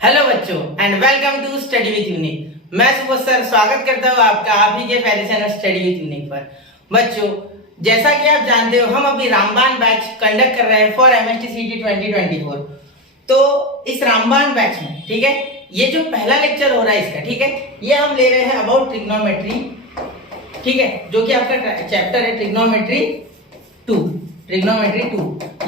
Hello बच्चों and welcome to study with Unique. मैं Subodh sir स्वागत करता हूँ आपका आप ही के पहले चैनल स्टडी विद यूनिक पर। बच्चों जैसा कि आप जानते हो हम अभी रामबाण बैच कंडक्ट कर रहे हैं फॉर एमएसटीसीटी 2024। तो इस रामबाण बैच में ठीक है ये जो पहला लेक्चर हो रहा है इसका ठीक है ये हम ले रहे हैं अबाउट ट्रिग्नोमेट्री, ठीक है, जो कि आपका चैप्टर है ट्रिग्नोमेट्री 2।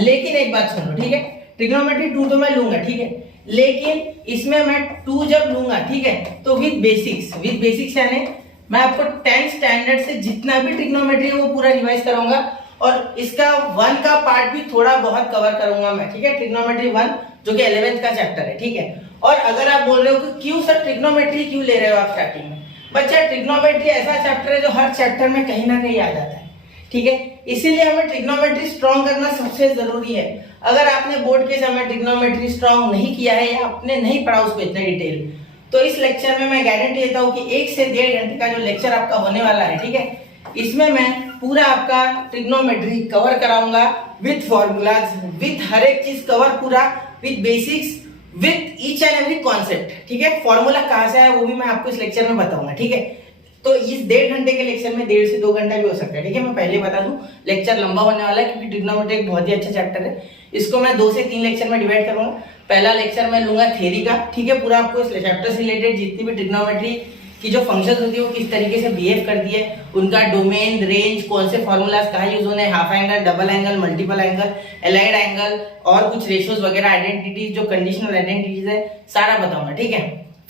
लेकिन एक बात सुनो, ठीक है, ट्रिग्नोमेट्री 2 तो मैं लूंगा, ठीक है, लेकिन इसमें मैं 2 जब लूंगा ठीक है तो विद बेसिक्स यानी मैं आपको 10th स्टैंडर्ड से जितना भी ट्रिग्नोमेट्री है वो पूरा रिवाइज कराऊंगा और इसका 1 का पार्ट भी थोड़ा बहुत कवर करूंगा मैं, ठीक है, ट्रिग्नोमेट्री 1 जो कि 11th का चैप्टर है, ठीक है। और अगर आप बोल रहे हो कि क्यों सर ट्रिग्नोमेट्री क्यों ले रहे हो आप स्टार्टिंग में, बच्चा ट्रिग्नोमेट्री ऐसा चैप्टर है जो हर चैप्टर में कहीं ना कहीं आ जाता है, ठीक है, इसीलिए हमें ट्रिग्नोमेट्री स्ट्रॉन्ग करना सबसे जरूरी है। अगर आपने बोर्ड के समय ट्रिग्नोमेट्री स्ट्रॉन्ग नहीं किया है या आपने नहीं पढ़ा उसको इतने डिटेल, तो इस लेक्चर में मैं गारंटी देता हूँ कि 1 से 1.5 घंटे का जो लेक्चर आपका होने वाला है, ठीक है, इसमें मैं पूरा आपका ट्रिग्नोमेट्री कवर कराऊंगा विद फॉर्मूलाज, विद हर एक चीज कवर पूरा, with basics, with each and every concept, ठीक है। फॉर्मूला कहाँ से है वो भी मैं आपको इस लेक्चर में बताऊंगा, ठीक है। तो इस 1.5 घंटे के लेक्चर में 1.5 से 2 घंटा भी हो सकता है, ठीक है। मैं पहले बता दूं लेक्चर लंबा होने वाला है क्योंकि ट्रिग्नोमेट्री एक बहुत ही अच्छा चैप्टर है। इसको मैं 2 से 3 लेक्चर में डिवाइड करूंगा। पहला लेक्चर मैं लूंगा थ्योरी का, ठीक है, पूरा आपको इस चैप्टर से रिलेटेड जितनी भी ट्रिग्नोमेट्री की जो फंक्शंस होती है वो किस तरीके से बिहेव करती है, उनका डोमेन, रेंज, कौन से फॉर्मूलाज कहाँ यूज होने, half angle, double angle, multiple angle, allied angle और कुछ रेशियोज वगैरह, आइडेंटिटीज जो कंडीशनल आइडेंटिटीज है सारा बताऊंगा, ठीक है।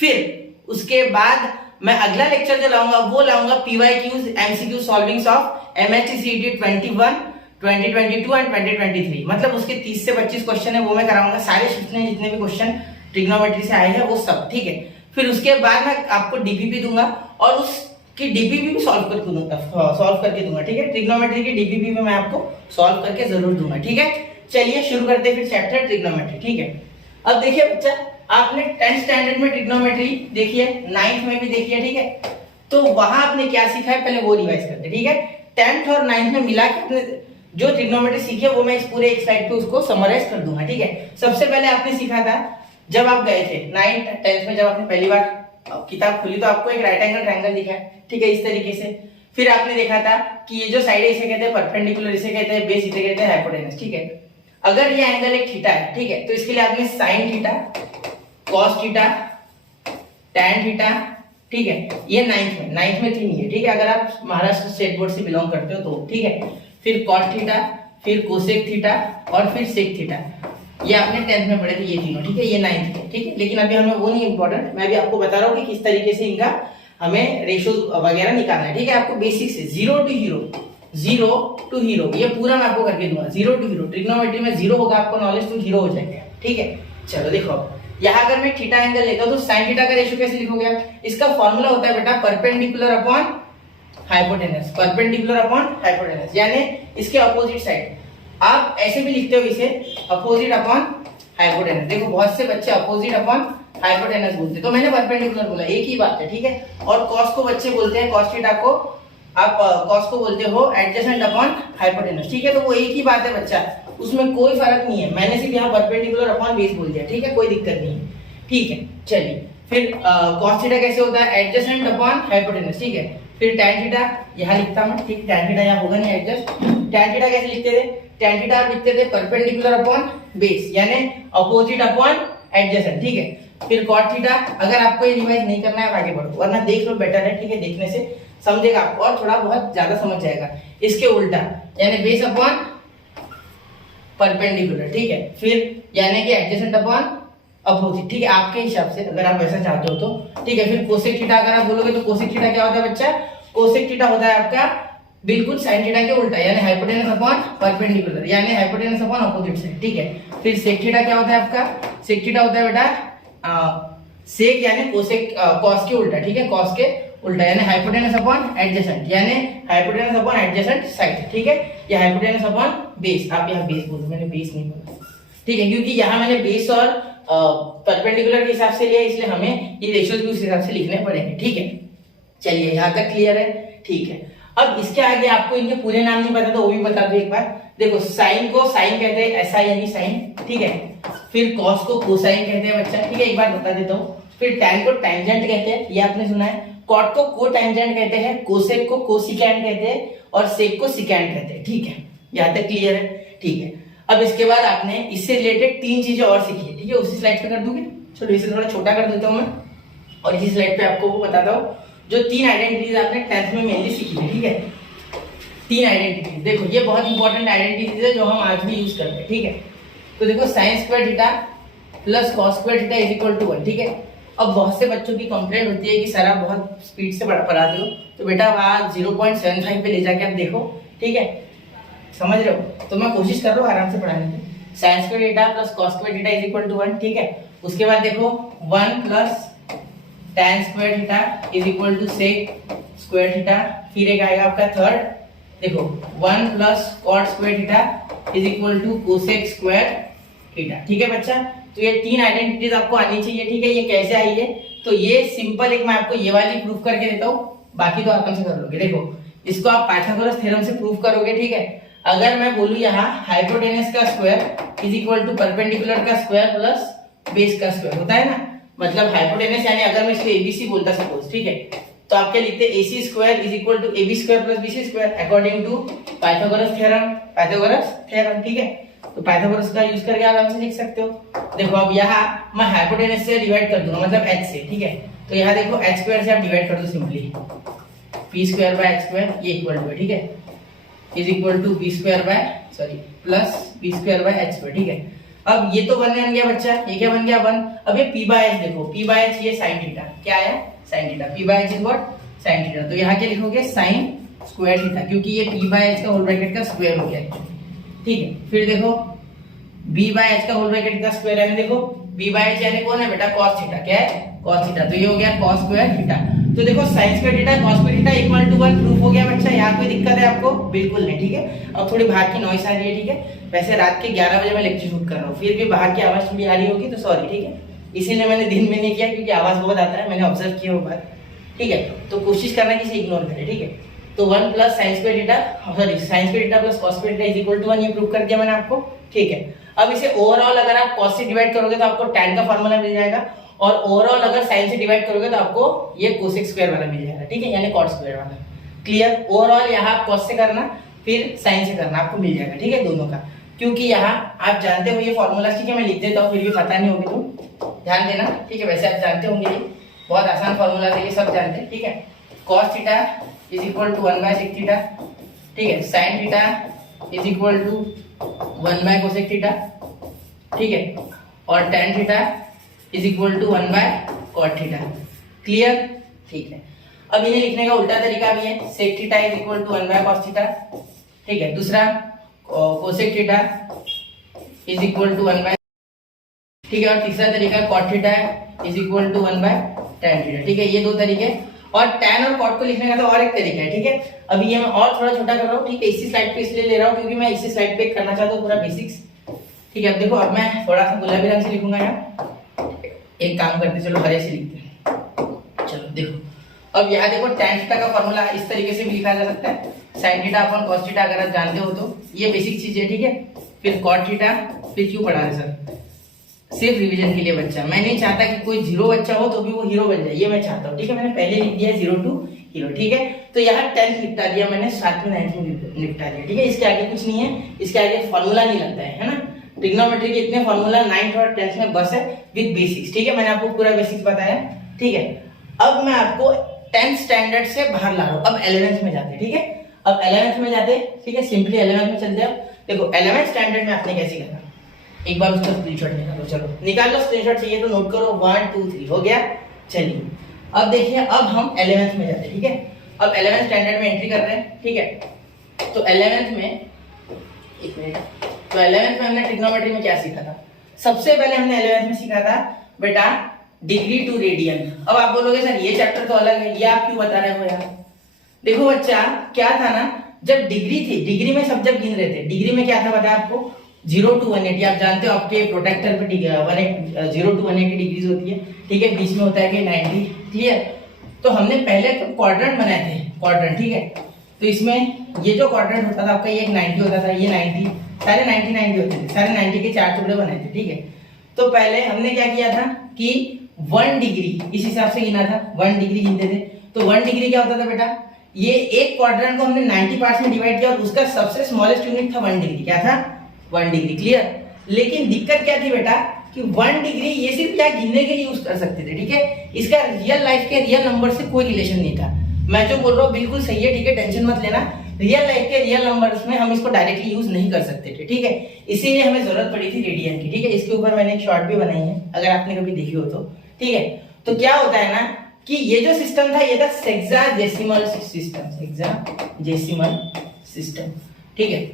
फिर उसके बाद मैं अगला लेक्चर जो लाऊंगा वो लाऊंगा पीवाईक्यूज एमसीक्यू सॉल्विंग्स ऑफ एमएसटीसीटी 21, 2022 एंड 2023, मतलब उसके 30 से 25 क्वेश्चन है वो मैं कराऊंगा, सारे शिफ्ट में जितने भी क्वेश्चन ट्रिग्नोमेट्री से आए हैं वो सब, ठीक है। फिर उसके बाद मैं आपको डीपीपी दूंगा और उसकी डीपीपी भी सॉल्व करके दूंगा, ठीक है। ट्रिग्नोमेट्री की डीपीपी में मैं आपको सॉल्व करके जरूर दूंगा, ठीक है। चलिए शुरू करते हैं फिर चैप्टर ट्रिग्नोमेट्री, ठीक है। अब देखिए बच्चा, आपने 10th स्टैंडर्ड में ट्रिग्नोमेट्री देखी है, 9th में भी देखी है, ठीक है, तो वहां आपने क्या सीखा है पहले वो रिवाइज करते हैं, ठीक है। 10th और 9th में मिला के आपने जो ट्रिग्नोमेट्री सीखी है वो मैं इस पूरे एक स्लाइड पे उसको समराइज कर दूंगा, ठीक है। सबसे पहले आपने सीखा था जब आप गए थे 9th 10th में, जब आपने पहली बार किताब खोली तो आपको एक राइट एंगल ट्रायंगल दिखा है, ठीक है, इस तरीके से। फिर आपने देखा था कि ये जो साइड है इसे कहते हैं परपेंडिकुलर, इसे कहते हैं बेस, इसे कहते हैं हाइपोटेनस, ठीक है। अगर ये एंगल एक थीटा है, ठीक है, तो इसके लिए आपने sine theta, cos theta, tan theta, ठीक है, ये 9th में 3 है, ठीक है, अगर आप महाराष्ट्र स्टेट बोर्ड से बिलोंग करते हो तो, ठीक है। फिर कॉस थीटा, फिर कोसेक थीटा और फिर सेक थीटा, ये आपने 10th में पढ़े थे ये तीनों, ठीक है, ये 9th के, ठीक है। लेकिन अभी हमें वो नहीं इंपॉर्टेंट, मैं भी आपको बता रहा हूँ कि किस तरीके से इनका हमें रेशियो वगैरह निकालना है, ठीक है। आपको बेसिक से 0 to हीरो ये पूरा मैं आपको करके दूंगा। 0 to हीरो ट्रिग्नोमेट्री में 0 होगा, आपको नॉलेज तो 0 हो जाएगा, ठीक है। चलो देखो, यहाँ अगर मैं थीटा एंगल लेता हूँ तो साइन थीटा का रेशियो कैसे लिखोगे आप, इसका फॉर्मूला होता है बेटा परपेंडिकुलर अपॉन हाइपोटेनस, यानी इसके अपोजिट साइड। आप ऐसे भी लिखते हो इसे अपोजिट अपॉन हाइपोटेनस। देखो बहुत से बच्चे अपोजिट अपॉन हाइपोटेनस बोलते हैं, तो मैंने परपेंडिकुलर बोला, एक ही बात है, ठीक है। और कॉस को बच्चे बोलते हैं, कॉस थीटा को आप कॉस को बोलते हो एडजेसेंट अपॉन हाइपोटेनस, ठीक है। तो वो एक ही बात है बच्चा, उसमें कोई फर्क नहीं है, मैंने सिर्फ यहाँ परपेंडिकुलर अपॉन बेस बोल दिया, ठीक है, कोई दिक्कत नहीं है, ठीक है। चलिए फिर कॉस थीटा कैसे होता है, एडजेसेंट अपॉन हाइपोटेनस, ठीक है। फिर टैन थीटा यहाँ लिखता हूं, ठीक है, टैन थीटा यहाँ होगा नहीं एडजस्ट। टैन थीटा कैसे लिखते थे, टैन थीटा लिखते थे परपेंडिकुलर अपॉन बेस यानी अपोजिट अपॉन एडजेसेंट, ठीक है। फिर कॉट थीटा, अगर आपको ये रिवाइज नहीं करना है आगे बढ़ो, वरना देख लो बेटर है, ठीक है, देखने से समझेगा आपको और थोड़ा बहुत ज्यादा समझ जाएगा। इसके उल्टा यानी बेस अपॉन परपेंडिकुलर, ठीक है, फिर यानी कि एडजेसेंट अपॉन अपोजिट, ठीक है, आपके हिसाब से अगर आप ऐसा चाहते हो तो, ठीक है। फिर कोसेक थीटा अगर आप बोलोगे तो कोसेक थीटा क्या होता है बच्चा, कोसेक थीटा होता है आपका बिल्कुल साइन थीटा के उल्टा यानी हाइपोटेनस अपॉन परपेंडिकुलर यानी हाइपोटेनस अपॉन अपोजिट साइड, ठीक है। फिर सेक थीटा क्या होता है आपका, सेक थीटा होता है बेटा सेक यानी कोसेक कॉस के उल्टा, ठीक है, कॉस के उल्टा यानी हाइपोटेनस अपॉन एडजेसेंट यानी हाइपोटेनस अपॉन एडजेसेंट साइड, ठीक है, या हाइपोटेनस अपॉन बेस, आप यहाँ बेस बोलो, मैंने बेस नहीं बोला, ठीक है, क्योंकि यहाँ मैंने बेस और परपेंडिकुलर के हिसाब से लिया इसलिए हमें ये रेशियोज भी उस हिसाब से लिखने पड़ेंगे, ठीक है। चलिए यहाँ तक क्लियर है, ठीक है। अब इसके आगे आपको इनके पूरे नाम नहीं पता तो वो भी बता दो एक बार। देखो साइन को साइन कहते हैं, SIN साइन, ठीक है। फिर कॉस को कोसाइन कहते हैं बच्चा, ठीक है। एक बार बता देता हूँ। फिर टैन को टैंजेंट कहते हैं, ये आपने सुना है। कॉट को कोटैंजेंट कहते हैं, कोसेक को कोसिकेंट कहते हैं और सेक को सिकेंट कहते हैं, ठीक है। यहाँ तक क्लियर है, ठीक है। अब इसके बाद आपने इससे रिलेटेड 3 चीजें और सीखी है, ठीक है। उसी स्लाइड पे कर दूंगी, चलो इसे थोड़ा छोटा कर देता हूँ मैं और इसी स्लाइड पे आपको वो बताता हूँ जो 3 आइडेंटिटीज आपने 10th में मेनली सीखी है, ठीक है। 3 आइडेंटिटीज, देखो ये बहुत इंपॉर्टेंट आइडेंटिटीज है जो हम आज भी यूज करते हैं, ठीक है। तो देखो sine square theta plus cos square theta is equal to 1, ठीक है। अब बहुत से बच्चों की कंप्लेंट होती है कि सर आप बहुत स्पीड से पढ़ाते हो, तो बेटा आप 0.75 पे ले जाके आप देखो, ठीक है। समझ रहे हो? तो मैं कोशिश कर रहा हूँ आराम से पढ़ाने की। Sine square theta plus cos square theta is equal to 1, ठीक है। उसके बाद देखो 1 plus tan square theta is equal to sec square theta. फिर एक आएगा आपका थर्ड, देखो 1 plus cot square theta is equal to cosec square theta, ठीक है बच्चा। तो ये 3 आइडेंटिटीज आपको आनी चाहिए, ठीक है। ये कैसे आई है? तो ये सिंपल एक मैं आपको ये वाली प्रूफ करके देता हूँ, बाकी तो आराम से कर लोगे। देखो इसको आप पाइथागोरस थ्योरम से प्रूफ करोगे, ठीक है। अगर मैं बोलूं यहाँ हाइपोटेनस का square is equal to perpendicular का स्क्वायर प्लस बेस का स्क्वायर होता है ना, मतलब हाइपोटेनस यानी अगर मैं इसको एबीसी बोलता सपोज, ठीक है, तो आप क्या लिखते AC square is equal to AB square plus BC square according to Pythagoras theorem, ठीक है। तो पाइथागोरस का यूज करके आराम से लिख सकते हो। देखो अब यहाँ मैं हाइपोटेनस से डिवाइड कर दूंगा, मतलब h से, ठीक है। तो यहाँ देखो h स्क्वायर से आप डिवाइड कर दो simply, p square by h square ये इक्वल टू है, ठीक है, is equal to b square by plus b square by h square, ठीक है। अब ये तो बन गया बच्चा, ये क्या बन गया 1। अब ये p बाय h देखो, p बाय h ये sin थीटा, क्या आया sin theta, p by h is what sin theta. तो यहाँ क्या लिखोगे sin स्क्वायर थीटा, क्योंकि ये p बाय h का होल ब्रैकेट का स्क्वायर हो गया, ठीक है। फिर देखो b बाय h का होल ब्रैकेट का स्क्वायर यानी देखो b बाय h यानी कौन है बेटा cos थीटा, क्या है cos थीटा। तो ये हो गया cos स्क्वायर थीटा। तो देखो sin square theta cos square theta equal to 1 proof हो गया बच्चा। यहाँ कोई दिक्कत है आपको? बिल्कुल नहीं, ठीक है। अब थोड़ी बाहर की नॉइस आ रही है, ठीक है। वैसे रात के 11 बजे मैं लेक्चर शूट कर रहा हूँ, फिर भी बाहर की आवाज थोड़ी आ रही होगी तो सॉरी, ठीक है। इसीलिए मैंने दिन में नहीं किया क्योंकि आवाज बहुत आता है, मैंने ऑब्जर्व किया वो बात, ठीक है। तो कोशिश करना कि इसे इग्नोर करें, ठीक है। तो 1 plus sin square theta sin square theta plus cos square theta is equal to 1 ये प्रूव कर दिया मैंने आपको, ठीक है। अब इसे ओवरऑल अगर आप cos से डिवाइड करोगे तो आपको tan का फार्मूला मिल जाएगा और ओवरऑल अगर sin से डिवाइड करोगे तो आपको ये कोसेक स्क्वायर वाला मिल जाएगा, ठीक है, यानी cot स्क्वायर वाला। क्लियर? ओवरऑल यहाँ आप cos से करना फिर sin से करना, आपको मिल जाएगा, ठीक है, दोनों का। क्योंकि यहाँ आप जानते हो ये फॉर्मूला, ठीक है, मैं लिख देता हूँ फिर भी पता नहीं होगी तो ध्यान देना, ठीक है। वैसे आप जानते होंगे ये बहुत आसान फॉर्मूला है, ये सब जानते हैं, ठीक है। cos theta is equal to 1 by sec theta, ठीक है। sin theta is equal to 1 by cosec theta, ठीक है। और tan theta is equal to 1 by cot theta. Clear? ठीक है। अब इन्हें लिखने का उल्टा तरीका भी है, sec theta is equal to 1 by cos theta, ठीक है। दूसरा cosec theta is equal to 1 by, ठीक है। और तीसरा तरीका cot theta is equal to 1 by tan theta, ठीक है। ये 2 तरीके। और tan और cot को लिखने का तो और एक तरीका है, ठीक है। अभी ये मैं और थोड़ा छोटा कर रहा हूँ, ठीक है। इसी स्लाइड पे इसलिए ले रहा हूँ क्योंकि मैं इसी स्लाइड पे करना चाहता हूँ पूरा बेसिक्स, ठीक है। अब देखो अब मैं थोड़ा सा गुलाबी रंग से लिखूंगा यहाँ, एक काम करते चलो हरे से लिखते हैं। चलो देखो अब यहाँ देखो tan थीटा का फॉर्मूला इस तरीके से भी लिखा जा सकता है, sin theta upon cos theta, अगर आप जानते हो तो ये बेसिक चीज है, ठीक है। फिर cot थीटा, फिर क्यों पढ़ा रहे सर? सिर्फ रिवीजन के लिए बच्चा, मैं नहीं चाहता कि कोई जीरो बच्चा हो तो भी वो हीरो बन जाए, ये मैं चाहता हूँ, ठीक है। मैंने पहले लिख दिया 0 टू हीरो, ठीक है। तो यहाँ 10 निपटा दिया मैंने, साथ में 9 निपटा दिया, ठीक है। इसके आगे कुछ नहीं है, इसके आगे फॉर्मूला नहीं लगता है ना। ट्रिग्नोमेट्री के इतने फॉर्मूला 9th और 10th में बस है विद बेसिक्स, ठीक है। मैंने आपको पूरा बेसिक्स बताया, ठीक है। अब मैं आपको 10th स्टैंडर्ड से बाहर ला रहा हूँ, अब 11th में जाते, ठीक है। अब 11th में जाते, ठीक है, सिंपली 11th में चलते हैं। देखो 11th स्टैंडर्ड में आपने कैसे करना, एक बार उसका स्क्रीनशॉट निकालो, चलो निकाल लो, स्क्रीनशॉट चाहिए तो नोट करो, 1 2 3 हो गया। चलिए अब देखिए, अब हम 11th में जाते हैं, ठीक है। अब 11th स्टैंडर्ड में एंट्री कर रहे हैं, ठीक है। तो 11th में एक मिनट, तो 11th में हमने ट्रिग्नोमेट्री में क्या सीखा था? सबसे पहले हमने 11th में सीखा था बेटा डिग्री टू रेडियन। अब आप बोलोगे सर ये चैप्टर तो अलग है, ये आप क्यों बता रहे हो यार? देखो बच्चा क्या था ना, जब डिग्री थी, डिग्री में सब जब गिन रहे थे, डिग्री में क्या था पता है आपको? 0 to 180, आप जानते हो आपके प्रोटेक्टर पे 0 to 180 डिग्रीज होती है, ठीक है। बीच में होता है कि 90, क्लियर। तो हमने पहले क्वाड्रेंट बनाए थे, क्वाड्रेंट, ठीक है। तो इसमें ये जो क्वाड्रेंट होता था आपका, ये एक 90 होता था, ये 90, सारे 90 होते थे, सारे 90 के 4 टुकड़े बनाए थे, ठीक है। तो पहले हमने क्या किया था कि 1 डिग्री इस हिसाब से गिना था, 1 डिग्री गिनते थे। तो 1 डिग्री क्या होता था बेटा, ये एक क्वाड्रेंट को हमने 90 पार्ट्स में डिवाइड किया और उसका सबसे स्मॉलेस्ट यूनिट था 1 डिग्री। क्या था? 1 डिग्री। क्लियर? लेकिन दिक्कत क्या थी बेटा कि 1 डिग्री ये सिर्फ क्या गिनने के लिए यूज कर सकते थे, ठीक है, इसका रियल लाइफ के रियल नंबर से कोई रिलेशन नहीं था। मैं जो बोल रहा हूँ बिल्कुल सही है, ठीक है, टेंशन मत लेना। रियल लाइफ के रियल नंबर्स में हम इसको डायरेक्टली यूज नहीं कर सकते थे, ठीक है, इसीलिए हमें जरूरत पड़ी थी रेडियन की, ठीक है। इसके ऊपर मैंने एक शॉर्ट भी बनाई है, अगर आपने कभी देखी हो तो, ठीक है। तो क्या होता है ना कि ये जो सिस्टम था ये था सेक्साडेसिमल सिस्टम, सेक्साडेसिमल सिस्टम, ठीक है।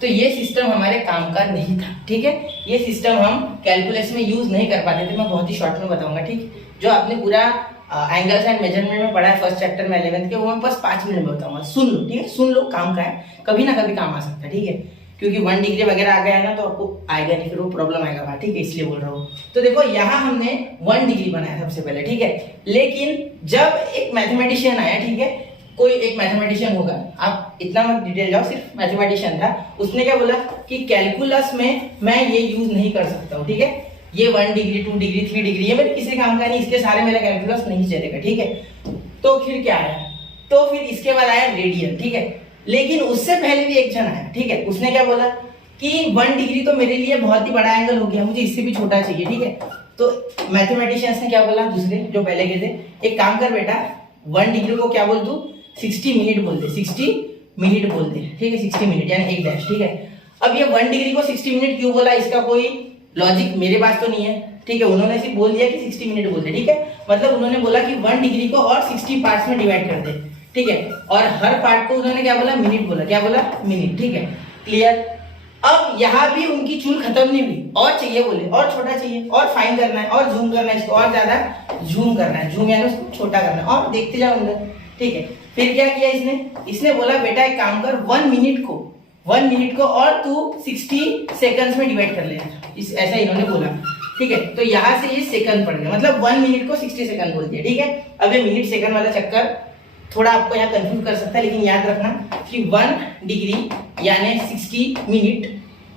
तो ये सिस्टम हमारे काम का नहीं था, ठीक है, ये सिस्टम हम कैलकुलेशन में यूज नहीं कर पाते थे। मैं बहुत ही शॉर्ट में बताऊंगा, ठीक, जो आपने पूरा एंगल्स एंड मेजरमेंट में पढ़ा है फर्स्ट चैप्टर में 11th के, वो मैं बस 5 मिनट में बताऊंगा। सुन लो, ठीक है, सुन लो, काम का है, कभी ना कभी काम आ सकता है, ठीक है, क्योंकि 1 डिग्री वगैरह आ गया है ना तो आपको आएगा नहीं, फिर वो प्रॉब्लम आएगा वहां, ठीक है, इसलिए बोल रहा हूँ। तो देखो यहाँ हमने 1 डिग्री बनाया सबसे पहले, ठीक है, लेकिन जब एक मैथमेटिशियन आया, ठीक है, कोई एक मैथमेटिशियन होगा, आप इतना मत डिटेल जाओ, सिर्फ मैथमेटिशियन था, उसने क्या बोला कि कैलकुलस में मैं ये यूज नहीं कर सकता हूँ, ठीक है, ये 1 डिग्री 2 डिग्री 3 डिग्री ये मेरे किसी काम का नहीं, इसके सारे मेरा कैलकुलस नहीं चलेगा, ठीक है। तो फिर क्या आया, तो फिर इसके बाद आया रेडियन, ठीक है, लेकिन उससे पहले भी एक जन आया, ठीक है, उसने क्या बोला कि 1 डिग्री तो मेरे लिए बहुत ही बड़ा एंगल हो गया, मुझे इससे भी छोटा चाहिए, ठीक है। तो मैथमेटिशियंस ने क्या बोला, दूसरे जो पहले के थे, एक काम कर बेटा, 1 डिग्री को क्या बोल तू, 60 मिनट बोल दे, 60 मिनट बोल दे, ठीक है, 60 मिनट यानी एक डैश, ठीक है। अब ये 1 डिग्री को 60 मिनट क्यों बोला, इसका कोई लॉजिक मेरे पास तो नहीं है, ठीक है, उन्होंने सिर्फ बोल दिया कि 60 मिनट बोल दे, ठीक है, मतलब उन्होंने बोला कि 1 डिग्री को और 60 पार्ट्स में डिवाइड कर दे, ठीक है, और हर पार्ट को उन्होंने क्या बोला, मिनट बोला, क्या बोला, मिनट, ठीक है, क्लियर। अब यहाँ भी उनकी चूल खत्म नहीं हुई, और चाहिए बोले, और छोटा चाहिए, और फाइन करना है, और जूम करना है इसको, और ज्यादा जूम करना है, जूम यानी उसको छोटा करना है, और देखते जाओ अंदर, ठीक है। फिर क्या किया इसने बोला बेटा एक काम कर, 1 मिनट को और तू 60 सेकंड्स में डिवाइड कर ले, इस ऐसा इन्होंने बोला, ठीक है। तो यहाँ से ये सेकंड पड़ गया, मतलब 1 मिनट को 60 सेकंड बोल दिया, ठीक है। अब ये मिनट सेकंड वाला चक्कर थोड़ा आपको यहाँ कंफ्यूज कर सकता है, लेकिन याद रखना कि 1 डिग्री यानी 60 मिनट,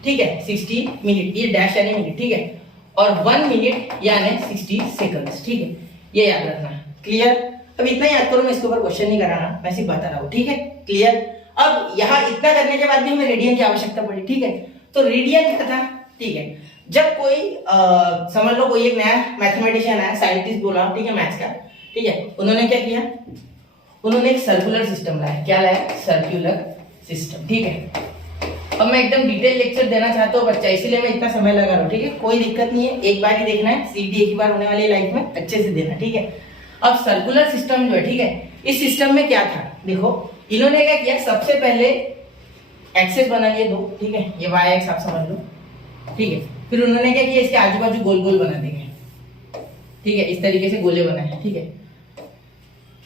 ठीक है, 60 मिनट ये डैश यानी मिनट, ठीक है, और 1 मिनट यानी 60 सेकंड्स, ठीक है, ये याद रखना, क्लियर। अब इतना याद करो, मैं इसके ऊपर क्वेश्चन नहीं कराना, मैं सिर्फ बता रहा हूँ, ठीक है, क्लियर। अब यहाँ इतना करने के बाद भी हमें रेडियन की आवश्यकता पड़ी, ठीक है। तो रेडियन क्या था, ठीक है, जब कोई समझ लो कोई एक नया मैथमेटिशियन आया, साइंटिस्ट बोला, ठीक है, मैथ्स का, ठीक है, उन्होंने क्या किया, उन्होंने एक सर्कुलर सिस्टम लाया, क्या लाया, सर्कुलर सिस्टम, ठीक है। अब मैं एकदम डिटेल लेक्चर देना चाहता हूँ बच्चा, इसीलिए मैं इतना समय लगा रहा हूँ, ठीक है, कोई दिक्कत नहीं है, एक बार ही देखना है, सीटी एक ही बार होने वाली है लाइफ में, अच्छे से देना, ठीक है। अब सर्कुलर सिस्टम जो है, ठीक है, इस सिस्टम में क्या था, देखो इन्होंने क्या किया, सबसे पहले एक्सेस बना लिए 2, ठीक है, ये वाई एक्स आप समझ लो, ठीक है। फिर उन्होंने क्या किया, इसके आजू बाजू गोल गोल बना देंगे, ठीक है, इस तरीके से गोले बनाए, ठीक है,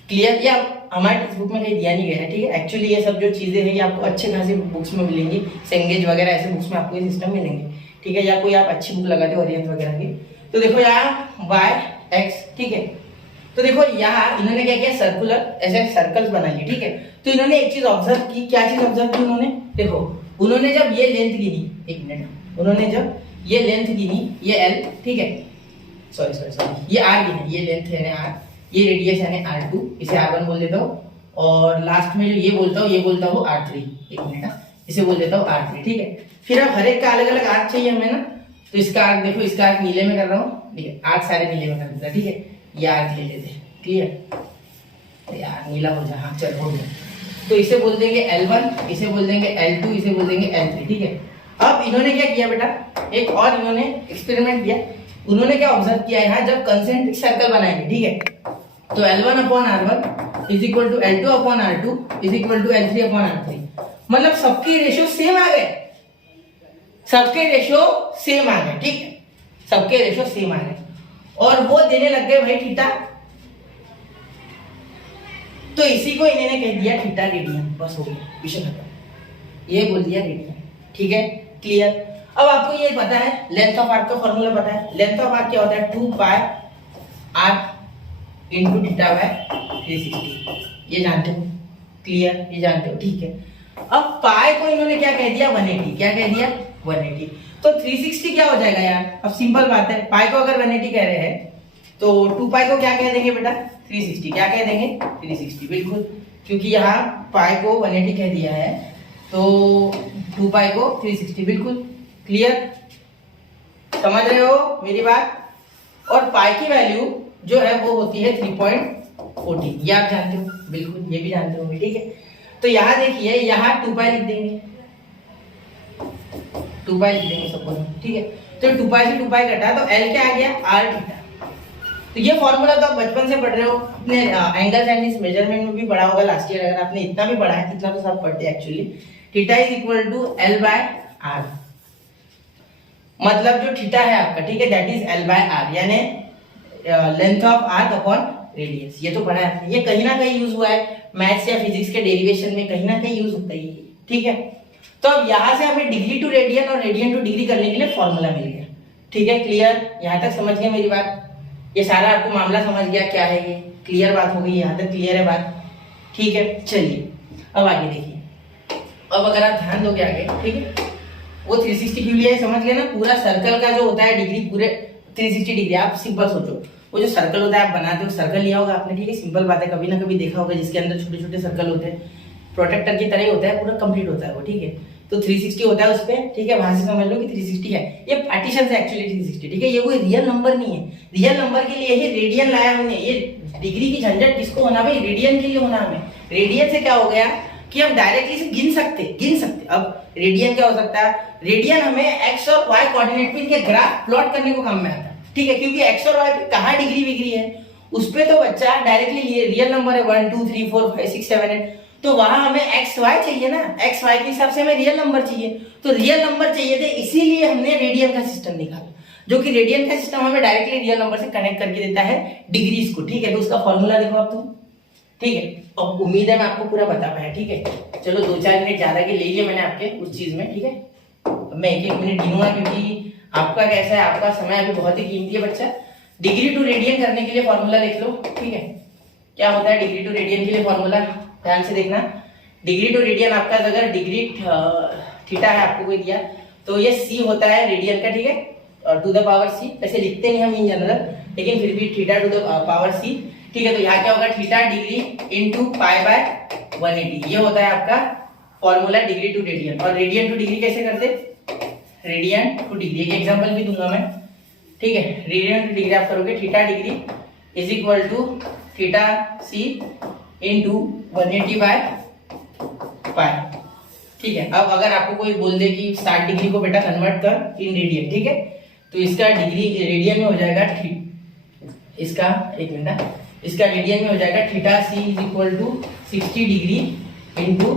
क्लियर। या हमारे टेक्स्ट बुक में कहीं दिया नहीं गया है, ठीक है, एक्चुअली ये सब जो चीजें हैं ये आपको अच्छे खासे बुक्स में मिलेंगी, सेंगेज वगैरह ऐसे बुक्स में आपको ये सिस्टम मिलेंगे, ठीक है, या कोई आप अच्छी बुक लगाते हो ओरिएंट वगैरह की। तो देखो यहाँ वाई एक्स, ठीक है, तो देखो यहाँ इन्होंने क्या किया, सर्कुलर ऐसे सर्कल्स बना लिए, ठीक है। तो इन्होंने एक चीज ऑब्जर्व की, क्या चीज ऑब्जर्व की उन्होंने, देखो उन्होंने जब ये लेंथ गिनी, एक मिनट, उन्होंने जब ये लेंथ गिनी, ये एल, ठीक है, सॉरी ये आर गिनी, ये लेंथ है आर, ये रेडियस है R2, इसे R1 बोल देता हूँ, और लास्ट में जो ये बोलता हूँ R3, एक मिनट, इसे बोल देता हूँ R3, ठीक है। फिर अब हर एक का अलग अलग आर्क चाहिए हमें ना, तो इसका आर्क देखो, इसका आर्क नीले में कर रहा हूँ, ठीक है, आर्क सारे नीले में कर देता, ठीक है, ये आर्क ले लेते, क्लियर, यार नीला हो जाए, हाँ चल हो गया। तो इसे बोल देंगे L1, इसे बोल देंगे L2, इसे बोल देंगे L3, ठीक है। अब इन्होंने क्या किया बेटा, एक और इन्होंने एक्सपेरिमेंट किया, उन्होंने क्या ऑब्जर्व किया, यहाँ जब कंसेंट्रिक सर्कल बनाएंगे, ठीक है, तो L1 upon R1 is equal to L2 upon R2 is equal to L3 upon R3, मतलब सबके रेशियो सेम आ गए, सबके रेशियो सेम आ गए, ठीक है, सबके रेशियो सेम आ गए, और वो देने लग गए भाई थीटा, तो इसी को इन्होंने कह दिया थीटा रेडियन, बस हो गया, विषय खत्म, ये बोल दिया रेडियन, ठीक है, क्लियर। अब आपको ये पता है लेंथ ऑफ आर्क का फॉर्मूला पता है, लेंथ ऑफ आर्क क्या होता है, 2 पाई आर इंटू थीटा बाय 360, ये जानते हो, क्लियर, ये जानते हो, ठीक है। अब पाई को इन्होंने क्या कह दिया, 180, क्या कह दिया, 180, तो 360 क्या हो जाएगा यार, अब सिंपल बात है, पाई को अगर 180 कह रहे हैं तो 2 पाई को क्या कह देंगे बेटा, 360। क्या कह देंगे, 360, बिल्कुल, क्योंकि यहाँ पाई को 180 कह दिया है तो 2 पाई को 360, बिल्कुल क्लियर, समझ रहे हो मेरी बात। और पाई की वैल्यू जो है वो होती है 3.40, ये आप जानते हो, बिल्कुल ये भी जानते होंगे, ठीक है। तो यहाँ देखिए, यहाँ 2 पाई लिख देंगे, 2 पाई लिख देंगे सपोज, ठीक है। तो 2 पाई से 2 पाई कटा तो L क्या आ गया, R थीटा। तो ये फॉर्मूला तो आप बचपन से पढ़ रहे हो, अपने एंगल्स एंड इस मेजरमेंट में भी पढ़ा होगा लास्ट ईयर, अगर आपने इतना भी पढ़ा है, इतना तो सब पढ़ते हैं actually. Theta is equal to L by R, मतलब जो थीटा है आपका, ठीक है, that is L by R, यानी length of arc upon radius. ये तो पढ़ा है, ये कहीं ना कहीं यूज हुआ है मैथ्स या फिजिक्स के डेरिवेशन में, कहीं ना कहीं यूज होता है, ठीक है। तो अब यहाँ से हमें डिग्री टू रेडियन और रेडियन टू डिग्री करने के लिए फॉर्मूला मिल गया, ठीक है, क्लियर, यहाँ तक समझ गए मेरी बात, ये सारा आपको मामला समझ गया क्या है, ये क्लियर बात हो गई, यहाँ तक क्लियर है बात, ठीक है। चलिए अब आगे देखिए, अब अगर आप ध्यान दोगे आगे, ठीक है, वो 360 क्यों लिया है समझ गए ना, पूरा सर्कल का जो होता है डिग्री पूरे 360 डिग्री, आप सिंपल सोचो, वो जो सर्कल होता है आप बनाते हो, सर्कल लिया होगा आपने, ठीक है, सिंपल बात है, कभी ना कभी देखा होगा जिसके अंदर छोटे छोटे सर्कल होते हैं, प्रोटेक्टर की तरह होता है, पूरा कंप्लीट होता है वो, ठीक है। तो 360 होता है उस पे, ठीक है, वहां से समझ लो कि 360 है, ये पार्टीशन है एक्चुअली 360, ठीक है, ये कोई रियल नंबर नहीं है, रियल नंबर के लिए ही रेडियन लाया हमने, ये डिग्री की झंझट किसको होना भाई, रेडियन के लिए होना हमें। रेडियन से क्या हो गया कि हम डायरेक्टली इसे गिन सकते। अब रेडियन क्या हो सकता है, रेडियन हमें एक्स और वाई कोऑर्डिनेट पे इनके ग्राफ प्लॉट करने को काम में आता है, ठीक है, क्योंकि एक्स और वाई पे कहाँ डिग्री विग्री है, उस पे तो बच्चा डायरेक्टली रियल नंबर है 1 2 3 4 5 6 7 8, तो वहां हमें एक्स वाई चाहिए ना, एक्स वाई के हिसाब से हमें रियल नंबर चाहिए, तो रियल नंबर चाहिए थे, इसीलिए हमने रेडियन का सिस्टम निकाला, जो कि रेडियन का सिस्टम हमें डायरेक्टली रियल नंबर से कनेक्ट करके देता है डिग्रीज को, ठीक है। तो उसका फॉर्मूला देखो आप तुम, ठीक है, और उम्मीद है मैं आपको पूरा बता पाया, ठीक है। चलो 2-4 मिनट ज्यादा के ले लिए मैंने आपके उस चीज में, ठीक है, मैं 1-1 मिनट गिनूंगा क्योंकि आपका कैसा है, आपका समय अभी बहुत ही कीमती है बच्चा। डिग्री टू रेडियन करने के लिए फॉर्मूला लिख लो, ठीक है, क्या होता है डिग्री टू रेडियन के लिए फॉर्मूला, ध्यान से देखना। डिग्री टू रेडियन आपका अगर डिग्री थीटा है आपको कोई दिया तो ये c होता है रेडियन का, ठीक है, टू द पावर c, वैसे लिखते नहीं हम इन जनरल, लेकिन फिर भी theta two the power c, ठीक है। तो यहाँ क्या होगा, theta degree into pi by 180, ये होता है आपका फॉर्मूला डिग्री टू रेडियन। और रेडियन टू डिग्री कैसे करते, रेडियन टू डिग्री, एक एग्जांपल भी दूंगा मैं, ठीक है। रेडियन टू डिग्री आप करोगे, theta degree is equal to theta c into 180 by pi, ठीक है। अब अगर आपको कोई बोल दे कि 60 डिग्री को बेटा कन्वर्ट कर इन रेडियन, ठीक है, तो इसका डिग्री रेडियन में हो जाएगा, इसका एक मिनट, इसका रेडियन में हो जाएगा theta c is equal to 60 degree into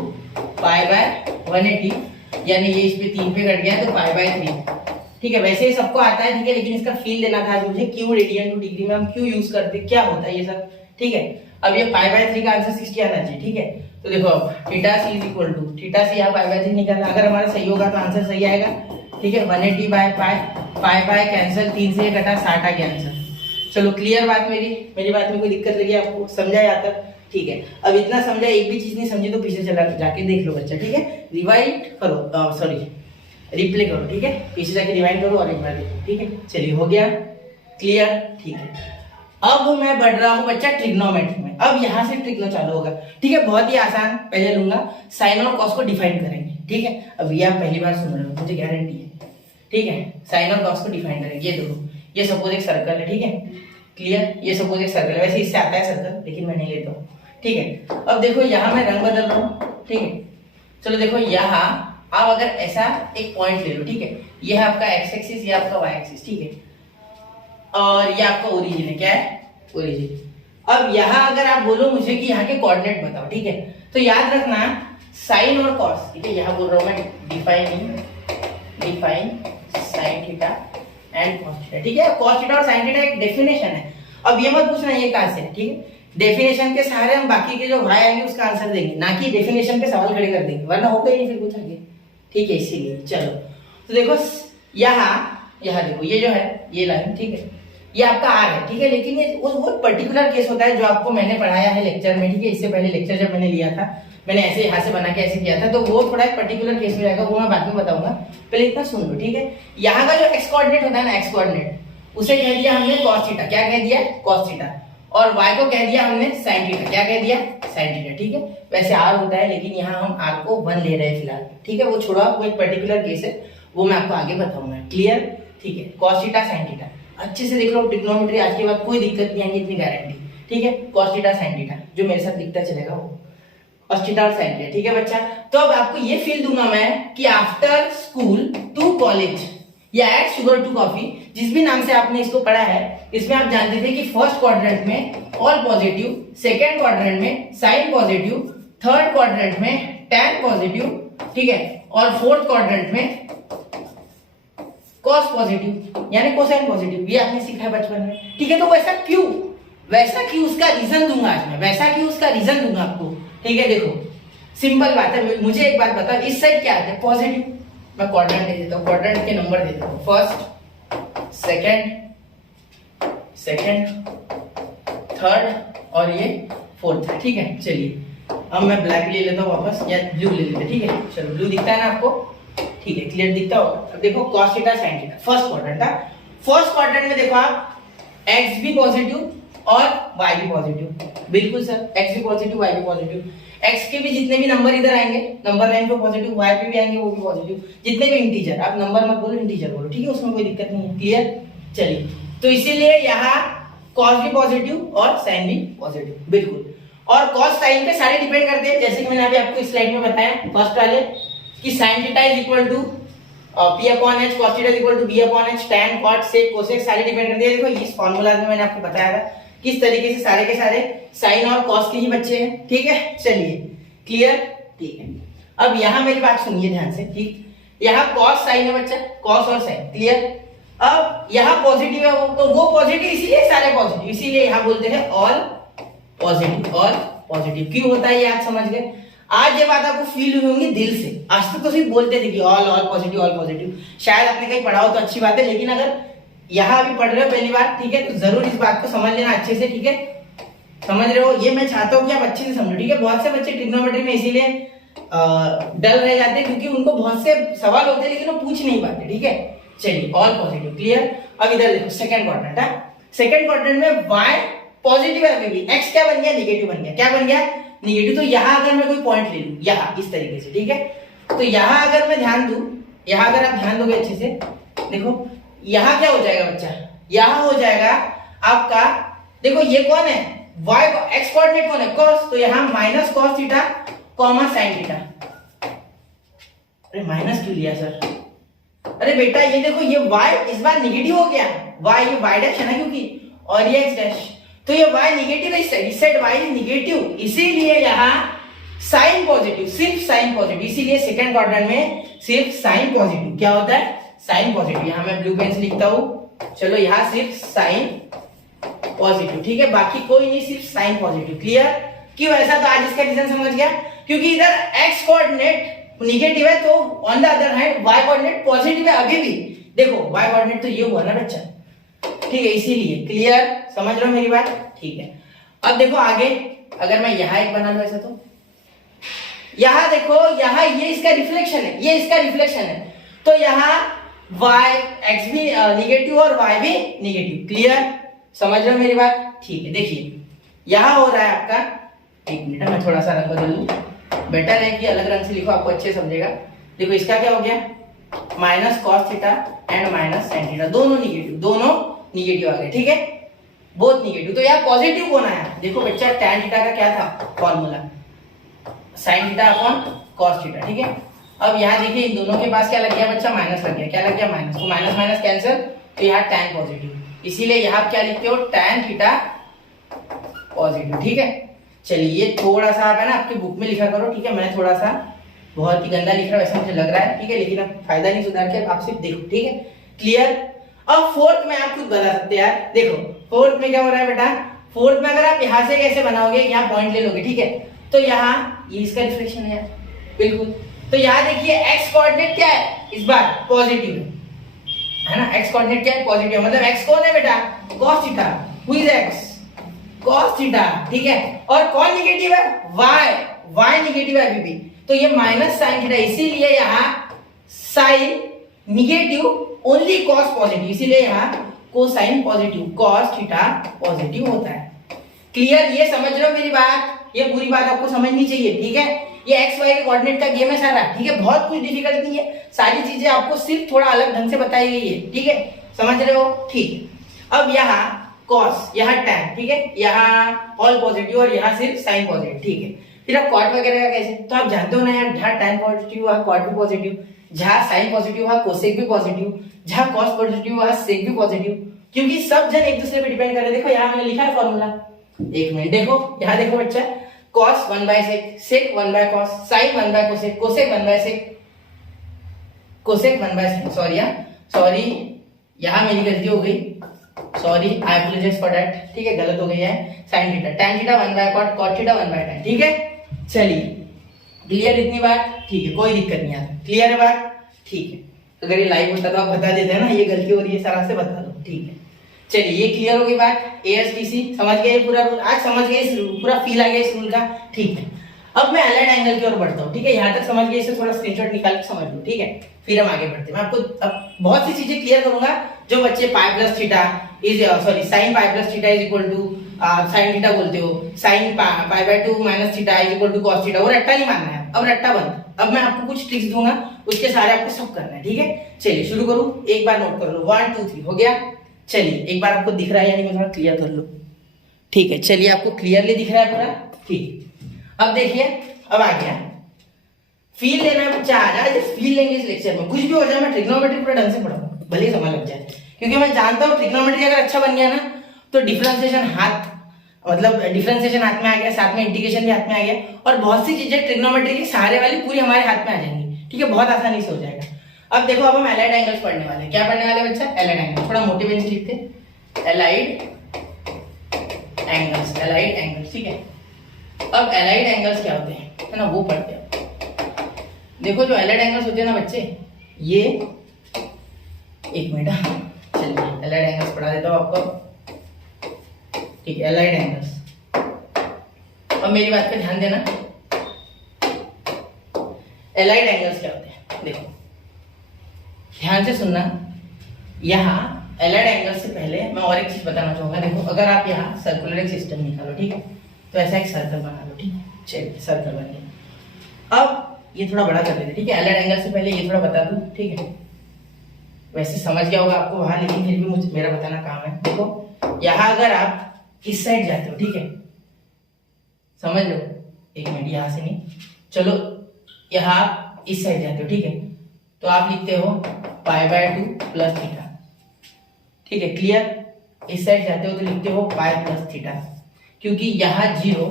pi by 180, यानी ये इस पे 3 पे कट गया तो पाई बाय 3, ठीक है। वैसे ही सबको आता है, ठीक है, लेकिन इसका फील देना था मुझे, क्यों रेडियन टू डिग्री में हम क्यों यूज करते, क्या होता है ये सब, ठीक है। अब ये पाई बाय 3 का आंसर 60 आना चाहिए, ठीक है। तो देखो theta c is equal to, theta c यहाँ पाई बाय 3 निकालना, अगर हमारा सही होगा तो आंसर सही आएगा, ठीक है। 180 by pi, pi by cancel, 3 से ये कटा 60 आ गया आंसर। चलो क्लियर बात, मेरी बात में कोई दिक्कत लगी आपको, समझा यहाँ तक, ठीक है। अब इतना समझा, एक भी चीज नहीं समझी तो पीछे चला जाके देख लो बच्चा, ठीक है, रिवाइंड करो, सॉरी रिप्ले करो, ठीक है, पीछे जाके रिवाइंड करो और एक बार देखो, ठीक है। चलिए हो गया क्लियर, ठीक है। अब मैं बढ़ रहा हूँ बच्चा ट्रिग्नोमेट्री में, अब यहाँ से ट्रिग्नो चालू होगा, ठीक है, बहुत ही आसान, पहले लूंगा साइन और कॉस को डिफाइन करेंगे, ठीक है। अब ये आप पहली बार सुन रहे हो, मुझे गारंटी है, ठीक है, साइन और कॉस को डिफाइन करेंगे। ये देखो, ये सपोज एक सर्कल है, ठीक है, क्लियर, ये सपोज एक सर्कल है, वैसे इससे आता है सर्कल लेकिन मैं नहीं लेता हूँ, ठीक है। अब देखो यहाँ मैं रंग बदल रहा हूँ, ठीक है, चलो देखो यहाँ आप अगर ऐसा एक पॉइंट ले लो, ठीक है, ये है आपका एक्स एक्सिस, ये आपका वाई एक्सिस, ठीक है, और ये आपका ओरिजिन है, क्या है, ओरिजिन। अब यहाँ अगर आप बोलो मुझे कि यहाँ के कोऑर्डिनेट बताओ, ठीक है, तो याद रखना साइन और कॉस, ठीक है, यहाँ बोल रहा हूँ मैं define sine theta and cos theta, ठीक है। कॉस थीटा और साइन थीटा एक डेफिनेशन है, अब ये मत पूछना ये कहाँ से है, ठीक है, डेफिनेशन के सहारे हम बाकी के जो भाई आएंगे उसका आंसर देंगे, ना कि डेफिनेशन पे सवाल खड़े कर देंगे, वरना होगा ही नहीं फिर कुछ आगे, ठीक है, इसीलिए। चलो तो देखो यहाँ देखो, ये जो है ये लाइन, ठीक है, ये आपका आर है, ठीक है। लेकिन ये वो पर्टिकुलर केस होता है जो आपको मैंने पढ़ाया है लेक्चर में, ठीक है। इससे पहले लेक्चर जब मैंने लिया था, मैंने ऐसे यहाँ से बना के ऐसे किया था, तो वो थोड़ा एक पर्टिकुलर केस में रहेगा, वो मैं बाद में बताऊंगा। पहले इतना सुन लो, ठीक है। यहाँ का जो एक्स कोऑर्डिनेट होता है ना, एक्स कोऑर्डिनेट, उसे कह दिया हमने कॉस थीटा। क्या कह दिया? Cos theta. और y को कह दिया हमने साइन थीटा। क्या कह दिया? साइन थीटा, ठीक है। वैसे r होता है, लेकिन यहाँ हम r को 1 ले रहे हैं फिलहाल, ठीक है। वो छोड़ा, वो एक पर्टिकुलर केस है, वो मैं आपको आगे बताऊंगा। क्लियर? ठीक है। कॉस थीटा साइन थीटा अच्छे से देख लो। ट्रिग्नोमेट्री आज के बाद कोई दिक्कत नहीं आएगी, इतनी गारंटी, ठीक है। कॉस थीटा साइन थीटा जो मेरे साथ लिखता चलेगा वो कॉस थीटा और साइन थीटा, ठीक है बच्चा। तो अब आपको ये फील दूंगा मैं कि आफ्टर स्कूल टू कॉलेज या एड शुगर टू कॉफी, जिस भी नाम से आपने इसको पढ़ा है, इसमें आप जानते थे कि फर्स्ट क्वाड्रेंट में ऑल पॉजिटिव, सेकंड क्वाड्रेंट में साइन पॉजिटिव, थर्ड क्वाड्रेंट में टैन पॉजिटिव, ठीक है, और फोर्थ क्वाड्रेंट में कॉस पॉजिटिव यानी कोसाइन पॉजिटिव। ये आपने सीखा है बचपन में, ठीक है। तो वैसा क्यों उसका रीजन दूंगा आज मैं, वैसा क्यों उसका रीजन दूंगा आपको, ठीक है। देखो सिंपल बात है, मुझे एक बात बताओ, इस साइड क्या आता है? पॉजिटिव। मैं क्वाड्रेंट दे देता हूँ, क्वाड्रेंट के नंबर दे देता हूँ, फर्स्ट, सेकंड, थर्ड और ये फोर्थ है, ठीक है। चलिए अब मैं ब्लैक ले लेता हूँ वापस, या ब्लू ले लेते हैं, ठीक है। चलो ब्लू दिखता है ना आपको, ठीक है, क्लियर दिखता होगा। अब देखो cos theta sin theta first quadrant था। फर्स्ट क्वाड्रेंट में देखो आप x भी पॉजिटिव और y भी पॉजिटिव, बिल्कुल सर, x भी पॉजिटिव y भी पॉजिटिव। x के भी जितने भी नंबर इधर आएंगे नंबर लाइन पे पॉजिटिव, y पे भी आएंगे वो भी पॉजिटिव, जितने भी इंटीजर, आप नंबर मत बोलो इंटीजर बोलो, ठीक है, उसमें कोई दिक्कत नहीं है। क्लियर? चलिए, तो इसीलिए यहाँ cos भी पॉजिटिव और sin भी पॉजिटिव, बिल्कुल। और cos sin पे सारे डिपेंड करते हैं, जैसे कि मैंने अभी आपको इस स्लाइड में बताया फर्स्ट वाले कि sin theta is equal to p upon h, cos theta is equal to b upon h, tan cot sec cosec सारे डिपेंड करते हैं। देखो इस फार्मूला में मैंने आपको बताया था किस तरीके से सारे के सारे sin और cos के ही बच्चे हैं, ठीक है। चलिए क्लियर? ठीक है। अब यहाँ मेरी बात सुनिए ध्यान से, ठीक। यहाँ cos sin है बच्चा, cos और sin, क्लियर। अब यहाँ पॉजिटिव है वो, तो वो पॉजिटिव इसीलिए सारे पॉजिटिव, इसीलिए यहाँ बोलते हैं ऑल पॉजिटिव, ऑल पॉजिटिव। क्यों होता है ये आज समझ गए। आज ये बात आपको फील हुई होंगी दिल से, आज तक तो सिर्फ बोलते थे कि ऑल पॉजिटिव, ऑल पॉजिटिव, शायद आपने कहीं पढ़ा हो तो अच्छी बात है, लेकिन अगर यहाँ अभी पढ़ रहे हो पहली बार, ठीक है, तो जरूर इस बात को समझ लेना अच्छे से, ठीक है। समझ रहे हो? ये मैं चाहता हूँ कि आप अच्छे से समझो, ठीक है। बहुत से बच्चे ट्रिग्नोमेट्री में इसीलिए डल रह जाते हैं क्योंकि उनको बहुत से सवाल होते हैं लेकिन वो पूछ नहीं पाते, ठीक है। चलिए ऑल पॉजिटिव, क्लियर। अब इधर देखो सेकंड क्वाड्रेंट है, सेकंड क्वाड्रेंट में y पॉजिटिव है, अभी भी x क्या बन गया? नेगेटिव बन गया। क्या बन गया? नेगेटिव। तो यहाँ अगर मैं कोई पॉइंट ले लूं, यहाँ इस तरीके से, ठीक है, तो यहाँ अगर मैं ध्यान दूं, यहाँ अगर आप ध्यान दोगे अच्छे से, देखो यहाँ क्या हो जाएगा बच्चा? यहाँ हो जाएगा आपका, देखो ये कौन है? y x कोऑर्डिनेट कौन है? cos, तो यहाँ minus cos theta comma sin theta. अरे माइनस क्यों लिया सर? अरे बेटा ये देखो ये y इस बार नेगेटिव हो गया, y ये y डैश है ना क्योंकि, और ये x डैश, तो ये y नेगेटिव है, इस साइड y इज नेगेटिव, इसीलिए यहाँ साइन पॉजिटिव, सिर्फ साइन पॉजिटिव, इसीलिए सेकंड क्वाड्रेंट में सिर्फ साइन पॉजिटिव। क्या होता है? Sine positive. यहाँ मैं ब्लू पेन से लिखता हूँ, चलो यहाँ सिर्फ साइन पॉजिटिव, ठीक है, बाकी कोई नहीं, सिर्फ साइन पॉजिटिव। क्लियर? क्यों ऐसा? तो आज इसका रीजन समझ गया, क्योंकि इधर x कोऑर्डिनेट नेगेटिव है, तो on the other hand y coordinate positive है अभी भी। देखो y कोऑर्डिनेट तो ये हुआ ना बच्चा, ठीक है, इसीलिए। क्लियर? समझ रहे हो मेरी बात? ठीक है। अब देखो आगे, अगर मैं यहाँ एक बना लूं ऐसा, तो यहाँ देखो, यहाँ ये इसका रिफ्लेक्शन है, ये इसका रिफ्लेक्शन है, तो यहाँ y x भी नेगेटिव और y भी नेगेटिव। क्लियर? समझ रहे हो मेरी बात? ठीक है। देखिए यहाँ हो रहा है आपका, एक मिनट मैं थोड़ा सा रंग बदल लूं, बेटर है कि अलग रंग से लिखो, आपको अच्छे समझेगा। देखो इसका क्या हो गया? Minus cos theta and minus sine theta, दोनों निगेटिव आ गए, ठीक है, बोथ निगेटिव। तो यहाँ पॉजिटिव कौन आया? देखो बच्चा tan थीटा का क्या था formula? Sine theta upon cos theta, ठीक है। अब यहाँ देखिए इन दोनों के पास क्या लग गया बच्चा? माइनस लग गया। क्या लग गया? माइनस। तो माइनस माइनस कैंसिल, तो यहाँ tan पॉजिटिव, इसीलिए यहाँ क्या लिखते हो? tan थीटा पॉजिटिव, ठीक है। चलिए ये थोड़ा सा आप है ना आपकी बुक में लिखा करो, ठीक है, मैं थोड़ा सा बहुत ही गंदा लिख रहा हूँ ऐसा मुझे लग रहा है, ठीक है, लेकिन अब फायदा नहीं सुधार के, आप सिर्फ देखो, ठीक है। क्लियर? अब फोर्थ में आप खुद बता सकते हैं यार। देखो फोर्थ में क्या हो रहा है बेटा? फोर्थ में अगर आप यहाँ से कैसे बनाओगे, यहाँ पॉइंट ले लोगे, ठीक है, तो यहाँ ये इसका रिफ्लेक्शन है बिल्कुल। तो यहाँ देखिए x कोऑर्डिनेट क्या है? इस बार पॉजिटिव है, है ना। एक्स कोऑर्डिनेट क्या है, पॉजिटिव, मतलब एक्स कौन है बेटा, cos theta, who is x, cos theta, ठीक है। और कौन निगेटिव है, y निगेटिव है अभी भी, तो ये माइनस साइन थीटा, इसीलिए यहाँ sine negative, only cos positive, इसीलिए यहाँ cosine positive, cos theta positive होता है। क्लियर, ये समझ रहे हो मेरी बात, ये पूरी बात आपको समझनी चाहिए, ठीक है। ये एक्स वाई के कोऑर्डिनेट का गेम है सारा, ठीक है, बहुत कुछ डिफिकल्ट नहीं है, सारी चीजें आपको सिर्फ थोड़ा अलग ढंग से बताई गई है, ठीक है, समझ रहे हो, ठीक है। अब यहाँ cos, यहाँ tan, ठीक है, यहाँ ऑल पॉजिटिव और यहाँ सिर्फ साइन पॉजिटिव, ठीक है। फिर अब कॉट वगैरह का कैसे, तो आप जानते हो ना यार, जहाँ tan पॉजिटिव वहाँ कॉट भी पॉजिटिव, जहाँ साइन पॉजिटिव वहाँ कोसेक भी पॉजिटिव, जहाँ cos पॉजिटिव वहाँ सेक भी पॉजिटिव, क्योंकि सब जन एक दूसरे पे डिपेंड कर रहे हैं। देखो यहाँ मैंने लिखा है फॉर्मूला, एक मिनट देखो, यहाँ देखो बच्चा, cos 1 by sec, sec 1 by cos, sin 1 by cosec, cosec 1 by sec, cosec 1 by sec, sorry यहाँ मेरी गलती हो गई, sorry, I apologise for that, ठीक है, गलत हो गई है, sin theta, tan theta 1 by cot, cot theta 1 by tan, ठीक है। चलिए, क्लियर इतनी बात, ठीक है, कोई दिक्कत नहीं आता, क्लियर है बात, ठीक है। अगर ये लाइव होता तो आप बता देते हैं ना, ये गलती हो रही है सर से बता दो, ठीक है। चलिए, ये क्लियर हो गई बात, एएसटीसी समझ गए पूरा रूल, आज समझ गए इस रूल, पूरा फील आ गया इस रूल का, ठीक है। अब मैं अलाइड एंगल की ओर बढ़ता हूँ, ठीक है, यहाँ तक समझ गए, इसे थोड़ा स्क्रीनशॉट निकाल के समझ लो, ठीक है, फिर हम आगे बढ़ते हैं। मैं आपको अब बहुत सी चीजें क्लियर करूंगा, जो बच्चे pi plus theta is sorry sine pi plus theta is equal to sine theta बोलते हो, sine pi by 2 minus theta is equal to cos theta, वो रट्टा नहीं मानना है, अब रट्टा बंद। अब मैं आपको कुछ ट्रिक्स दूंगा, उसके सारे आपको सब करना है, ठीक है। चलिए शुरू करूं, एक बार नोट कर लो, 1 2 3 हो गया। चलिए, एक बार आपको दिख रहा है यानी मैं थोड़ा क्लियर कर लो, ठीक है। चलिए, आपको क्लियरली दिख रहा है पूरा, ठीक। अब देखिए, अब आ गया फील लेना है बच्चा, आ जाए फील लेंगे इस लेक्चर में, कुछ भी हो जाए मैं ट्रिग्नोमेट्री पूरा ढंग से पढ़ाऊंगा, भले ही समझ लग जाए, क्योंकि मैं जानता हूँ ट्रिग्नोमेट्री अगर अच्छा बन गया ना तो डिफरेंशिएशन हाथ, मतलब डिफरेंशिएशन हाथ में आ गया, साथ में इंटीग्रेशन भी हाथ में आ गया, और बहुत सी चीजें ट्रिग्नोमेट्री की सहारे वाली पूरी हमारे हाथ में आ जाएंगी, ठीक है, बहुत आसानी से हो जाएगा। अब देखो, अब हम एलाइड एंगल्स पढ़ने वाले हैं, क्या पढ़ने वाले बच्चा, एलाइड एंगल, थोड़ा मोटे पेन से लिखते, एलाइड एंगल्स, एलाइड एंगल्स, ठीक है। अब एलाइड एंगल्स क्या होते हैं, है ना, वो पढ़ते हैं। देखो, जो एलाइड एंगल्स होते हैं ना बच्चे, ये एक मिनट, चलिए एलाइड एंगल्स पढ़ा देता हूँ आपको, ठीक है, एलाइड एंगल्स। अब मेरी बात पे ध्यान देना, एलाइड एंगल्स क्या होते हैं, देखो ध्यान से सुनना। यहाँ एलाइड एंगल से पहले मैं और एक चीज बताना चाहूंगा, देखो अगर आप यहाँ सर्कुलर एक सिस्टम निकालो, ठीक है, तो ऐसा एक सर्कल बना लो, ठीक है, चलिए सर्कल बन गया। अब ये थोड़ा बड़ा कर देते, ठीक है, एलाइड एंगल से पहले ये थोड़ा बता दूं, ठीक है, वैसे समझ गया होगा आपको वहां, लेकिन फिर भी मुझे मेरा बताना काम है। देखो यहाँ अगर आप इस साइड जाते हो, ठीक है, समझ लो, एक मिनट, यहाँ से नहीं, चलो यहाँ इस साइड जाते हो, ठीक है, तो आप लिखते हो पाई बाय 2 प्लस थीटा, ठीक है, क्लियर। इस साइड जाते हो तो लिखते हो पाई प्लस थीटा, क्योंकि यहाँ 0,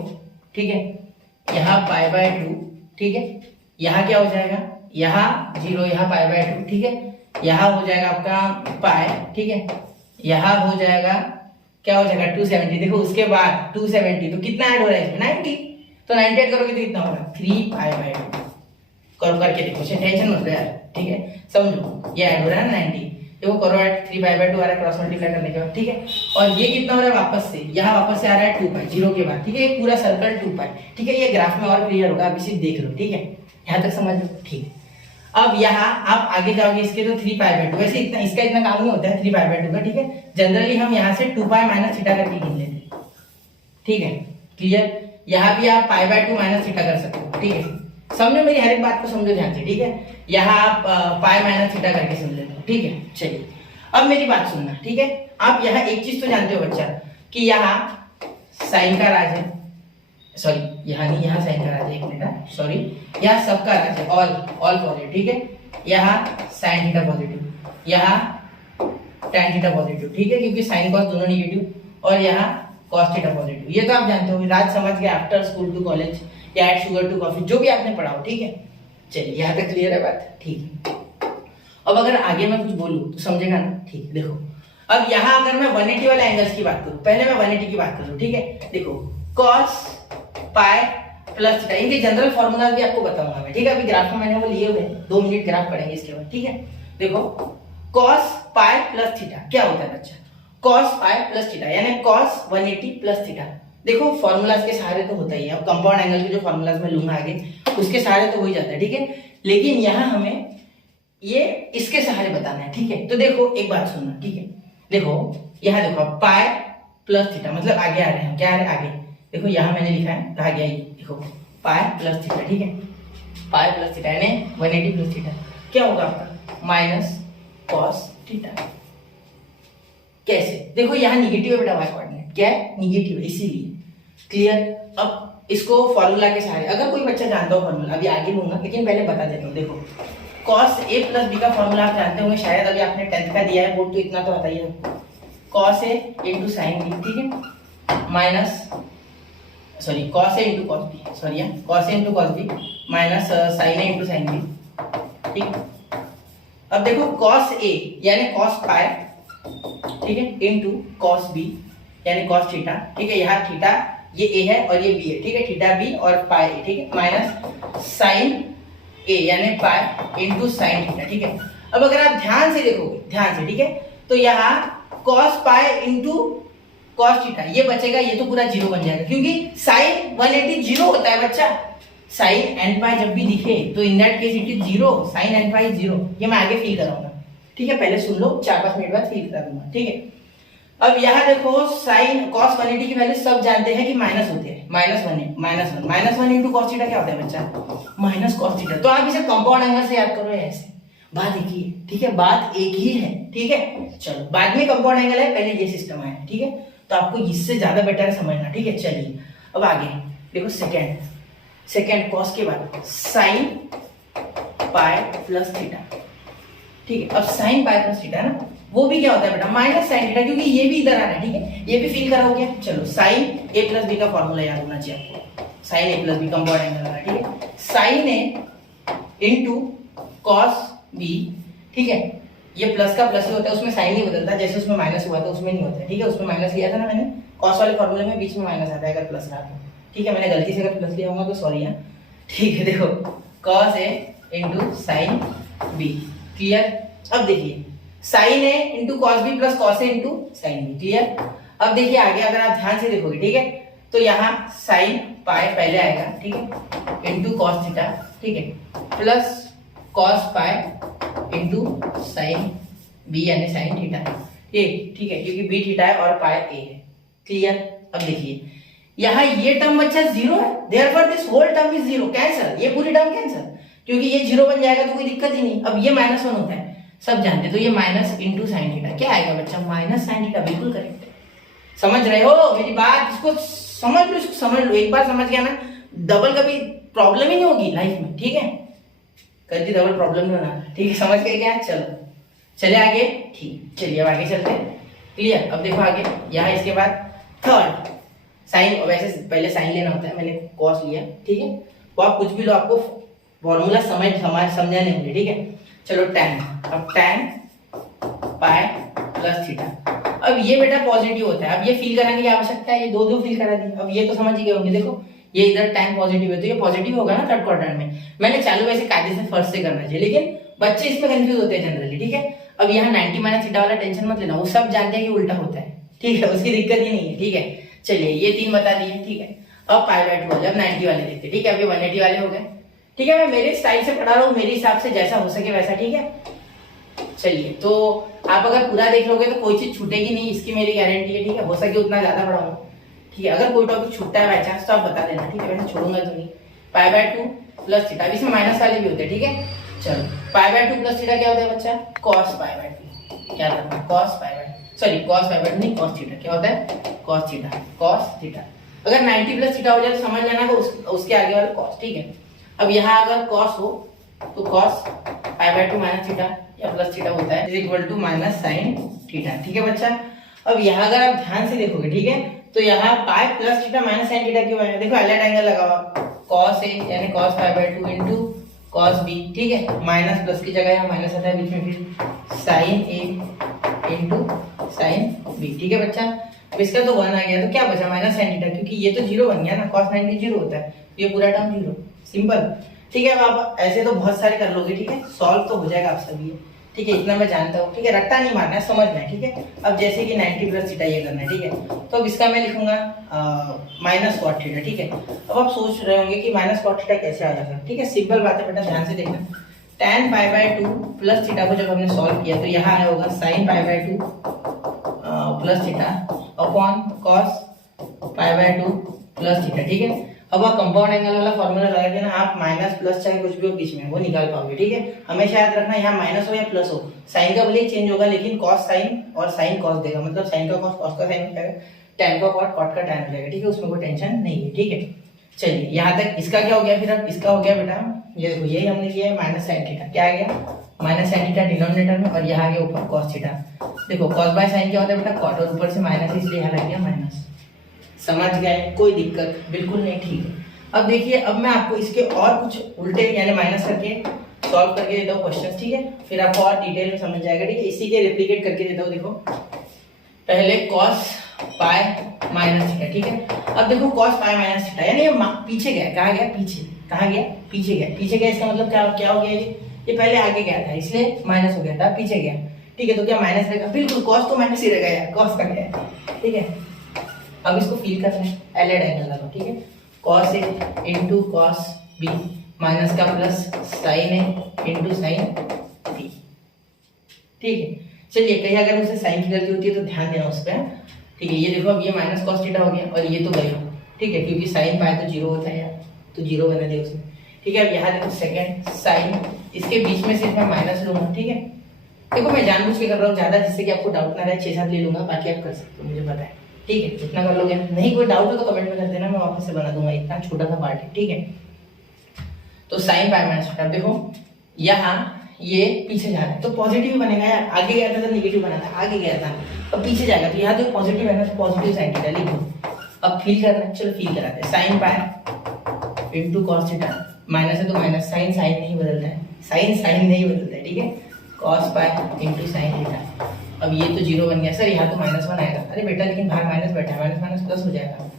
ठीक है, यहाँ पाई बाय 2, ठीक है, यहाँ क्या हो जाएगा, यहाँ 0, यहाँ पाई बाय 2, ठीक है, यहाँ हो जाएगा आपका पाई, ठीक है, यहाँ हो जाएगा, क्या हो जाएगा 270, देखो उसके बाद 270, तो कितना ऐड हो रहा है इसमें 90, तो 90 ऐड करोगे तो कितना होगा 3 पाई बाय 2, करो करके देखो, टेंशन मत लो यार, ठीक है, समझो ये ऐड हो रहा है 90, देखो करो ऐड, 3 पाई बाय 2 आ रहा है क्रॉस मल्टीप्लाई करने के बाद, ठीक है, और ये कितना हो रहा है वापस से, यहाँ वापस से आ रहा है 2 पाई 0 के बाद, ठीक है, पूरा सर्कल 2 पाई, ठीक है, ये ग्राफ में और क्लियर होगा, आप इसे देख लो, ठीक है, यहाँ तक समझ लो, ठीक है। अब यहाँ आप आगे जाओगे इसके तो 3 पाई बाय 2, वैसे इतना इसका इतना काम नहीं होता है 3 पाई बाय 2 का, ठीक है, जनरली हम यहाँ से 2 पाई माइनस थीटा करके गिन लेते हैं, ठीक है, क्लियर। यहाँ भी आप पाई बाय 2 माइनस थीटा कर सकते हो, ठीक है, समझो मेरी हर एक बात को समझो ध्यान से, ठीक है, यहाँ आप पाई माइनस थीटा करके समझ लेते हो, ठीक है। चलिए, अब मेरी बात सुनना, ठीक है, आप यहाँ एक चीज तो जानते हो बच्चा कि यहाँ साइन का राज है, सॉरी यहाँ नहीं, यहाँ साइन का राज है, एक मिनट, सॉरी, यहाँ सब का राज है, ऑल पॉजिटिव, ठीक है, यहाँ साइन थीटा पॉजिटिव, यहाँ tan थीटा पॉजिटिव, ठीक है, क्योंकि साइन कॉस दोनों नेगेटिव, और यहाँ cos थीटा पॉजिटिव, ये तो आप जानते हो, राज समझ गए, आफ्टर स्कूल टू कॉलेज या एड शुगर टू कॉफी, जो भी आपने पढ़ा हो, ठीक है। चलिए, यहाँ तक क्लियर है बात, ठीक है। अब अगर आगे मैं कुछ बोलूं तो समझेगा ना, ठीक है, देखो अब यहाँ अगर मैं 180 वाले एंगल्स की बात करूं, पहले मैं 180 की बात करूं, ठीक है, देखो cos पाई प्लस थीटा, इनके जनरल फॉर्मूला भी आपको बताऊंगा मैं, ठीक है, अभी ग्राफ में मैंने वो लिए हुए हैं, 2 मिनट ग्राफ पढ़ेंगे इसके बाद, ठीक है। देखो कॉस पाई प्लस थीटा क्या होता है बच्चा, कॉस पाई प्लस थीटा यानी कॉस 180 प्लस थीटा। देखो फॉर्मूलाज के सहारे तो होता ही है, अब कंपाउंड एंगल के जो फॉर्मूलाज में लूंगा आगे उसके सहारे तो हो ही जाता है, ठीक है। लेकिन यहाँ हमें ये इसके सहारे बताना है, ठीक है। तो देखो एक बात सुनना, ठीक है। देखो यहाँ देखो पाई प्लस थीटा मतलब आगे आ रहे हैं, क्या आ रहे हैं आगे, देखो यहाँ मैंने लिखा है कहा गया, देखो पाई प्लस थीटा, ठीक है। पाई प्लस थीटा यानी 180 प्लस थीटा क्या होगा आपका माइनस कॉस थीटा। कैसे, देखो यहाँ निगेटिव है बेटा, वाई कोऑर्डिनेट क्या है निगेटिव है, इसीलिए क्लियर। अब इसको फॉर्मूला के सहारे, अगर कोई बच्चा जानता हो फॉर्मूला अभी आगे लूंगा, लेकिन पहले बता देता हूँ। देखो cos a प्लस b का फॉर्मूला आप जानते होंगे शायद, अभी आपने 10th का दिया है बोर्ड तो इतना तो आता ही है, cos a into sine b, ठीक है, minus sorry cos a into cos b, sorry cos a into cos b minus sine a into sine b, ठीक। अब देखो cos a यानी cos पाई, ठीक है, इंटू cos b यानी cos थीटा, ठीक है। यहाँ थीटा ये a है और ये b है, ठीक है, थीटा b और पाई a, ठीक है, माइनस साइन a यानी पाई इंटू साइन थीटा, ठीक है। अब अगर आप ध्यान से देखोगे, ध्यान से, ठीक है, तो यहाँ cos pi into cos theta ये बचेगा, ये तो पूरा जीरो बन जाएगा क्योंकि साइन 180 जीरो होता है बच्चा। साइन एंड पाई जब भी दिखे तो in that case it is zero, sine and pi zero, ये मैं आगे फील कराऊंगा, ठीक है। पहले सुन लो, 4-5 मिनट बाद फील करा दूंगा, ठीक है। अब यहाँ देखो साइन cos 180 की वैल्यू सब जानते हैं कि माइनस होते हैं, minus one into cos theta क्या होता है बच्चा माइनस cos थीटा। तो आप इसे कंपाउंड एंगल से याद करो, ऐसे बात एक ही है, ठीक है, बात एक ही है, ठीक है। चलो बाद में कंपाउंड एंगल है, पहले ये सिस्टम आया, ठीक है, तो आपको इससे ज्यादा बेटर है समझना, ठीक है। चलिए अब आगे देखो सेकेंड cos के बाद साइन पाई प्लस थीटा, ठीक है। अब साइन पाई प्लस थीटा ना वो भी क्या होता है बेटा माइनस साइन थीटा, क्योंकि ये भी इधर आ रहा है, ठीक है, ये भी फील कराओगे। चलो साइन a प्लस b का फॉर्मूला याद होना चाहिए आपको, sine a plus b compound angle आ रहा है, ठीक है, sine a into cos b, ठीक है। ये प्लस का प्लस ही होता है, उसमें साइन नहीं बदलता, जैसे उसमें माइनस हुआ था उसमें नहीं होता है, ठीक है। उसमें माइनस लिया था ना मैंने, कॉस वाले फॉर्मूले में बीच में माइनस आता है अगर प्लस रहा तो, ठीक है। मैंने गलती से अगर प्लस लिया होगा तो सॉरी है, ठीक है। देखो cos a into sine b, clear. अब देखिए sine a into cos b plus cos a into sine b, clear. अब देखिए आगे अगर आप ध्यान से देखोगे, ठीक है, तो यहाँ साइन पाई पहले आएगा, ठीक है, इंटू कॉस थीटा, ठीक है, plus cos pi into sine b यानी साइन थीटा, ये ठीक है, क्योंकि b थीटा है और पाई a है, क्लियर। अब देखिए यहाँ ये टर्म बच्चा जीरो है, therefore this whole term is zero, cancel, ये पूरी टर्म कैंसल, क्योंकि ये जीरो बन जाएगा तो कोई दिक्कत ही नहीं। अब ये माइनस वन होता है सब जानते, तो ये माइनस इंटू साइन थीटा क्या आएगा बच्चा माइनस साइन थीटा, बिल्कुल करेक्ट है। समझ रहे हो मेरी बात, इसको समझ लो, इसको समझ लो, एक बार समझ गया ना डबल कभी प्रॉब्लम ही नहीं होगी लाइफ में, ठीक है, कभी डबल प्रॉब्लम नहीं होना, ठीक है, समझ गए क्या। चलो चले आगे, ठीक, चलिए अब आगे चलते हैं, क्लियर। अब देखो आगे यहाँ इसके बाद थर्ड साइन, वैसे पहले साइन लेना होता है, मैंने कॉस लिया, ठीक है, तो आप कुछ भी लो, आपको फॉर्मूला समझाने होंगे, ठीक है। चलो टैन, अब टैन पाई प्लस थीटा, अब ये बेटा पॉजिटिव होता है, अब ये फील कराने की आवश्यकता है, ये दो फील करा दी, अब ये तो समझ ही गए होंगे। देखो ये इधर टैन पॉजिटिव है तो ये पॉजिटिव होगा ना थर्ड क्वाड्रेंट में। मैंने चालू वैसे कायदे से फर्स्ट से करना चाहिए, लेकिन बच्चे इसमें कंफ्यूज होते हैं जनरली, ठीक है। अब यहाँ 90 माइनस थीटा वाला टेंशन मत लेना, वो सब जानते हैं कि उल्टा होता है, ठीक है, उसकी दिक्कत ही नहीं है, ठीक है। चलिए ये 3 बता दिए, ठीक है। अब पाई बाय 2 वाले, अब 90 वाले देखते हैं, ठीक है। अब ये 180 वाले हो गए, ठीक है। मैं मेरे स्टाइल से पढ़ा रहा हूँ, मेरे हिसाब से जैसा हो सके वैसा, ठीक है। चलिए तो आप अगर पूरा देख लोगे तो कोई चीज छूटेगी नहीं, इसकी मेरी गारंटी है, ठीक है। हो सके उतना ज्यादा पढ़ाऊंगा, ठीक है। अगर कोई टॉपिक छूटता है बाई चांस तो आप बता देना, ठीक है, वैसे छोड़ूंगा तो नहीं। पाई बाय 2 प्लस थीटा, इसमें माइनस वाले भी होते हैं, ठीक है। चलो पाई बाय 2 प्लस थीटा क्या होता है बच्चा कॉस पाई बाय 2, क्या रखना cos pi bye, sorry cos pi bye नहीं कॉस थीटा, क्या होता है कॉस थीटा, कॉस थीटा। अगर 90 प्लस थीटा हो जाए तो समझ लेना उसके आगे वाला कॉस, ठीक है। अब यहाँ अगर कॉस हो तो cos pi by 2 minus theta या प्लस थीटा होता है, is equal to minus sine theta, ठीक है बच्चा। अब यहाँ अगर आप ध्यान से देखोगे, ठीक है, तो यहाँ पाई plus theta minus sine theta क्यों है, देखो एलाइट एंगल लगा हुआ, कॉस ए यानी cos pi by 2 into cos B, ठीक है, माइनस प्लस की जगह यहाँ माइनस आता है बीच में, फिर sign A into sine B, ठीक है बच्चा। अब इसका तो 1 आ गया तो क्या बचा माइनस साइन थीटा, क्योंकि ये तो जीरो बन गया ना, कॉस 90 जीरो होता है, ये पूरा टर्म जीरो, सिंपल, ठीक है। अब आप ऐसे तो बहुत सारे कर लोगे, ठीक है, सॉल्व तो हो जाएगा आप सभी, ठीक है, इतना मैं जानता हूँ। ठीक है, रट्टा नहीं मारना है, समझना है। ठीक है, अब जैसे कि 90 प्लस थीटा ये करना है। ठीक है, तो अब इसका मैं लिखूंगा माइनस कॉट थीटा। ठीक है, अब आप सोच रहे होंगे कि माइनस कॉट थीटा कैसे आ जाएगा। ठीक है, सिंपल बात है बेटा, ध्यान से देखना। tan pi by 2 plus theta को जब हमने सॉल्व किया तो यहाँ आया होगा sin pi by 2 plus theta upon cos pi by 2 plus theta. ठीक है, अब आप कंपाउंड एंगल वाला फॉर्मूला लगा के ना आप माइनस प्लस चाहे कुछ भी हो बीच में वो निकाल पाओगे। ठीक है, हमेशा याद रखना यहाँ माइनस हो या प्लस हो, साइन का भले चेंज होगा लेकिन कॉस साइन और साइन कॉस देगा, मतलब साइन का कॉस कॉस का साइन हो जाएगा, tan का कॉट कॉट का tan हो जाएगा। ठीक है, उसमें कोई टेंशन नहीं है। ठीक है, चलिए यहाँ तक इसका क्या हो गया। फिर अब इसका हो गया बेटा, ये देखो यही हमने किया है माइनस साइन थीटा, क्या आ गया माइनस साइन थीटा डिनोमिनेटर में, और यहाँ आ गया ऊपर कॉस थीटा। देखो कॉस बाय साइन क्या होता है बेटा कॉट, और ऊपर से माइनस इसलिए यहाँ लग गया माइनस। समझ गए, कोई दिक्कत बिल्कुल नहीं। ठीक है, अब देखिए अब मैं आपको इसके और कुछ उल्टे यानी माइनस करके सॉल्व करके देता हूँ क्वेश्चन। ठीक है, फिर आपको और डिटेल में समझ जाएगा। ठीक है, इसी के रेप्लिकेट करके देता हूँ। देखो पहले cos पाई माइनस थीटा। ठीक है, अब देखो cos पाई माइनस थीटा यानी ये पीछे गया, कहाँ गया पीछे, कहाँ गया पीछे गया, पीछे गया इसका मतलब क्या क्या हो गया, ये पहले आगे गया था इसलिए माइनस हो गया था, पीछे गया। ठीक है, तो क्या माइनस रहेगा, बिल्कुल cos तो माइनस ही रहेगा यार, cos का क्या है। ठीक है, अब इसको फील करना है, एलेड एंगल लगाओ। ठीक है, cos A into cos B minus का plus sin A into sin B। ठीक है, चलिए कहीं अगर मुझसे साइन की गलती होती है तो ध्यान देना उस पर। ठीक है, ये देखो अब ये माइनस कॉस थीटा हो गया और ये तो गया। ठीक है, क्योंकि साइन पाए तो जीरो होता है यार, तो जीरो बना दिया उसमें। ठीक है, अब यहाँ देखो सेकंड साइन, इसके बीच में सिर्फ मैं माइनस लूंगा। ठीक है, देखो मैं जानबूझ के कर रहा हूँ ज्यादा, जिससे कि आपको डाउट ना रहे, 6-7 ले लूंगा, बाकी आप कर सकते हो, मुझे पता है। ठीक है, इतना कर लोगे, नहीं कोई डाउट हो तो कमेंट में कर देना, मैं वापस से बना दूंगा, इतना छोटा सा पार्ट है। ठीक है, तो साइन पाई माइनस थीटा, देखो यहाँ ये पीछे जा रहा है तो पॉजिटिव बनेगा यार, आगे गया था तो नेगेटिव बना था, आगे गया था अब पीछे जाएगा, तो यहाँ तो पॉजिटिव है ना, तो पॉजिटिव साइन थीटा लिखो। अब फील करना है, चलो फील कराते हैं। Sine pi into cos theta, minus है तो माइनस, साइन साइन नहीं बदलता है, साइन साइन नहीं बदलता है। ठीक है, cos pi into sine theta, अब ये तो जीरो बन गया सर, यहाँ तो -1 आएगा। अरे बेटा लेकिन बाहर माइनस बैठा है, माइनस माइनस प्लस हो जाएगा।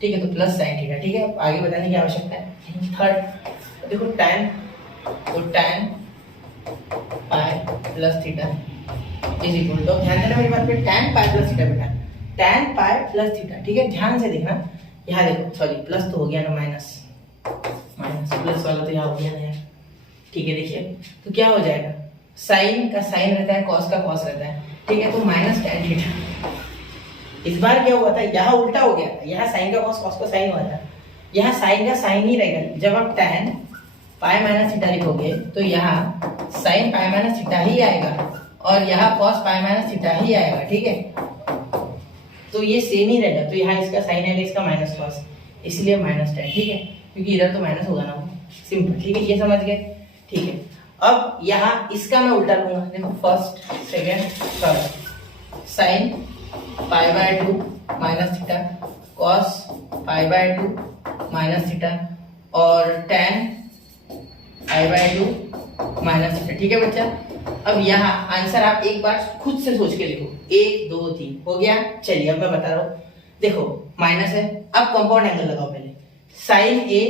ठीक है, तो प्लस साइन थीटा। ठीक है, आगे बताने की आवश्यकता है। थर्ड देखो tan, तो tan pi plus theta is equal to, ध्यान देना मेरी बात पे, tan पाई प्लस थीटा बेटा, tan पाई प्लस थीटा। ठीक है, ध्यान से देखना, यहाँ देखो सॉरी प्लस तो हो गया ना, माइनस माइनस प्लस वाला तो यहाँ हो गया ना यार। ठीक है, देखिए तो क्या हो जाएगा, साइन का साइन रहता है, कॉस का कॉस रहता है। ठीक है, तो माइनस tan थीटा। इस बार क्या हुआ था, यहाँ उल्टा हो गया था, यहाँ साइन का कॉस कॉस का साइन हुआ था, यहाँ साइन का साइन ही रहेगा। जब आप tan पाई माइनस थीटा लिखोगे तो यहाँ साइन पाई माइनस थीटा ही आएगा और यहाँ कॉस पाई माइनस थीटा ही आएगा। ठीक है, तो ये सेम ही रहेगा, तो यहाँ इसका साइन आएगा, इसका माइनस कॉस, इसलिए माइनस tan। ठीक है, क्योंकि इधर तो माइनस होगा ना, सिंपल। ठीक है, ये समझ गए। ठीक है, अब यहाँ इसका मैं उल्टा लूंगा, देखो first second third, sign pi by 2 minus theta, cos pi by 2 minus theta, और tan pi by 2 minus theta. ठीक है बच्चा, अब यहाँ आंसर आप एक बार खुद से सोच के लिखो, 1 2 3 हो गया। चलिए अब मैं बता रहा हूँ, देखो माइनस है, अब कंपाउंड एंगल लगाओ पहले, sine A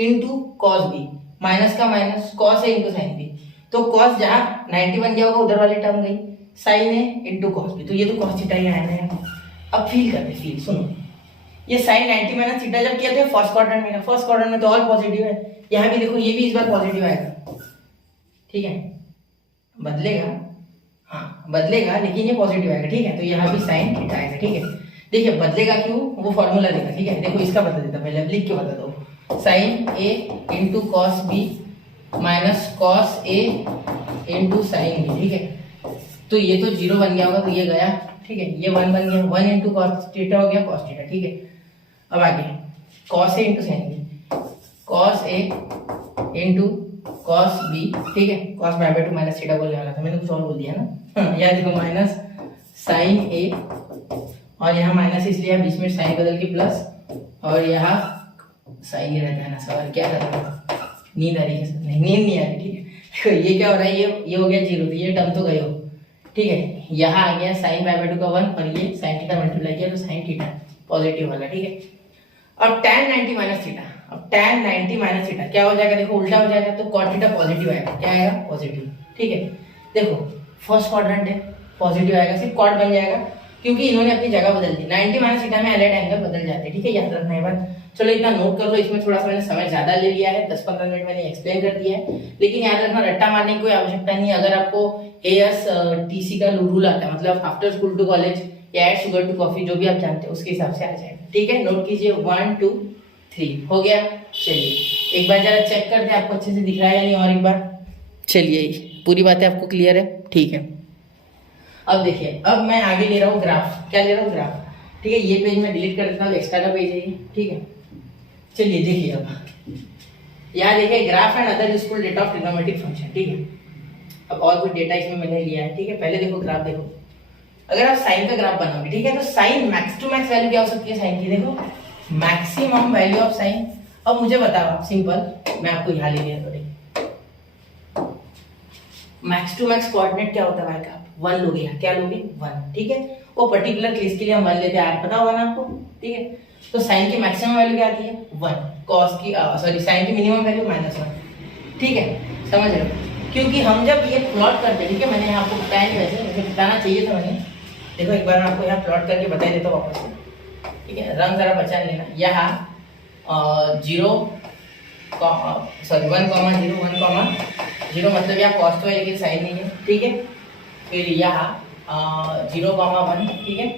into cos B, minus का minus, cos A into sine B, तो कॉस जहाँ 90 बन गया होगा उधर वाली टर्म गई, sine A into cos B, तो ये तो कॉस थीटा ही आया है। अब फील करते, फील सुनो, ये साइन 90 माइनस थीटा जब किया तो फर्स्ट क्वाड्रेंट में, फर्स्ट क्वाड्रेंट में तो ऑल पॉजिटिव है, यहाँ भी देखो ये भी इस बार पॉजिटिव आएगा। ठीक है, बदलेगा, हाँ बदलेगा, लेकिन ये पॉजिटिव आएगा। ठीक है, तो यहाँ भी साइन थीटा आएगा। ठीक है, देखिए बदलेगा क्यों, वो फॉर्मूला देखा। ठीक है, देखो इसका बता देता पहले, अब लिख के बता दो, sine A into cos B minus cos A into sine B। ठीक है, तो ये तो जीरो बन गया होगा, तो ये गया। ठीक है, ये 1 बन गया, 1 इंटू कॉस थीटा हो गया कॉस थीटा। ठीक है, अब आगे cos A into sine B, cos A into cos B। ठीक है, कॉस बाय 2 माइनस थीटा बोलने वाला था, मैंने कुछ और बोल दिया ना। यहाँ देखो माइनस साइन A, और यहाँ माइनस इसलिए बीच में साइन बदल के प्लस, और यहाँ साइन ही रहता है ना। सवाल क्या कर रहा है, नींद आ रही है? नहीं, नींद नहीं आ रही। ठीक है, ये क्या हो रहा है, ये हो गया जीरो, तो ये टर्म तो गए हो। ठीक है, यहाँ आ गया साइन बाय 2 का 1, और ये साइन थीटा मल्टीप्लाई किया तो साइन थीटा पॉजिटिव वाला। ठीक है, अब tan 90 माइनस थीटा, अब tan 90 माइनस थीटा क्या हो जाएगा, देखो उल्टा हो जाएगा, तो cot थीटा पॉजिटिव आएगा, क्या आएगा पॉजिटिव। ठीक है, देखो फर्स्ट क्वाड्रेंट है, पॉजिटिव आएगा, सिर्फ कॉर्ड बन जाएगा क्योंकि इन्होंने अपनी जगह बदल दी। 90 माइनस थीटा में एलाइड एंगल बदल जाते हैं, ठीक है, याद रखना है बात। चलो इतना नोट कर लो, इसमें थोड़ा सा मैंने समय ज्यादा ले लिया है, 10-15 मिनट मैंने एक्सप्लेन कर दिया है, लेकिन याद रखना रट्टा मारने की कोई आवश्यकता नहीं है। अगर आपको ASTC का रूल आता है, मतलब आफ्टर स्कूल टू कॉलेज या एड शुगर टू कॉफी, जो भी आप जानते हैं उसके हिसाब से आ जाएगा, ठीक है। नोट कीजिए 1 2 3 हो गया। चलिए एक बार जरा चेक करते हैं आपको अच्छे से दिख रहा है या नहीं, और एक बार। चलिए पूरी बातें आपको क्लियर है, ठीक है। अब देखिए, अब मैं आगे ले रहा हूँ ग्राफ। क्या ले रहा हूँ? ग्राफ, ठीक है। ये पेज मैं डिलीट कर देता हूँ, एक्स्ट्रा का पेज है ये, ठीक है। चलिए देखिए, अब यहाँ देखिए graph and other useful data of trigonometric function, ठीक है। अब और कुछ डेटा इसमें मैंने लिया है, ठीक है। पहले देखो ग्राफ, देखो अगर आप साइन का ग्राफ बनाओगे, ठीक है, तो sine max to max value क्या हो सकती है साइन की? देखो मैक्सिमम वैल्यू ऑफ साइन। अब मुझे बताओ, सिंपल, मैं आपको यहाँ ले लिया, मैक्स टू मैक्स कोऑर्डिनेट क्या होता है भाई का? 1 लोगे, क्या लोगे? 1, ठीक है। वो पर्टिकुलर केस के लिए हम 1 लेते हैं, पता होगा ना आपको, ठीक है। तो साइन की मैक्सिमम वैल्यू क्या आती है? 1। कॉस की सॉरी साइन की मिनिमम वैल्यू -1, ठीक है, समझ रहे हो? क्योंकि हम जब ये प्लॉट करते हैं, ठीक है, मैंने आपको बताया नहीं, वैसे मुझे बताना चाहिए था मैंने। देखो एक बार मैं आपको यहाँ प्लॉट करके बता देता हूँ वापस से, ठीक है। रंग जरा बचा लेना। यहाँ 1,0 मतलब यहाँ कॉस तो है लेकिन साइन नहीं है, ठीक है। फिर यहाँ 0,1, ठीक है।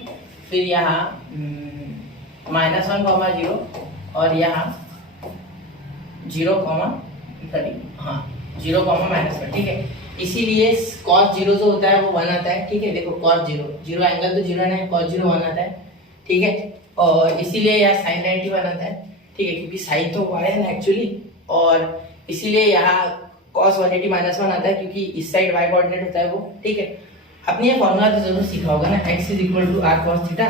फिर यहाँ -1,0 और यहाँ 0, हाँ 0,-1, ठीक है। इसीलिए cos 0 जो होता है वो 1 आता है, ठीक है। देखो cos 0 एंगल तो 0 है, cos 0 1 आता है, ठीक है। और इसीलिए यहाँ sin 90 1 आता है, ठीक है, क्योंकि साइन तो y है ना एक्चुअली, और इसीलिए यहाँ cos 180 -1 आता है क्योंकि इस साइड y कोऑर्डिनेट होता है वो, ठीक है। आपने ये फॉर्मूला तो जरूर सीखा होगा ना, x = r cos थीटा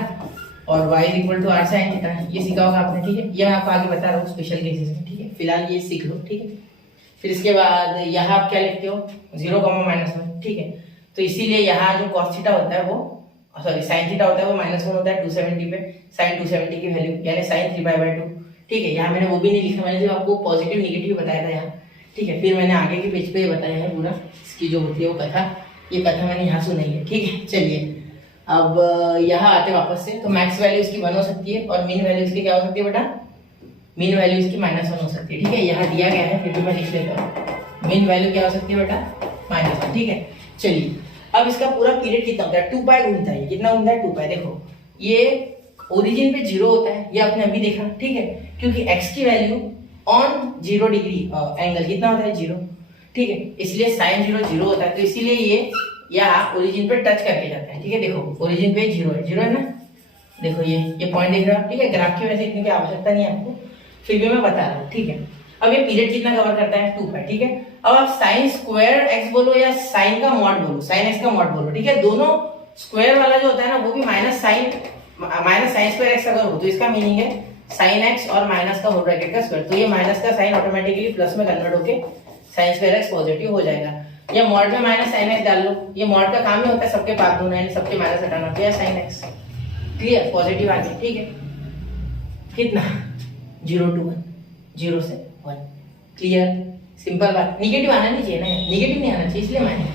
और y = r sin थीटा, ये सीखा होगा आपने, ठीक है। ये मैं आपको आगे बता रहा हूँ स्पेशल केसेस में, ठीक है। फिलहाल ये सीख लो, ठीक है। फिर इसके बाद यहाँ आप क्या लिखते हो? 0,-1, ठीक है। तो इसीलिए यहाँ जो cos थीटा होता है वो, सॉरी sin थीटा होता है वो -1 होता है 270 पे, sin 270 की वैल्यू यानी sin 3π/2, ठीक है। यहाँ मैंने वो भी नहीं लिखा, मैंने जो आपको पॉजिटिव निगेटिव बताया था यहाँ, ठीक है। फिर मैंने आगे के पेज पे बताया है पूरा इसकी जो होती है वो कथा, ये कथा मैंने यहाँ सुनाई है, ठीक है। चलिए अब यहाँ आते वापस से, तो मैक्स वैल्यू इसकी 1 हो सकती है और मीन वैल्यू इसकी क्या हो सकती है बेटा? मीन वैल्यू इसकी -1 हो सकती है, ठीक है। यहाँ दिया गया है, फिर भी मैं लिख लेता हूँ। मीन वैल्यू क्या हो सकती है बेटा? -1, ठीक है। चलिए अब इसका पूरा पीरियड कितना होता है? 2π घूमता है। कितना घूमता है? 2π। देखो ये ओरिजिन पे 0 होता है, ये आपने अभी देखा, ठीक है, क्योंकि x की वैल्यू ऑन 0 डिग्री एंगल कितना होता है? 0, ठीक है। इसलिए sin 0 0 होता है, तो इसीलिए ये यहाँ ओरिजिन पे टच करके जाता है, ठीक है। देखो ओरिजिन पे 0 है ना, देखो ये पॉइंट दिख रहा है, ठीक है। ग्राफ की वजह से इतनी की आवश्यकता नहीं है आपको, फिर भी मैं बता रहा हूँ, ठीक है। अब ये पीरियड कितना कवर करता है? 2π, ठीक है। अब आप साइन स्क्वायर x बोलो या साइन का मॉड बोलो, साइन x का मॉड बोलो, ठीक है। दोनों स्क्वायर वाला जो होता है ना वो भी माइनस साइन स्क्वायर x अगर हो तो इसका मीनिंग है साइन x और माइनस का होल ब्रैकेट का स्क्वायर, तो ये माइनस का साइन ऑटोमेटिकली प्लस में कन्वर्ट होके साइन स्क्वायर x पॉजिटिव हो जाएगा। या मॉड में माइनस साइन x डाल लो, ये मॉड का काम ही होता है सबके पास दोनों यानी सबके माइनस हटाना, तो साइन x क्लियर, पॉजिटिव आ गया, ठीक है। कितना? 0 to 1, 0 से 1, क्लियर, सिंपल बात। निगेटिव आना नहीं चाहिए ना, निगेटिव नहीं आना चाहिए, इसलिए मैंने,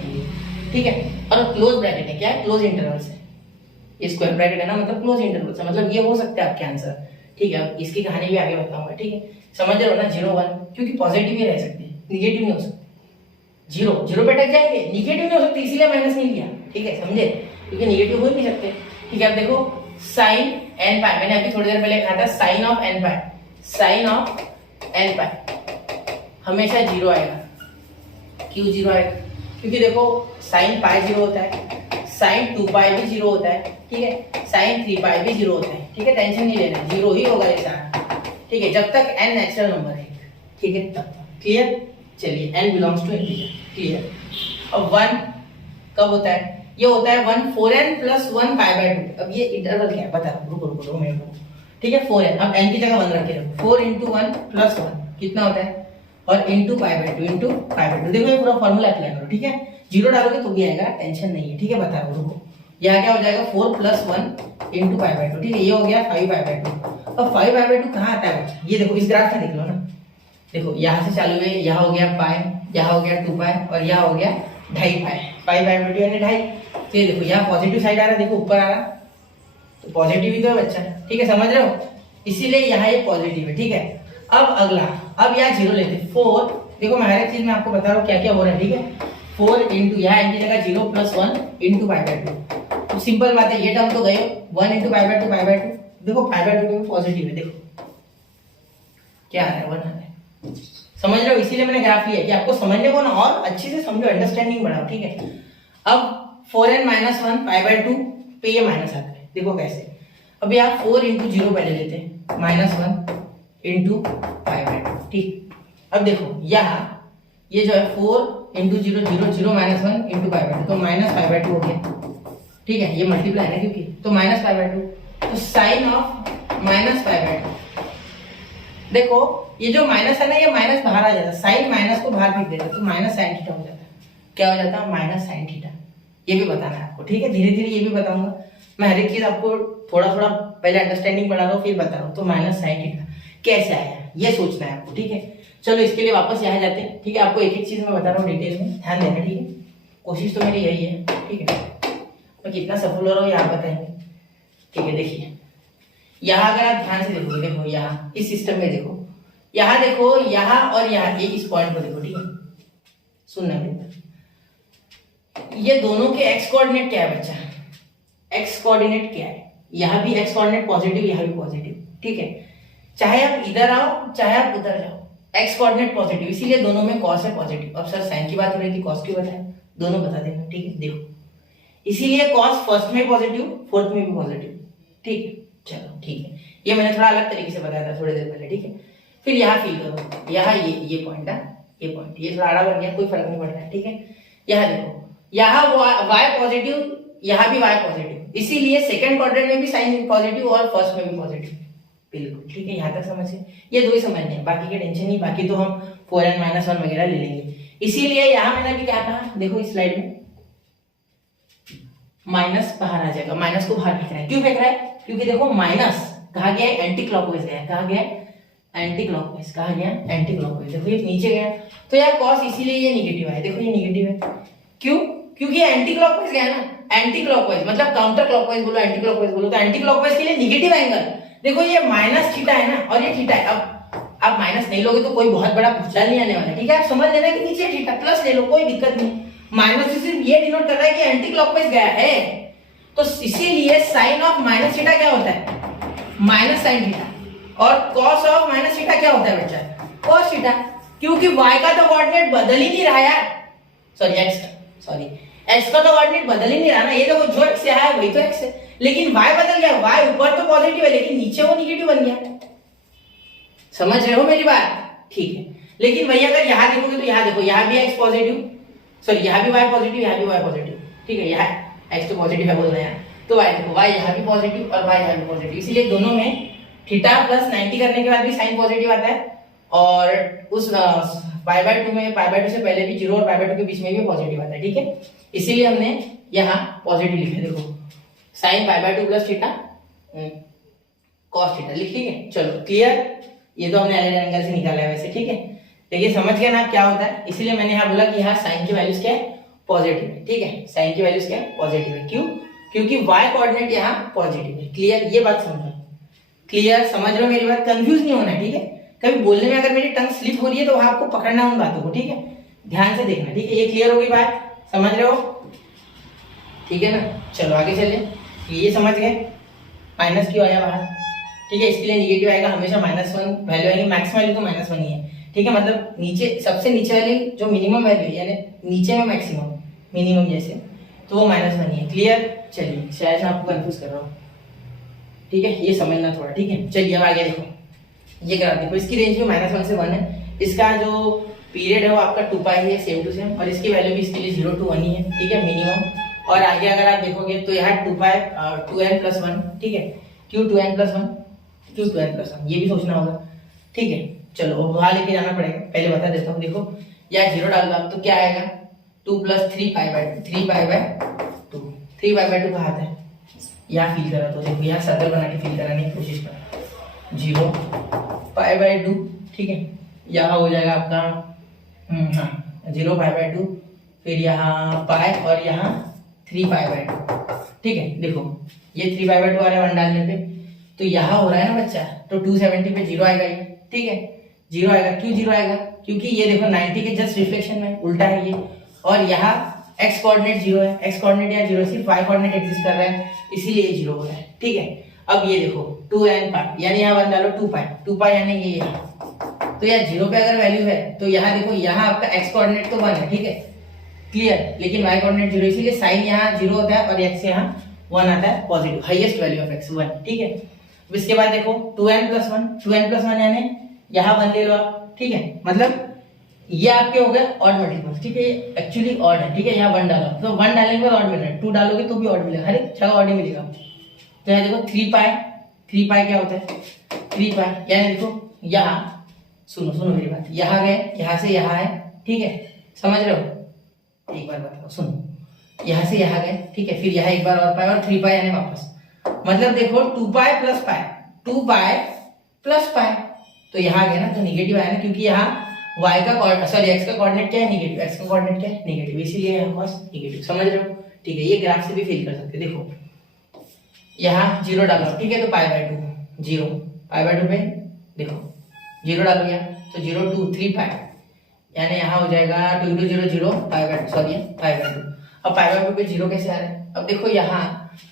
ठीक है। और क्लोज ब्रैकेट है, क्या है? क्लोज इंटरवल से, ये स्क्वायर ब्रैकेट है ना, मतलब क्लोज इंटरवल से, मतलब ये हो सकता है आपके आंसर, ठीक है। इसकी कहानी भी आगे बताऊंगा, ठीक है। समझ रहे हो ना? 0 1 क्योंकि पॉजिटिव ही रह सकते हैं, निगेटिव नहीं हो सकते। 0 पे अटक जाएंगे, निगेटिव नहीं हो सकते, इसीलिए माइनस नहीं लिया, ठीक है, समझे? क्योंकि निगेटिव हो ही नहीं सकते, ठीक है। अब देखो साइन n पाई, मैंने अभी थोड़ी देर पहले कहा था sine of n pi, sine of n pi हमेशा 0 आएगा। क्यों 0 आएगा? क्योंकि देखो साइन पाई 0 होता है, साइन 2π भी 0 होता है, ठीक है, साइन 3π भी 0 होता है, ठीक है। टेंशन नहीं लेना, 0 ही होगा ये सारा, ठीक है, जब तक n नेचुरल नंबर है, ठीक है, तब तक, क्लियर। चलिए n belongs to integer, clear. अब 1 कब होता है? ये होता है 1 4n + 1 π/2। अब ये इंटरवल क्या है बता रहा हूं, रुको 2 मिनट, ठीक है। 4n, अब n की जगह 1 रख के रखो, 4 × 1 + 1 कितना होता है? और इंटू π/2 देखो ये पूरा फॉर्मूला अप्लाई करो, ठीक है। 0 डालोगे तो भी आएगा, टेंशन नहीं है, ठीक है। बता रहा हूं, रुको, यहाँ क्या हो जाएगा? 4 + 1 × π/2, ठीक है, ये हो गया 5π/2। अब 5π/2 कहाँ आता है बच्चा? ये देखो इस ग्राफ का देख लो ना, देखो यहाँ से चालू है, यहाँ हो गया पाई, यहाँ हो गया 2π और यहाँ हो गया 2.5π, पाई बाय टू यानी 2.5। तो ये देखो यहाँ पॉजिटिव साइड आ रहा है, देखो ऊपर आ रहा, तो पॉजिटिव ही तो है बच्चा, ठीक है, समझ रहे हो, इसीलिए यहाँ ये पॉजिटिव है, ठीक है। अब अगला, अब यहाँ 0 लेते हैं, 4, देखो मैं हर एक चीज में आपको बता रहा हूँ क्या क्या हो रहा है, ठीक है। 4 इंटू यहाँ इनकी जगह 0 plus 1 into pi by two, तो सिंपल बात है, ये टर्म तो गए, 1 इंटू पाई बाय टू, देखो पाई बाय टू में पॉजिटिव है, देखो क्या आ रहा है, 1 आ रहा है, समझ रहे हो, इसीलिए मैंने ग्राफ लिया कि आपको समझने को ना और अच्छे से समझो, अंडरस्टैंडिंग बढ़ाओ, ठीक है। अब 4n minus 1 pi by to पे ये माइनस आता है, देखो कैसे, अभी आप 4 इंटू 0 पहले लेते हैं, minus 1 into pi by to, ठीक। अब देखो यहाँ ये जो है 4 into 0 0 0 minus 1 into pi by two, तो माइनस पाई बाय टू हो गया, ठीक है, ये मल्टीप्लाई है ना क्योंकि, तो माइनस पाई बाय टू, तो sine of minus pi by two, देखो ये जो माइनस है ना, ये माइनस बाहर आ जाता है, साइन माइनस को बाहर फेंक देता है, तो माइनस साइन थीटा हो जाता है, क्या हो जाता है, माइनस साइन थीटा, ये भी बताना है आपको, ठीक है, धीरे धीरे ये भी बताऊंगा मैं, हर एक चीज आपको थोड़ा थोड़ा पहले अंडरस्टैंडिंग बढ़ा दो फिर बता रहा हूँ। तो माइनस साइन थीटा कैसे आया ये सोचना है आपको, ठीक है। चलो इसके लिए वापस यहाँ जाते हैं, ठीक है, आपको एक एक चीज मैं बता रहा हूँ डिटेल में, ध्यान देना, ठीक है, कोशिश तो मेरी यही है, ठीक है, मैं कितना सफल हो रहा हूँ ये आप बताएंगे, ठीक है। देखिए यहाँ अगर आप ध्यान से देखो, देखो यहाँ इस सिस्टम में देखो, यहाँ देखो, यहाँ और यहाँ एक इस पॉइंट पर देखो, ठीक है, सुनना बेटा, ये दोनों के एक्स कोऑर्डिनेट क्या है बच्चा, एक्स कोऑर्डिनेट क्या है, यहाँ भी एक्स कोऑर्डिनेट पॉजिटिव, यहाँ भी पॉजिटिव, ठीक है, चाहे आप इधर आओ चाहे आप उधर जाओ, एक्स कोऑर्डिनेट पॉजिटिव, इसीलिए दोनों में कॉस है पॉजिटिव। अब सर साइन की बात हो रही थी, कॉस की बताए, दोनों बता देना, ठीक है, देखो इसीलिए कॉस फर्स्ट में पॉजिटिव, फोर्थ में भी पॉजिटिव, ठीक, चलो ठीक है, ये मैंने थोड़ा अलग तरीके से बताया था थोड़ी देर पहले, ठीक है। फिर यहाँ फील करो, यहाँ ये पॉइंट है, ये पॉइंट, ये थोड़ा आड़ा बन गया, कोई फर्क नहीं पड़ रहा है, ठीक है। यहाँ देखो, यहाँ y पॉजिटिव, यहाँ भी y पॉजिटिव, इसीलिए सेकंड क्वाड्रेंट में भी साइन पॉजिटिव और फर्स्ट में भी पॉजिटिव, बिल्कुल ठीक है, यहाँ तक समझे, ये दो ही समझने हैं, बाकी के टेंशन नहीं, बाकी तो हम 4n माइनस 1 वगैरह ले लेंगे। इसीलिए यहाँ मैंने भी क्या कहा, देखो इस स्लाइड में माइनस बाहर आ जाएगा, माइनस को बाहर फेंक रहा है, क्यों फेंक रहा है, क्योंकि देखो माइनस कहा गया है एंटी क्लॉकवाइज गया है, कहा गया है एंटी क्लॉकवाइज, कहा गया एंटी क्लॉकवाइज, देखो ये नीचे गया, तो यार कॉस इसीलिए ये नेगेटिव है, देखो ये नेगेटिव है, क्यों, क्योंकि एंटी क्लॉकवाइज गया ना, एंटी क्लॉकवाइज मतलब काउंटर क्लॉकवाइज बोलो, एंटी क्लॉकवाइज बोलो, तो एंटी क्लॉकवाइज के लिए नेगेटिव एंगल, देखो ये माइनस थीटा है ना और ये थीटा है, अब आप माइनस नहीं लोगे तो कोई बहुत बड़ा भूचाल नहीं आने वाला, ठीक है, आप समझ लेना कि नीचे थीटा, प्लस ले लो कोई दिक्कत नहीं, माइनस से सिर्फ ये डिनोट कर रहा है कि एंटी क्लॉकवाइज गया है, तो इसीलिए साइन ऑफ माइनस थीटा क्या होता है, माइनस साइन थीटा, और कॉस ऑफ माइनस थीटा क्या होता है बच्चा, कॉस थीटा, क्योंकि y का तो कोऑर्डिनेट बदल ही नहीं रहा यार, सॉरी x का तो कोऑर्डिनेट बदल ही नहीं रहा ना, ये देखो जो x से आया वही तो x है, लेकिन y बदल गया, y ऊपर तो पॉजिटिव है लेकिन नीचे वो नेगेटिव बन गया, समझ रहे हो मेरी बात, ठीक है। लेकिन वही अगर यहाँ देखोगे तो यहाँ देखो, यहाँ भी x पॉजिटिव, सॉरी यहाँ भी y पॉजिटिव, यहाँ भी y पॉजिटिव, ठीक है, यहाँ x तो पॉजिटिव है बोल रहे हैं, तो y देखो, y यहाँ भी पॉजिटिव और y यहाँ भी पॉजिटिव, इसीलिए दोनों में थीटा प्लस 90 करने के बाद भी साइन पॉजिटिव आता है, और उस पाई बाय 2 में, पाई बाय 2 से पहले भी 0 और पाई बाय 2 के बीच में भी पॉजिटिव आता है, ठीक है, इसीलिए हमने यहाँ पॉजिटिव लिखा, देखो sign pi by 2 plus theta cos theta लिख, ठीक है, चलो क्लियर, ये तो हमने एलएन एंगल से निकाला है वैसे, ठीक है, देखिए समझ गए ना क्या होता है, इसीलिए मैंने यहाँ बोला कि यहाँ साइन की वैल्यूज क्या है, पॉजिटिव है, ठीक है, साइन की वैल्यूज क्या है, पॉजिटिव है, क्यों, क्योंकि y कोऑर्डिनेट यहाँ पॉजिटिव है, क्लियर, ये बात समझो, क्लियर, समझ रहे हो मेरी बात, कंफ्यूज नहीं होना, ठीक है, कभी बोलने में अगर मेरी टंग स्लिप हो रही है तो वहां आपको पकड़ना उन बातों को, ठीक है, ध्यान से देखना, ठीक है, ये क्लियर हो गई बात, समझ रहे हो, ठीक है ना, चलो आगे चलिए, ये समझ गए, माइनस क्यों आया बाहर, ठीक है, इसके लिए नेगेटिव आएगा, हमेशा -1 वैल्यू आएगी, मैक्सिमम वैल्यू तो -1 ही है, ठीक है, मतलब नीचे सबसे नीचे वाली जो मिनिमम वैल्यू यानी नीचे में मैक्सिमम मिनिमम जैसे, तो वो -1 ही है, क्लियर, चलिए शायद मैं आपको कंफ्यूज कर रहा हूँ, ठीक है, ये समझना थोड़ा, ठीक है, चलिए अब आगे देखो, ये करा देखो, इसकी रेंज में -1 से 1 है, इसका जो पीरियड है वो आपका 2 पाई है, सेम टू सेम, और इसकी वैल्यू भी इसके लिए 0 to 1 ही है, ठीक है, मिनिमम, और आगे अगर आप देखोगे तो यहाँ 2 पाई 2n + 1, ठीक है, क्यों 2n + 1, क्यों 2n + 1, ये भी सोचना होगा, ठीक है, चलो वहां लेके जाना पड़ेगा, पहले बता देता हूँ, देखो यहाँ 0 डाल दो आप तो क्या आएगा, 2 + 3 पाई by 2, 3 pi by 2, 3 pi by 2 कहाँ आता है, यहाँ फील करा, तो देखो यहाँ सर्कल बना के फील कराने की कोशिश करो, 0 पाई बाय 2, ठीक है, यहाँ हो जाएगा आपका 0 पाई बाय 2 फिर यहाँ पाई और यहाँ 3π/2। ठीक है, देखो ये 3π/2 आ रहा है 1 डालने पे, तो यहाँ हो रहा है ना बच्चा, तो 270 पे 0 आएगा ये। ठीक है, 0 आएगा। क्यों 0 आएगा? क्योंकि ये देखो 90 के जस्ट रिफ्लेक्शन में उल्टा है ये, और यहाँ x कोऑर्डिनेट 0 है, x कोऑर्डिनेट यहाँ 0 सिर्फ y कोऑर्डिनेट एग्जिस्ट कर रहा है, इसीलिए ये 0 हो रहा है। ठीक है, अब ये देखो 2nπ यानी यहाँ 1 डालो 2π यानी ये यहाँ, तो यार 0 पे अगर वैल्यू है तो यहाँ देखो यहाँ आपका x कोऑर्डिनेट तो 1 है। ठीक है, क्लियर, लेकिन y कोऑर्डिनेट 0, इसीलिए साइन यहाँ 0 होता है और x यहाँ 1 आता है positive, highest value of x 1। ठीक है, अब इसके बाद देखो 2n+1 यानी यहाँ 1 ले लो आप। ठीक है, मतलब ये आपके हो गए ऑड मल्टीपल्स। ठीक है, ये एक्चुअली ऑड है। ठीक है, यहाँ 1 डालो तो 1 डालने के बाद ऑड मिल रहा है, 2 डालोगे तो भी ऑड मिलेगा, हर एक जगह ऑड ही मिलेगा। तो यहाँ देखो 3π क्या होता है 3π, यानी देखो यहाँ सुनो मेरी बात, यहाँ गए, यहाँ से यहाँ है। ठीक है, समझ रहे हो? एक बार बताओ, सुनो, यहाँ से यहाँ गए। ठीक है, फिर यहाँ एक बार और पाई और 3π यानी वापस, मतलब देखो 2π + π, तो यहाँ गए ना तो निगेटिव आया ना, क्योंकि यहाँ y का x का कोऑर्डिनेट क्या है नेगेटिव, x का कोऑर्डिनेट क्या है नेगेटिव, इसीलिए यहाँ कॉस नेगेटिव। समझ रहे हो? ठीक है, ये ग्राफ से भी फील कर सकते हैं। देखो यहाँ 0 डालो। ठीक है, तो π/2 0, π/2 पे देखो 0 डालो यहाँ, तो 0 2 3π यानी यहाँ हो जाएगा 2 × 0 0 π/2, सॉरी π/2। अब π/2 पे 0 कैसे आ रहा है? अब देखो यहाँ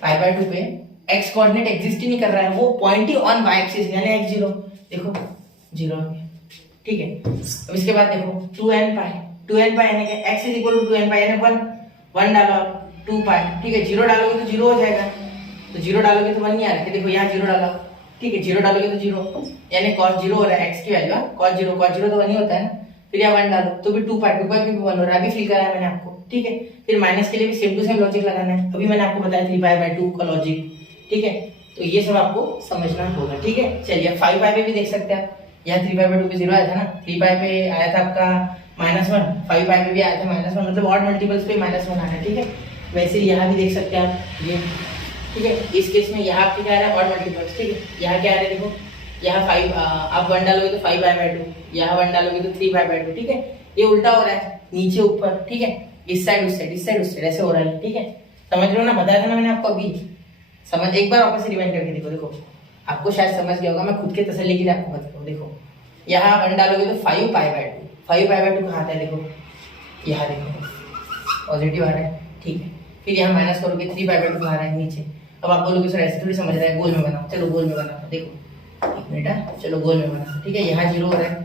π/2 पे x कोऑर्डिनेट एग्जिस्ट ही नहीं कर रहा है, वो point he on y axis यानी x0, देखो 0 आ गया। ठीक है, अब इसके बाद देखो 2nπ यानी कि x = 2nπ यानी 1 डालो आप 2π। ठीक है, 0 डालोगे तो 0 हो जाएगा, तो 0 डालोगे तो 1 नहीं आ रहा है, देखो यहाँ 0 डालो। ठीक है, 0 डालोगे तो 0 यानी cos 0 हो रहा है, x की वैल्यू cos 0 तो 1 ही होता है ना, फिर यहाँ 1 डालो तो भी 2π भी 1 हो रहा है, अभी फील कराया मैंने आपको। ठीक है, फिर माइनस के लिए भी सेम टू सेम लॉजिक लगाना है, अभी मैंने आपको बताया 3π/2 का लॉजिक। ठीक है, तो ये सब आपको समझना होगा। ठीक है, चलिए 5π पे भी देख सकते हैं आप, यहाँ 3π/2 पे 0 आया था ना, 3π पे आया था आपका -1, 5π पे भी आया था -1, मतलब ऑड मल्टीपल्स पे -1 आना है। ठीक है, वैसे यहाँ भी देख सकते हैं आप ये। ठीक है, इस केस में यहाँ आपके क्या आ रहा है ऑड मल्टीपल्स। ठीक है, यहाँ क्या आ रहा है देखो, यहाँ 5 आप 1 डालोगे तो 5π/2, यहाँ 1 डालोगे तो 3π/2। ठीक है, ये उल्टा हो रहा है, नीचे ऊपर। ठीक है, इस साइड उस साइड, इस साइड उस साइड, ऐसे हो रहा है। ठीक है, समझ रहे हो ना? बताया था ना मैंने आपको अभी, समझ, एक बार वापस रिवाइंड करके देखो आपको शायद समझ गया होगा, मैं खुद के तसल्ली के लिए आपको बता रहा हूँ। देखो यहाँ 1 डालोगे तो 5π/2 कहाँ आता है देखो, यहाँ देखो पॉजिटिव आ रहा है। ठीक है, फिर यहाँ माइनस करोगे 3π/2 कहाँ आ रहा है नीचे। अब आप बोलोगे सर ऐसे थोड़ी समझ रहा है, गोल में बनाओ, चलो गोल में बनाओ। देखो 1 मिनट, चलो गोल में बनाओ। ठीक है, यहाँ 0 हो रहा है।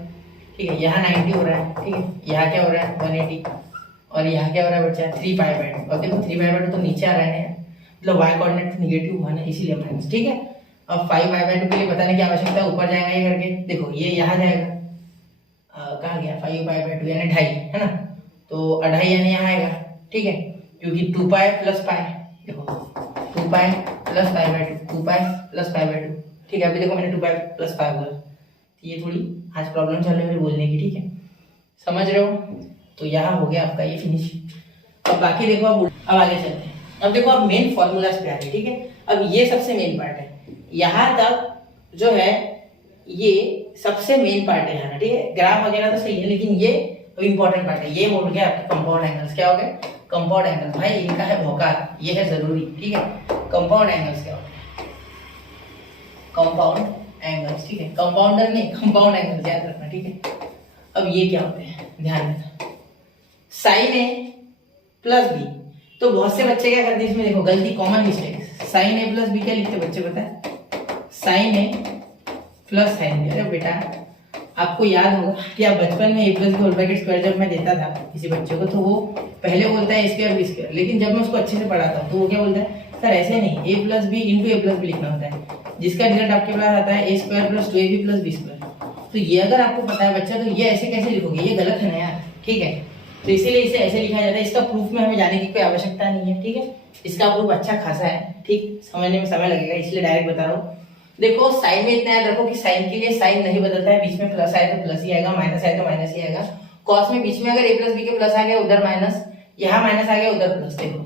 ठीक है, यहाँ 90 हो रहा है। ठीक है, यहाँ क्या हो रहा है 180, और यहाँ क्या हो रहा है बच्चा 3π/2। अब देखो 3π/2 तो नीचे आ रहा है, मतलब y कोऑर्डिनेट नेगेटिव हुआ ना, इसीलिए माइनस। ठीक है, अब 5π/2 के लिए बताने की आवश्यकता है, ऊपर जाएगा ये करके, देखो ये यहाँ जाएगा, कहाँ गया 5π/2 यानी 2.5 है ना, तो 2.5 यानी यहाँ आएगा। ठीक है, क्योंकि 2π + π, देखो 2π + π/2, 2π + π/2। ठीक है, अभी देखो मैंने 2π + π बोला, ये थोड़ी आज प्रॉब्लम चल रही है मेरे बोलने की। ठीक है, समझ रहे हो? तो यहाँ हो गया आपका ये फिनिश। अब बाकी देखो, अब आगे चलते हैं। अब देखो अब मेन फॉर्मूलाज पे आ गए। ठीक है, अब ये सबसे मेन पार्ट है, यहाँ तक जो है ये सबसे मेन पार्ट है यहाँ। ठीक है, ग्राफ वगैरह तो सही है, लेकिन ये इंपॉर्टेंट पार्ट है। ये हो गया आपके कंपाउंड एंगल्स। क्या हो गए कंपाउंड एंगल्स, भाई इनका है भौकाल, ये है जरूरी। ठीक है, कंपाउंड एंगल्स क्या होते हैं, कंपाउंड एंगल्स। ठीक है, कंपाउंडर नहीं, कंपाउंड एंगल्स याद रखना। ठीक है, अब ये क्या होते हैं ध्यान देना, sin A + B। तो बहुत से बच्चे क्या करते हैं इसमें, देखो गलती, common mistake, sin A + B क्या लिखते बच्चे पता है, sin A + sin B। अरे बेटा आपको याद होगा कि आप बचपन में a + b² जब मैं देता था किसी बच्चे को, तो वो पहले बोलता है a² b², लेकिन जब मैं उसको अच्छे से पढ़ाता हूँ तो वो क्या बोलता है, सर ऐसे नहीं, a + b × a + b लिखना होता है, जिसका रिजल्ट आपके पास आता है a² + 2ab + b²। तो ये अगर आपको पता है बच्चा, तो ये ऐसे कैसे लिखोगे, ये गलत है ना यार। ठीक है, तो इसीलिए इसे ऐसे लिखा जाता है। इसका प्रूफ में हमें जाने की कोई आवश्यकता नहीं है। ठीक है, इसका प्रूफ अच्छा खासा है, ठीक, समझने में समय लगेगा, इसलिए डायरेक्ट बता रहा हूँ। देखो साइन में इतना याद रखो कि साइन के लिए साइन नहीं बदलता है, बीच में प्लस आए तो प्लस ही आएगा, माइनस आए तो माइनस ही आएगा। कॉस में बीच में अगर a + b के प्लस आ गया उधर माइनस, यहाँ माइनस आ गया उधर प्लस, देखो।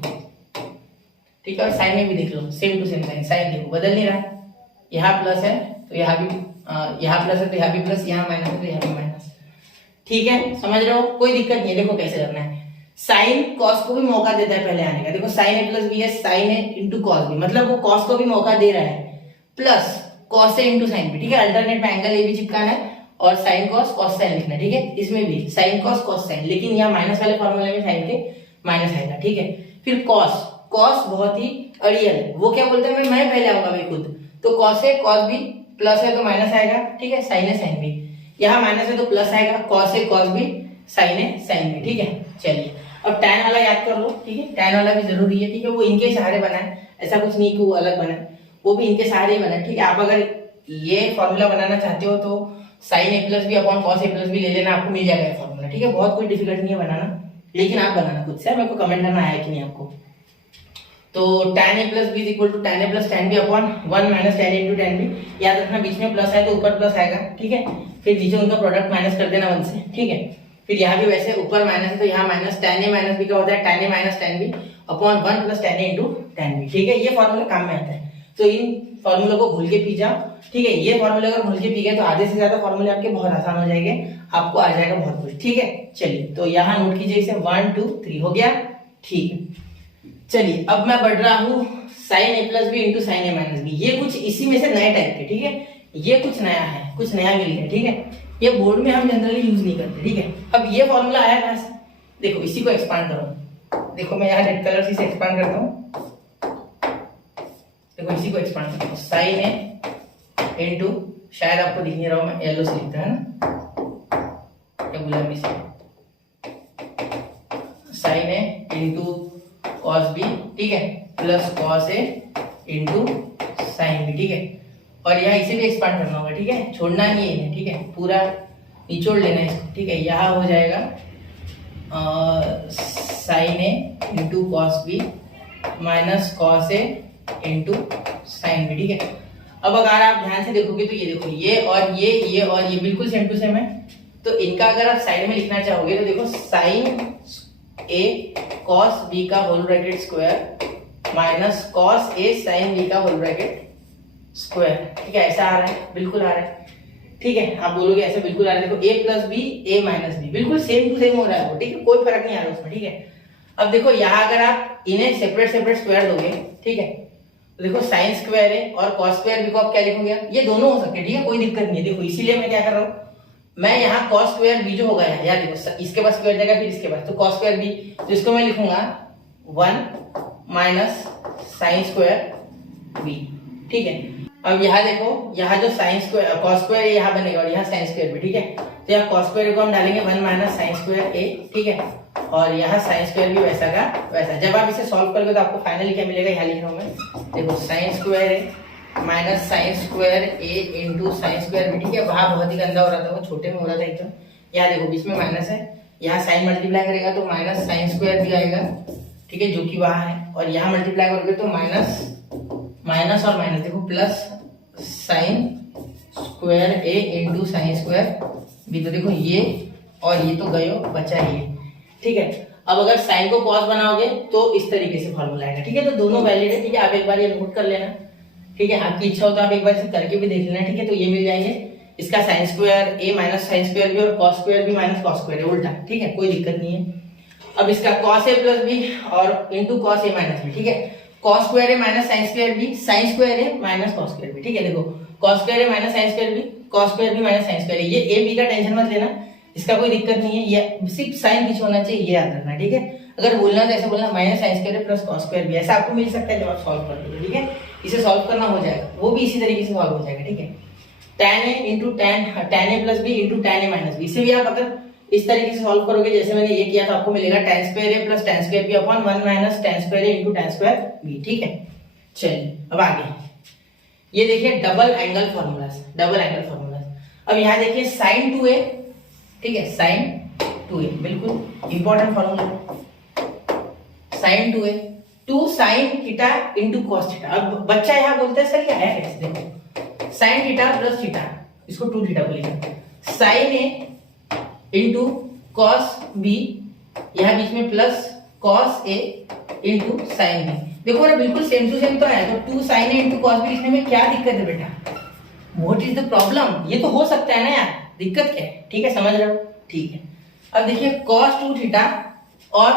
ठीक है, और साइन में भी देख लो, same to same sine, sine देखो बदल नहीं रहा, यहाँ प्लस है तो यहाँ भी, यहाँ प्लस है तो यहाँ भी प्लस, यहाँ माइनस है तो यहाँ भी माइनस। ठीक है, समझ रहे हो, कोई दिक्कत नहीं है। देखो कैसे करना है, साइन कॉस को भी मौका देता है पहले आने का। देखो साइन ए प्लस बी है, sign A into cos B, मतलब वो कॉस को भी मौका दे रहा है, plus cos A into sine B. ठीक है, अल्टरनेट में एंगल ए भी चिपकाना है और साइन कॉस कॉस साइन लिखना है। ठीक है, इसमें भी साइन कॉस कॉस साइन, लेकिन यहाँ माइनस वाले फॉर्मूले में साइन के माइनस आएगा। ठीक है, फिर कॉस, कॉस बहुत ही अड़ियल है, वो क्या बोलते हैं मैं पहले आऊंगा भाई खुद, तो cos A cos B, plus है तो माइनस आएगा। ठीक है, साइन ए साइन बी, यहाँ माइनस है तो प्लस आएगा, cos A cos B sign A sine B. ठीक है, चलिए अब tan वाला याद कर लो। ठीक है, tan वाला भी जरूरी है। ठीक है, वो इनके सहारे बना है, ऐसा कुछ नहीं कि वो अलग बना है, वो भी इनके सहारे ही बना है। ठीक है, आप अगर ये फॉर्मूला बनाना चाहते हो तो sine A plus B upon cos A plus B ले लेना, आपको मिल जाएगा फॉर्मूला। ठीक है, बहुत कोई डिफिकल्ट नहीं है बनाना, लेकिन आप बनाना खुद से, मेरे को कमेंट करना आया कि नहीं आपको। तो tan a plus B is equal to tan a plus tan b upon 1 minus tan a into tan b। याद रखना बीच में प्लस है तो ऊपर प्लस आएगा। ठीक है, फिर नीचे उनका प्रोडक्ट माइनस कर देना 1 से। ठीक है, फिर यहाँ भी वैसे ऊपर माइनस है तो यहाँ minus tan a minus b का होता है tan a minus tan b upon 1 plus tan a into tan b। ठीक है, ये फॉर्मूला काम में आता है, तो इन फॉर्मूलों को भूल के पी जाओ। ठीक है, ये फॉर्मूले अगर भूल के पी गए तो आधे से ज्यादा फॉर्मूले आपके बहुत आसान हो जाएंगे, आपको आ जाएगा बहुत कुछ। ठीक है, चलिए तो यहाँ नोट कीजिए इसे, 1 2 3 हो गया। ठीक है, चलिए अब मैं बढ़ रहा हूँ sign A plus B into sine A minus B. ये कुछ इसी में से नए टाइप के। ठीक है, ये कुछ नया है, कुछ नया मिल गया। ठीक है, ये बोर्ड में हम जनरली यूज नहीं करते। ठीक है, अब ये फॉर्मूला आया कहां से, देखो इसी को एक्सपांड करो। देखो मैं यहाँ रेड कलर से इसे एक्सपांड करता हूँ, देखो इसी को एक्सपांड करता हूँ, साइन ए इंटू, शायद आपको दिख नहीं रहा हूँ, मैं येलो से लिखता है ना, या गुलाबी से, sign A into cos B. ठीक है, plus cos A into sine B. ठीक है, और यहाँ इसे भी एक्सपांड करना होगा। ठीक है, छोड़ना नहीं है। ठीक है, पूरा निचोड़ लेना है इसको। ठीक है, यहाँ हो जाएगा sine A into cos B minus cos A into sine B. ठीक है, अब अगर आप ध्यान से देखोगे तो ये देखो, ये और ये और ये बिल्कुल सेम टू सेम है, तो इनका अगर आप साइड में लिखना चाहोगे तो देखो साइन ए कॉस बी का whole bracket square minus cos A sine B का होल ब्रैकेट स्क्वायर। ठीक है, ऐसा आ रहा है, बिल्कुल आ रहा है। ठीक है, आप बोलोगे ऐसा बिल्कुल आ रहा है, देखो a plus B A minus B, बिल्कुल सेम टू सेम हो रहा है वो। ठीक है, कोई फर्क नहीं आ रहा उसमें। ठीक है, अब देखो यहाँ अगर आप इन्हें सेपरेट सेपरेट स्क्वायर दोगे, ठीक है, तो देखो साइन स्क्वायर है और कॉस स्क्वायर बी को आप क्या लिखोगे, ये दोनों हो सकते हैं। ठीक है, कोई दिक्कत नहीं है। देखो इसीलिए मैं क्या कर रहा हूँ, मैं यहाँ कॉस स्क्वायर बी जो होगा यार, देखो इसके पास स्क्वायर जाएगा फिर इसके पास, तो कॉस स्क्वायर बी, तो इसको मैं लिखूंगा 1 माइनस साइन स्क्वायर बी। ठीक है, अब यहाँ देखो, यहाँ जो साइन स्क्वायर कॉस स्क्वायर है यहाँ बनेगा और यहाँ साइन स्क्वायर भी। ठीक है, तो यहाँ कॉस स्क्वायर को हम डालेंगे 1 माइनस साइन स्क्वायर ए। ठीक है, और यहाँ साइन स्क्वायर भी वैसा का वैसा। जब आप इसे सॉल्व करोगे तो आपको फाइनली क्या मिलेगा, यहाँ लिख रहा हूँ मैं, देखो sine square A minus sine square A into sign square B. ठीक है, वहां बहुत ही गंदा हो रहा था, वो छोटे में हो रहा था एकदम। यहाँ देखो बीच में माइनस है, यहाँ साइन मल्टीप्लाई करेगा तो माइनस साइन स्क्वायर भी आएगा। ठीक है, जो कि वहां है, और यहाँ मल्टीप्लाई करोगे तो माइनस माइनस और माइनस, देखो प्लस साइन स्क्वायर ए इंटू साइन स्क्वायर बी। तो देखो ये और ये तो गयो, बचा ये। ठीक है, अब अगर साइन को कॉस बनाओगे तो इस तरीके से फॉर्मूला आएगा। ठीक है, तो दोनों वैलिड है। ठीक है, आप एक बार ये नोट कर लेना। ठीक है, आपकी इच्छा हो तो आप एक बार इसे करके भी देख लेना। ठीक है, तो ये मिल जाएंगे, इसका sine square A minus sine square B और cos square B minus cos square है, उल्टा। ठीक है, कोई दिक्कत नहीं है। अब इसका कॉस ए प्लस बी और into cos A minus B. ठीक है, cos square A minus sine square B, sine square A minus cos square B. ठीक है, देखो cos square A minus sine square B, cos square B minus sine square. ये A B का tension मत लेना, इसका कोई दिक्कत नहीं है, ये सिर्फ साइन पीछे होना चाहिए, ये याद रखना। ठीक है, अगर बोलना तो ऐसे बोलना minus sine square plus cos square B, ऐसा आपको मिल सकता है जब आप सॉल्व कर दोगे। ठीक है, इसे सॉल्व करना हो जाएगा, वो भी इसी तरीके से सॉल्व हो जाएगा। ठीक है, tan a into tan a plus B into tan a minus B, इसे भी आप अगर इस तरीके से सॉल्व करोगे जैसे मैंने ये किया, तो आपको मिलेगा tan square a plus tan square B upon 1 minus tan square a into tan square B. ठीक है, चलिए अब आगे ये देखिए double angle formulas, double angle formulas. अब यहाँ देखिए sin 2a, ठीक है, sin 2a बिल्कुल important formula, sin 2a 2 sin theta into cos theta. अब बच्चा यहाँ बोलता है सर ये आया कैसे, देखो sin थीटा प्लस थीटा, इसको 2 थीटा बोलेंगे, sin a into cos B, यहाँ बीच में plus cos a into sine B. देखो अरे बिल्कुल सेम टू सेम तो आया, तो 2 sin a into cos B लिखने में क्या दिक्कत है बेटा, व्हाट इज द प्रॉब्लम, ये तो हो सकता है ना यार, दिक्कत क्या है। ठीक है, समझ रहे हो। ठीक है, अब देखिए cos 2 थीटा और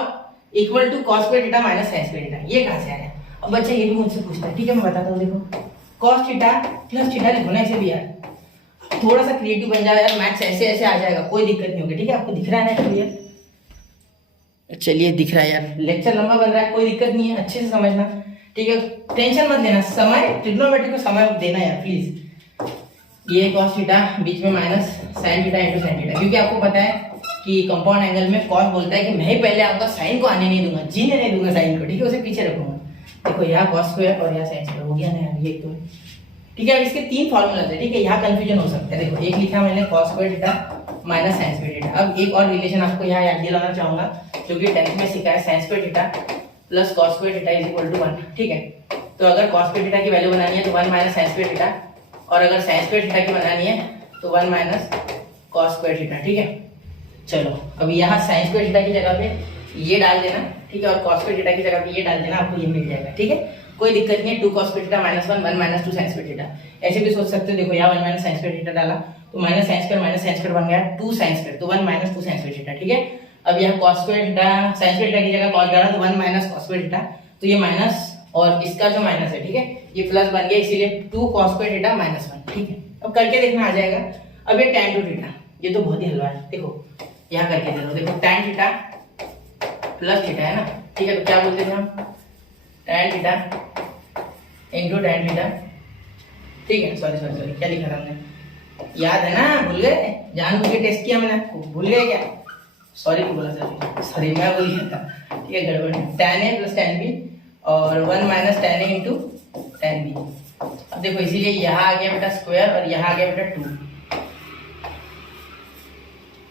equal to cos square theta minus sine square theta. ये कहां से आया? अब बच्चा ये भी मुझसे पूछता है, ठीक है मैं बताता हूँ। देखो कॉस थीटा प्लस थीटा लिखो ना इसे भी यार, थोड़ा सा क्रिएटिव बन जाओ यार, मैथ्स ऐसे ऐसे आ जाएगा, कोई दिक्कत नहीं होगी, ठीक है। आपको दिख रहा है ना क्लियर? चलिए दिख रहा है यार, लेक्चर लंबा बन रहा है, कोई दिक्कत नहीं है, अच्छे से समझना, ठीक है, टेंशन मत लेना। समय ट्रिग्नोमेट्री को समय देना यार प्लीज। ये cos थीटा बीच में minus sin theta into sin theta, क्योंकि आपको पता है कि कंपाउंड एंगल में cos बोलता है कि मैं ही पहले आऊंगा, sin को आने नहीं दूंगा, जीने नहीं दूंगा sin को, ठीक है, उसे पीछे रखूंगा। देखो यहाँ cos स्क्वायर और यहाँ sin स्क्वायर हो गया ना यार, ये तो ठीक है। अब इसके तीन फॉर्मूला है, ठीक है, यहाँ कंफ्यूजन हो सकता है। देखो एक लिखा मैंने cos square theta minus sin square theta. अब एक और रिलेशन आपको यहाँ याद दिलाना चाहूंगा, जो कि 10th में सीखा है, sin square theta plus cos square theta is equal to 1, ठीक है। तो अगर cos स्क्वायर थीटा की वैल्यू बनानी है तो 1 माइनस sin स्क्वायर थीटा, और अगर sin स्क्वायर थीटा की बनानी है तो 1 माइनस cos स्क्वायर थीटा, ठीक है। चलो अब यहाँ sin स्क्वायर थीटा की जगह पे ये डाल देना, ठीक है, और cos स्क्वायर थीटा की जगह पे ये डाल देना, आपको ये मिल जाएगा, ठीक है, कोई दिक्कत नहीं है। 2 cos square theta minus 1 minus 2 sin square theta, ऐसे भी सोच सकते हो। देखो यहाँ 1 माइनस sin स्क्वायर थीटा डाला तो माइनस sin स्क्वायर बन गया 2 sin स्क्वायर, तो 1 माइनस 2 sin स्क्वायर थीटा, ठीक है। अब यहाँ cos square theta sin square theta की जगह cos डाला तो 1 माइनस cos स्क्वायर थीटा, तो ये माइनस और इसका जो माइनस है, ठीक है, ये प्लस बन गया, इसीलिए 2 cos स्क्वायर थीटा माइनस 1, ठीक है। अब करके देखना आ जाएगा। अब ये tan 2 थीटा, ये तो बहुत ही हलवा है, देखो यहाँ करके दे दो। देखो tan थीटा प्लस थीटा है ना, ठीक है, तो क्या बोलते थे हम? tan theta into tan theta, ठीक है। सॉरी क्या लिखा था हमने, याद है ना? भूल गए? जानबूझ के टेस्ट किया मैंने आपको, भूल गए क्या? सॉरी क्यों बोला सर? सॉरी मैं भूल गया था, ठीक है, गड़बड़। tan a plus tan b और 1 minus tan a into tan b। अब देखो इसीलिए यहाँ आ गया बेटा स्क्वायर और यहाँ आ गया बेटा 2,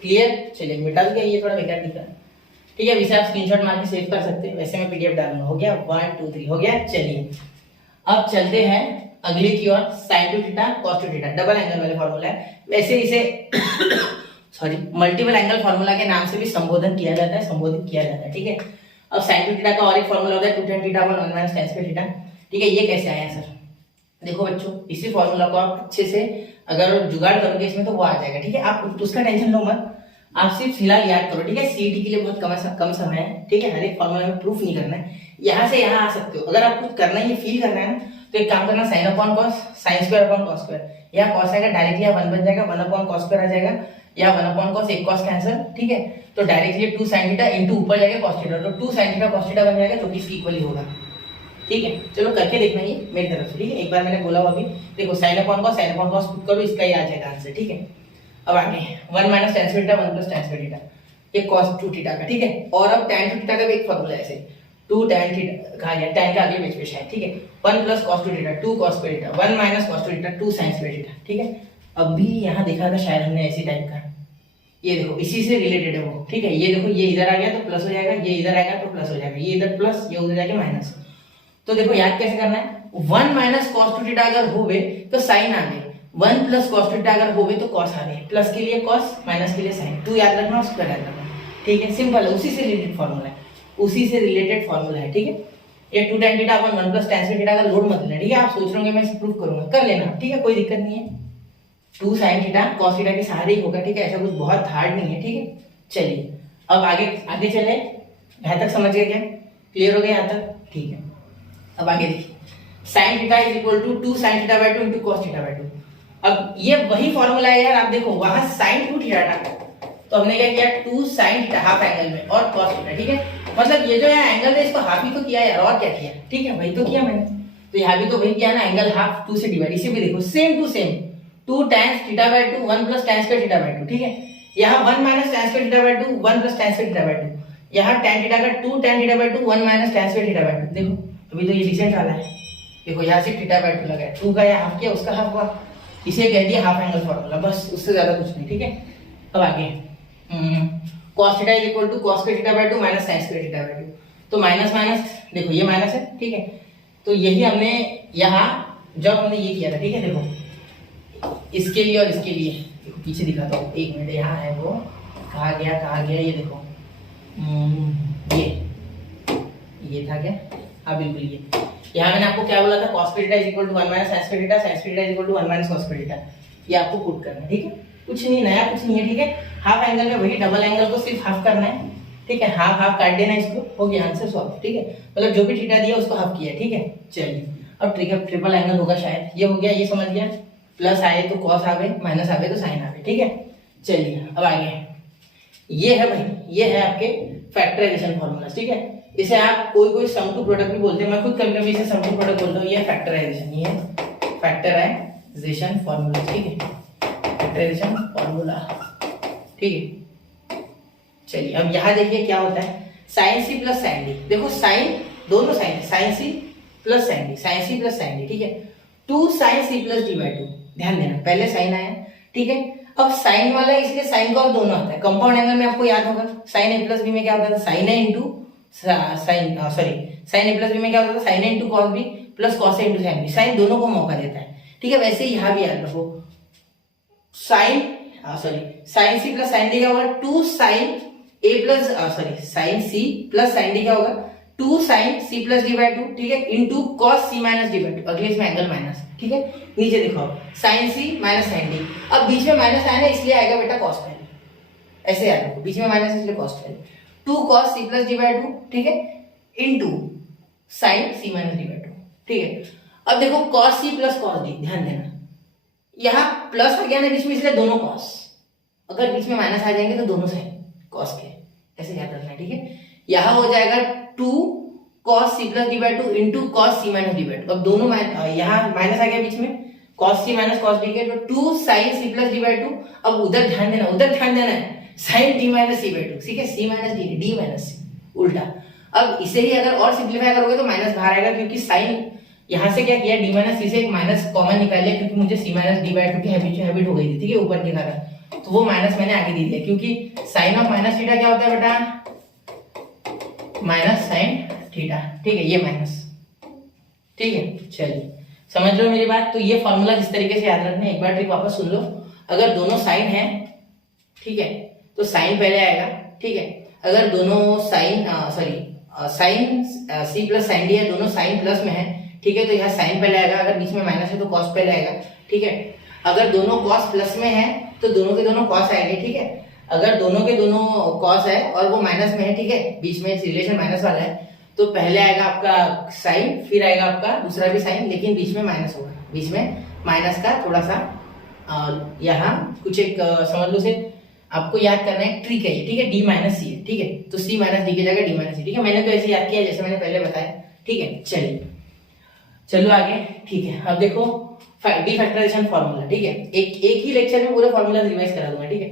क्लियर? चलिए मिटा दिया, ये थोड़ा बेकार दिखा, ठीक है। इसे आप स्क्रीनशॉट मार के सेव कर सकते हैं, वैसे मैं पीडीएफ डालूंगा। हो गया 1 2 3 हो गया। चलिए अब चलते हैं अगले की ओर, sin 2 theta cos 2 theta, double angle वाले फॉर्मूला है, वैसे इसे सॉरी मल्टीपल एंगल फॉर्मूला के नाम से भी संबोधित किया जाता है, ठीक है। अब sin 2 थीटा का और एक फॉर्मूला होता है 2 tan theta 1 minus tan square theta, ठीक है। ये कैसे आया सर? देखो बच्चों, इसी फॉर्मूला को आप अच्छे से अगर जुगाड़ करोगे इसमें तो वो आ जाएगा, ठीक है। आप उसका टेंशन लो मत, आप सिर्फ फिलहाल याद करो, ठीक है। सीईटी के लिए बहुत कम समय है, ठीक है, हर एक फॉर्मूला में प्रूफ नहीं करना है, यहाँ से यहाँ आ सकते हो। अगर आप कुछ करना है, ये फील करना है ना, तो एक काम करना, sine upon cos, sine square upon cos square, यहाँ कॉस आएगा डायरेक्टली, यहाँ 1 बन जाएगा, 1 अपॉन कॉस स्क्वायर आ जाएगा, यहाँ 1 अपॉन कॉस, एक कॉस कैंसिल, ठीक है। तो डायरेक्टली 2 sin थीटा इनटू ऊपर जाएगा cos थीटा, तो 2 sin थीटा cos थीटा बन जाएगा, जो कि इसकी इक्वली होगा, ठीक है। चलो करके देखना ये मेरी तरफ से, ठीक है। एक बार मैंने बोला अभी, देखो साइन अपॉन कॉस पुट करो, इसका ही आ जाएगा आंसर, ठीक है। अब आगे 1 minus tan square theta 1 plus tan square theta, ये cos 2 थीटा का, ठीक है। और अब tan 2 थीटा का भी एक फॉर्मूला है, ऐसे 2 tan थीटा कहा गया, tan का आगे बीच में शायद, ठीक है। 1 plus cos 2 theta 2 cos square theta, 1 minus cos 2 theta 2 sin square theta, ठीक है। अब भी यहाँ देखा था शायद हमने ऐसी टाइप का, ये देखो इसी से रिलेटेड है वो, ठीक है। ये देखो ये इधर आ गया तो प्लस हो जाएगा, ये इधर आएगा तो प्लस हो जाएगा, ये इधर प्लस, ये उधर जाके माइनस। तो देखो याद कैसे करना है, 1 माइनस cos 2 थीटा अगर होवे तो साइन आ गए, 1 प्लस cos 2 थीटा अगर होवे तो cos आ गए, प्लस के लिए cos माइनस के लिए साइन, 2 याद रखना, स्क्वायर याद रखना, ठीक है। सिंपल है, उसी से रिलेटेड फार्मूला है, ठीक है। ये 2 tan थीटा अपन 1 प्लस tan स्क्वायर थीटा का लोड मत लेना, ठीक है। आप सोच रहे होंगे मैं इसे प्रूफ करूंगा, कर लेना, ठीक है, कोई दिक्कत नहीं है। 2 sin थीटा cos थीटा के सहारे ही होगा, ठीक है, ऐसा कुछ बहुत हार्ड नहीं है, ठीक है। चलिए अब आगे चले, यहाँ तक समझ गए क्या? क्लियर हो गया यहाँ तक? ठीक है। अब आगे देखिए, sin theta is equal to 2 sin theta by 2 into cos theta by 2। अब ये वही फॉर्मूला है यार, आप देखो वहां sin 2 थीटा था, तो हमने क्या किया 2 sin थीटा हाफ एंगल में और cos थीटा, ठीक है। मतलब ये जो यहाँ एंगल है इसको हाफ ही तो किया यार, और क्या किया, ठीक है, वही तो किया मैंने। तो यहाँ भी तो वही किया ना, एंगल हाफ 2 से डिवाइड, इसे भी देखो same to same 2 tan theta by 2 1 plus tan square theta by 2, ठीक है। यहाँ 1 minus tan square theta by 2 1 plus tan square theta by 2, यहाँ tan थीटा का 2 tan theta by 2 1 minus tan square theta by 2। देखो अभी तो ये recent वाला है, देखो यहाँ से थीटा बाय 2 लगा है, 2 का यहाँ हाफ किया, उसका हाफ हुआ, इसे कह दिया हाफ एंगल फॉर्मूला, बस उससे ज्यादा कुछ नहीं, ठीक है। अब आगे cos theta is equal to cos square theta by 2 minus sin square theta by 2, तो माइनस माइनस देखो ये माइनस है, ठीक है। तो यही हमने यहाँ जब हमने ये किया था, ठीक है, देखो इसके लिए और इसके लिए, देखो पीछे दिखाता हूँ, एक मिनट, यहाँ है वो, कहाँ गया, ये देखो ये था क्या, हाँ बिल्कुल ये, यहाँ मैंने आपको क्या बोला था, cos theta is equal to 1 minus sin square theta, sin square theta is equal to 1 minus cos square theta, ये आपको पुट करना है, ठीक है। कुछ नहीं नया, कुछ नहीं है, ठीक है। हाफ एंगल में वही डबल एंगल को सिर्फ हाफ करना है, ठीक है, हाफ हाफ काट देना, इसको हो गया आंसर सॉल्व। ठीक है, मतलब जो भी थीटा दिया उसको हाफ किया। ठीक है, चलिए अब ट्रिपल एंगल होगा शायद, ये हो गया, ये समझ गया, प्लस आए तो कॉस आ गए, माइनस आ गए तो साइन आ गए। ठीक है, चलिए अब आगे, ये है भाई, ये है आपके फैक्टराइजेशन फॉर्मूला। ठीक है, इसे आप कोई सम टू प्रोडक्ट भी बोलते हैं, मैं खुद कभी कभी इसे सम टू प्रोडक्ट बोलता हूँ। ये फैक्टराइजेशन, ये फैक्टराइजेशन फॉर्मूला। ठीक है, फैक्टराइजेशन फॉर्मूला। ठीक है, चलिए अब यहाँ देखिए क्या होता है, साइन सी प्लस साइन डी। देखो साइन, दोनों साइन, साइन सी प्लस साइन डी, साइन सी प्लस साइन डी। ठीक है, 2 sine C plus D by 2। ध्यान देना, पहले साइन आया। ठीक है, अब साइन वाला है इसलिए साइन कॉस दोनों आता है। कंपाउंड एंगल में आपको याद होगा साइन ए प्लस बी में क्या होता था, sine A into sine, sorry sine A plus B में क्या होता था, sine A into cos B plus cos A into sine B. Sine दोनों को मौका देता है। ठीक है, वैसे ही यहाँ भी याद रखो, साइन साइन सी प्लस साइन डी क्या होगा, 2 sine A plus sine C plus sine D क्या होगा, 2 sine C plus D by 2। ठीक है, into cos C minus D by 2। अगले इसमें एंगल माइनस। ठीक है, नीचे देखो साइन सी माइनस साइन डी। अब बीच में माइनस आया ना, इसलिए आएगा बेटा कॉस पहले, ऐसे याद रखो, बीच में माइनस इसलिए कॉस पहले, 2 cos c plus D by 2। ठीक है, into sine C minus D by 2। ठीक है, अब देखो cos c plus cos d, ध्यान देना यहाँ प्लस आ गया ना बीच में, इसलिए दोनों कॉस, अगर बीच में माइनस आ जाएंगे तो दोनों साइन कॉस के, ऐसे याद रखना। ठीक है, यहाँ हो जाएगा 2 cos c plus D by 2 into cos C minus D by 2। अब दोनों यहाँ माइनस आ गया बीच में, cos c minus cos d के, तो 2 sin c plus D by 2। अब उधर ध्यान देना, उधर ध्यान देना है, sin d minus c by 2। ठीक है, c minus d, d minus c, उल्टा। अब इसे ही अगर और सिंप्लीफाई करोगे तो माइनस बाहर आएगा, क्योंकि sin यहाँ से क्या किया, d माइनस c से एक माइनस कॉमन निकाल लिया, क्योंकि मुझे c माइनस डी बाई 2 की हैबिट हो गई थी। ठीक है, ऊपर के कारण, तो वो माइनस मैंने आगे दे दिया, क्योंकि साइन ऑफ माइनस थीटा क्या होता है बेटा, माइनस साइन थीटा। ठीक है, ये माइनस। ठीक है, चलिए समझ लो मेरी बात। तो ये फॉर्मूला इस तरीके से याद रखना है, एक बार ट्रिक वापस सुन लो। अगर दोनों साइन है, ठीक है, तो साइन पहले आएगा। ठीक है, अगर दोनों साइन साइन सी प्लस साइन डी है, दोनों साइन प्लस में है, ठीक है, तो यहाँ साइन पहले आएगा, अगर बीच में माइनस है तो कॉस पहले आएगा। ठीक है, अगर दोनों कॉस प्लस में है तो दोनों के दोनों कॉस आएंगे। ठीक है, अगर दोनों के दोनों कॉस है और वो माइनस में है, ठीक है, बीच में रिलेशन माइनस वाला है, तो पहले आएगा आपका साइन, फिर आएगा आपका दूसरा भी साइन, लेकिन बीच में माइनस होगा, बीच में माइनस का थोड़ा सा यहाँ कुछ एक समझ लो से आपको याद करना है, ट्रिक है ये। ठीक है, डी माइनस सी है। ठीक है, तो सी माइनस डी की जगह डी माइनस सी। ठीक है, मैंने तो ऐसे याद किया जैसे मैंने पहले बताया। ठीक है, चलिए चलो आगे। ठीक है, अब देखो डी फैक्टराइजेशन फॉर्मूला। ठीक है, एक ही लेक्चर में पूरा फॉर्मूला रिवाइज करा दूंगा। ठीक है,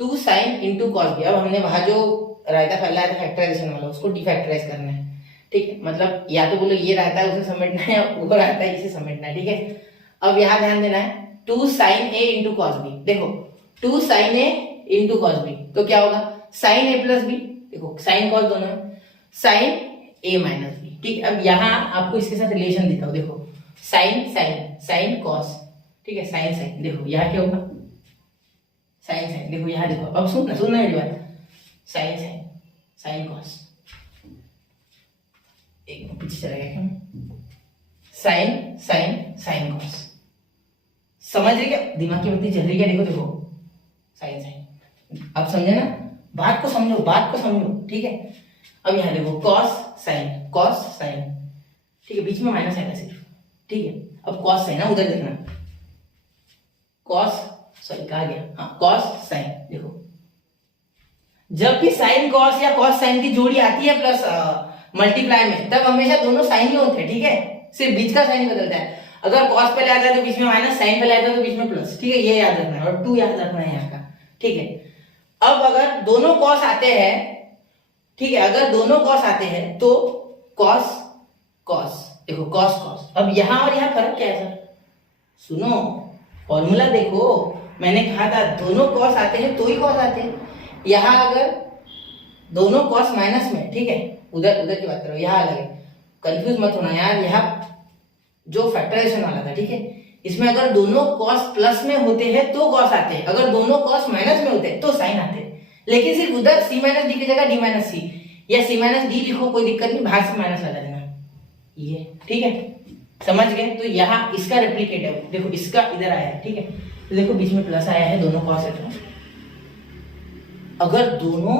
2 साइन इंटू कॉस बी। अब हमने वहां जो रायता फैलाया था फैक्टराइजेशन वाला, उसको डिफैक्टराइज करना है। ठीक है, मतलब या तो बोलो ये रायता है उसे समेटना है, या वो रायता है इसे समेटना है। ठीक है, अब यहाँ ध्यान देना है, 2 sine A into cos B. देखो 2 sine A into cos B, तो क्या होगा, साइन ए प्लस बी। देखो साइन कॉस दोनों है, साइन ए माइनस बी। ठीक है, अब यहाँ आपको इसके साथ रिलेशन देता हूँ। देखो साइन साइन साइन कॉस, ठीक है, साइन साइन, देखो यहाँ क्या होगा, साइन साइन। देखो यहाँ देखो, अब सुनना मेरी बात, साइन साइन साइन कॉस, एक पीछे चला गया, साइन साइन साइन कॉस। समझ रहे क्या, दिमाग की बत्ती जल रही क्या, देखो देखो साइन साइन। अब समझे ना, बात को समझो। ठीक है, अब यहाँ देखो कॉस साइन। ठीक है, बीच में माइनस आएगा सिर्फ। ठीक है, अब कॉस साइन ना, उधर देखना, कॉस सॉरी कहा गया, हाँ कॉस साइन। देखो जब भी साइन कॉस या कॉस साइन की जोड़ी आती है प्लस मल्टीप्लाई में, तब हमेशा दोनों साइन ही होते हैं। ठीक है, सिर्फ बीच का साइन बदलता है। अगर कॉस पहले आता है तो बीच में माइनस, साइन पहले आता है तो बीच में प्लस। ठीक है, ये याद रखना है, और 2 याद रखना है यहाँ का। ठीक है, अब अगर दोनों कॉस आते हैं, ठीक है, अगर दोनों कॉस आते हैं तो कॉस कॉस, देखो कॉस कॉस। अब यहाँ और यहाँ फर्क क्या है सर, सुनो फॉर्मूला देखो, मैंने कहा था दोनों कॉस आते हैं तो ही कॉस आते हैं। यहाँ अगर दोनों कॉस माइनस में, ठीक है, उधर की बात करो, यहाँ अलग है, कंफ्यूज मत होना यार। यहाँ जो फैक्टराइजेशन वाला था, ठीक है, इसमें अगर दोनों कॉस प्लस में होते हैं तो कॉस आते हैं, अगर दोनों कॉस माइनस में होते हैं तो साइन आते हैं। लेकिन सिर्फ उधर सी माइनस डी की जगह डी माइनस सी या सी माइनस डी लिखो, कोई दिक्कत नहीं, बाहर से माइनस लगा देना, ये ठीक है, समझ गए। तो यहाँ इसका रेप्लिकेट है, देखो इसका इधर आया है, ठीक है, तो देखो बीच में प्लस आया है, दोनों कॉस है, तो अगर दोनों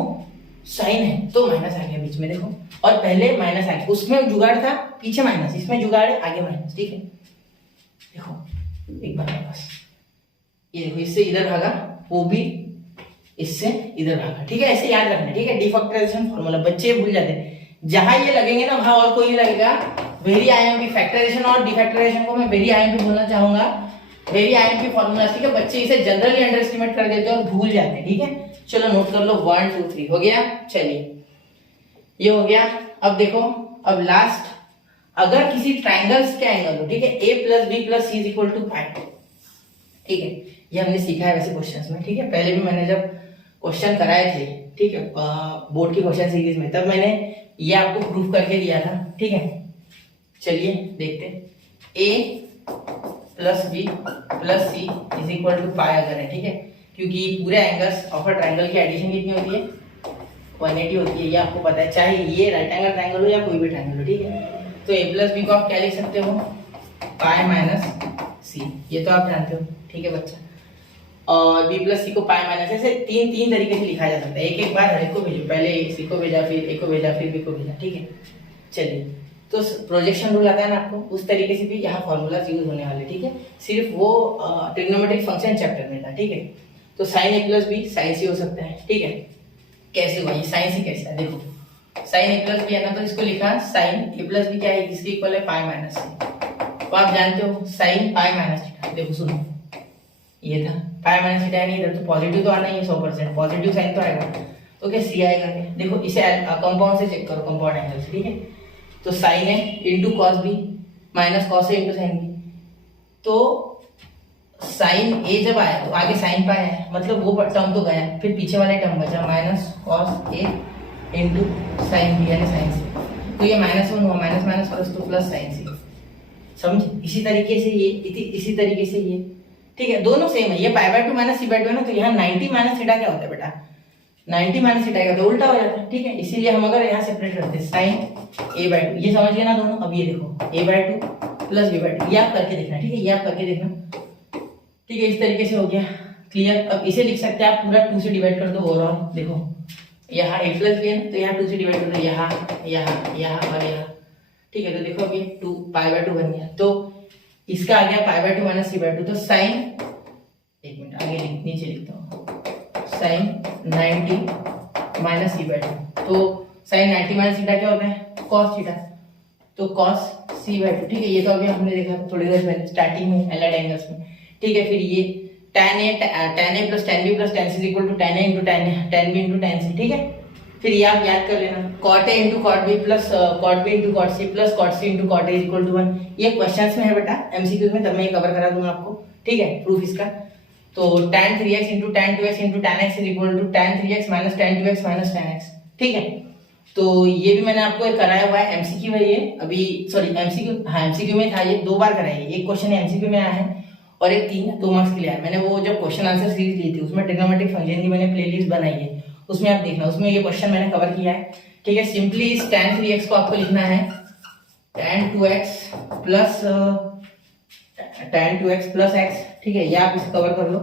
साइन है तो माइनस आ गया बीच में देखो, और पहले माइनस आ गया, उसमें जुगाड़ था पीछे माइनस, इसमें जुगाड़ है आगे माइनस। ठीक है देखो एक बार बस, ये देखो इससे इधर भागा, वो भी इससे इधर भागा। ठीक है ऐसे याद रखना। ठीक है डिफैक्टराइजेशन फॉर्मूला बच्चे भूल जाते हैं, जहां ये लगेंगे ना वहां और कोई नहीं लगेगा। वेरी आईएमपी फैक्टराइजेशन और डिफैक्टराइजेशन को मैं वेरी आईएमपी बोलना चाहूंगा, वेरी आईएमपी फॉर्मूला। ठीक है बच्चे इसे जनरली अंडर एस्टिमेट कर देते हैं और भूल जाते हैं। ठीक है चलो नोट कर लो 1 2 3 हो गया। चलिए ये हो गया। अब देखो अब लास्ट, अगर किसी ट्राइंगल्स के एंगल हो, ठीक है a plus B plus C is equal to five. ठीक है ये हमने सीखा है वैसे क्वेश्चंस में। ठीक है पहले भी मैंने जब क्वेश्चन कराए थे, ठीक है बोर्ड की क्वेश्चन सीरीज में, तब मैंने ये आपको प्रूफ करके दिया था। ठीक है चलिए देखते हैं, a plus B plus C is equal to pi अगर है। ठीक है क्योंकि पूरे एंगल्स ऑफ अ ट्राइंगल की एडिशन कितनी होती है 180 होती है, ये आपको पता है, चाहे ये राइट एंगल ट्राइंगल हो या कोई भी ट्राइंगल हो। ठीक है तो a प्लस बी को आप क्या लिख सकते हो, पाई माइनस सी, ये तो आप जानते हो। ठीक है बच्चा, और b प्लस सी को पाई माइनस, ऐसे तीन तरीके से लिखा जा सकता है। एक एक बार हर एक को भेजो, पहले सी को भेजा, फिर a को भेजा, फिर b को भेजा। ठीक है चलिए तो प्रोजेक्शन रूल आता है ना आपको, उस तरीके से भी यहाँ फॉर्मूलाज यूज होने वाले। ठीक है सिर्फ वो ट्रिग्नोमेट्रिक फंक्शन चैप्टर में था। ठीक है तो sine a plus B sine C हो सकता है। ठीक है कैसे हुआ ये साइन सी कैसे है, देखो साइन a प्लस बी है ना, तो इसको लिखा साइन a प्लस बी क्या है, इसके इक्वल है पाई माइनस सी। तो आप जानते हो साइन पाई माइनस थीटा, देखो सुनो ये था पाई माइनस थीटा है, नहीं इधर तो पॉजिटिव तो आना ही है, 100% पॉजिटिव साइन तो आएगा, तो क्या सी आएगा क्या। देखो इसे कंपाउंड से चेक करो, कंपाउंड एंगल से। ठीक है तो साइन है into cos B minus cos A into sine B, तो साइन ए जब आया तो आगे साइन पाई आया, मतलब वो टर्म तो गया, फिर पीछे वाले टर्म बचा minus cos A into sine B यानी साइन सी, तो ये माइनस 1 हुआ, माइनस माइनस प्लस तो प्लस साइन सी। समझे इसी तरीके से ये, इसी तरीके से ये। ठीक है दोनों सेम है, ये pi by 2 minus c by 2 है ना, तो यहाँ 90 माइनस थीटा क्या होता है बेटा, 90 माइनस थीटा क्या होता है, उल्टा हो जाता है। ठीक है इसीलिए हम अगर यहाँ सेपरेट करते हैं साइन a बाय 2, ये समझ गए ना दोनों। अब ये देखो a by 2 plus b by 2, ये आप करके देखना। ठीक है ये आप करके देखना। ठीक है इस तरीके से हो गया क्लियर। अब इसे लिख सकते हैं आप पूरा 2 से डिवाइड कर दो ओवरऑल, देखो यहाँ a प्लस बी है ना, तो यहाँ 2 से डिवाइड कर दो, यहाँ और यहाँ। ठीक है तो देखो अब ये 2 पाई बाय 2 बन गया, तो इसका आ गया pi by 2 minus c by 2, तो साइन, एक मिनट आगे नीचे लिखता हूँ, साइन 90 माइनस सी बाय 2, तो साइन 90 माइनस थीटा क्या होता है कॉस थीटा, तो कॉस सी बाय 2। ठीक है ये तो अभी हमने देखा थोड़ी देर पहले स्टार्टिंग में एलाइड एंगल्स में। ठीक है फिर ये tan a plus tan b plus tan c equal to tan a into tan b into tan c। ठीक है फिर ये आप याद कर लेना, cot a into cot b plus cot b into cot c plus cot c into cot a is equal to 1। ये questions में है बेटा, एमसीक्यूज में, तब मैं ये कवर करा दूंगा आपको। ठीक है प्रूफ इसका, तो tan 3x into tan 2x into tan x is equal to tan 3x minus tan 2x minus tan x। ठीक है तो ये भी मैंने आपको कराया हुआ है, एमसीक्यू है ये, अभी सॉरी एमसीक्यू, हाँ एमसीक्यू में था ये, 2 बार कराया, एक क्वेश्चन एमसीक्यू में आया है और एक 2 मार्क्स के लिए आया। मैंने वो जब क्वेश्चन आंसर सीरीज ली थी उसमें ट्रिग्नोमेट्रिक फंक्शन की मैंने प्लेलिस्ट बनाई है, उसमें आप देखना, उसमें ये क्वेश्चन मैंने कवर किया है। ठीक है सिंपली इस tan 3x को आपको लिखना है tan 2x प्लस x। ठीक है ये आप इसे कवर कर लो,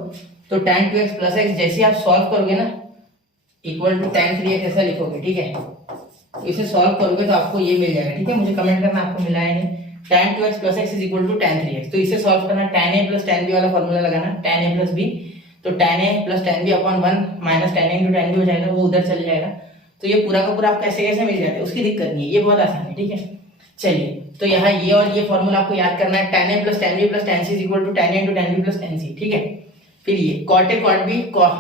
तो tan 2x प्लस x जैसे आप सॉल्व करोगे ना इक्वल टू tan 3x ऐसा लिखोगे। ठीक है इसे सॉल्व करोगे तो आपको ये मिल जाएगा। ठीक है मुझे कमेंट करना आपको मिला है नहीं, tan 2x plus x is equal to tan 3x, तो इसे सॉल्व करना, tan a plus tan b वाला फॉर्मूला लगाना, tan a प्लस b, तो tan a plus tan b upon 1 minus tan a into tan b हो जाएगा, वो उधर चले जाएगा। तो ये पूरा का पूरा आप कैसे कैसे मिल जाते हैं उसकी दिक्कत नहीं है, ये बहुत आसान है। ठीक है चलिए तो यहाँ ये और ये फॉर्मूला आपको याद करना है, tan a plus tan b plus tan c is equal to tan a into tan b plus tan c। ठीक है फिर ये cot a cot b cot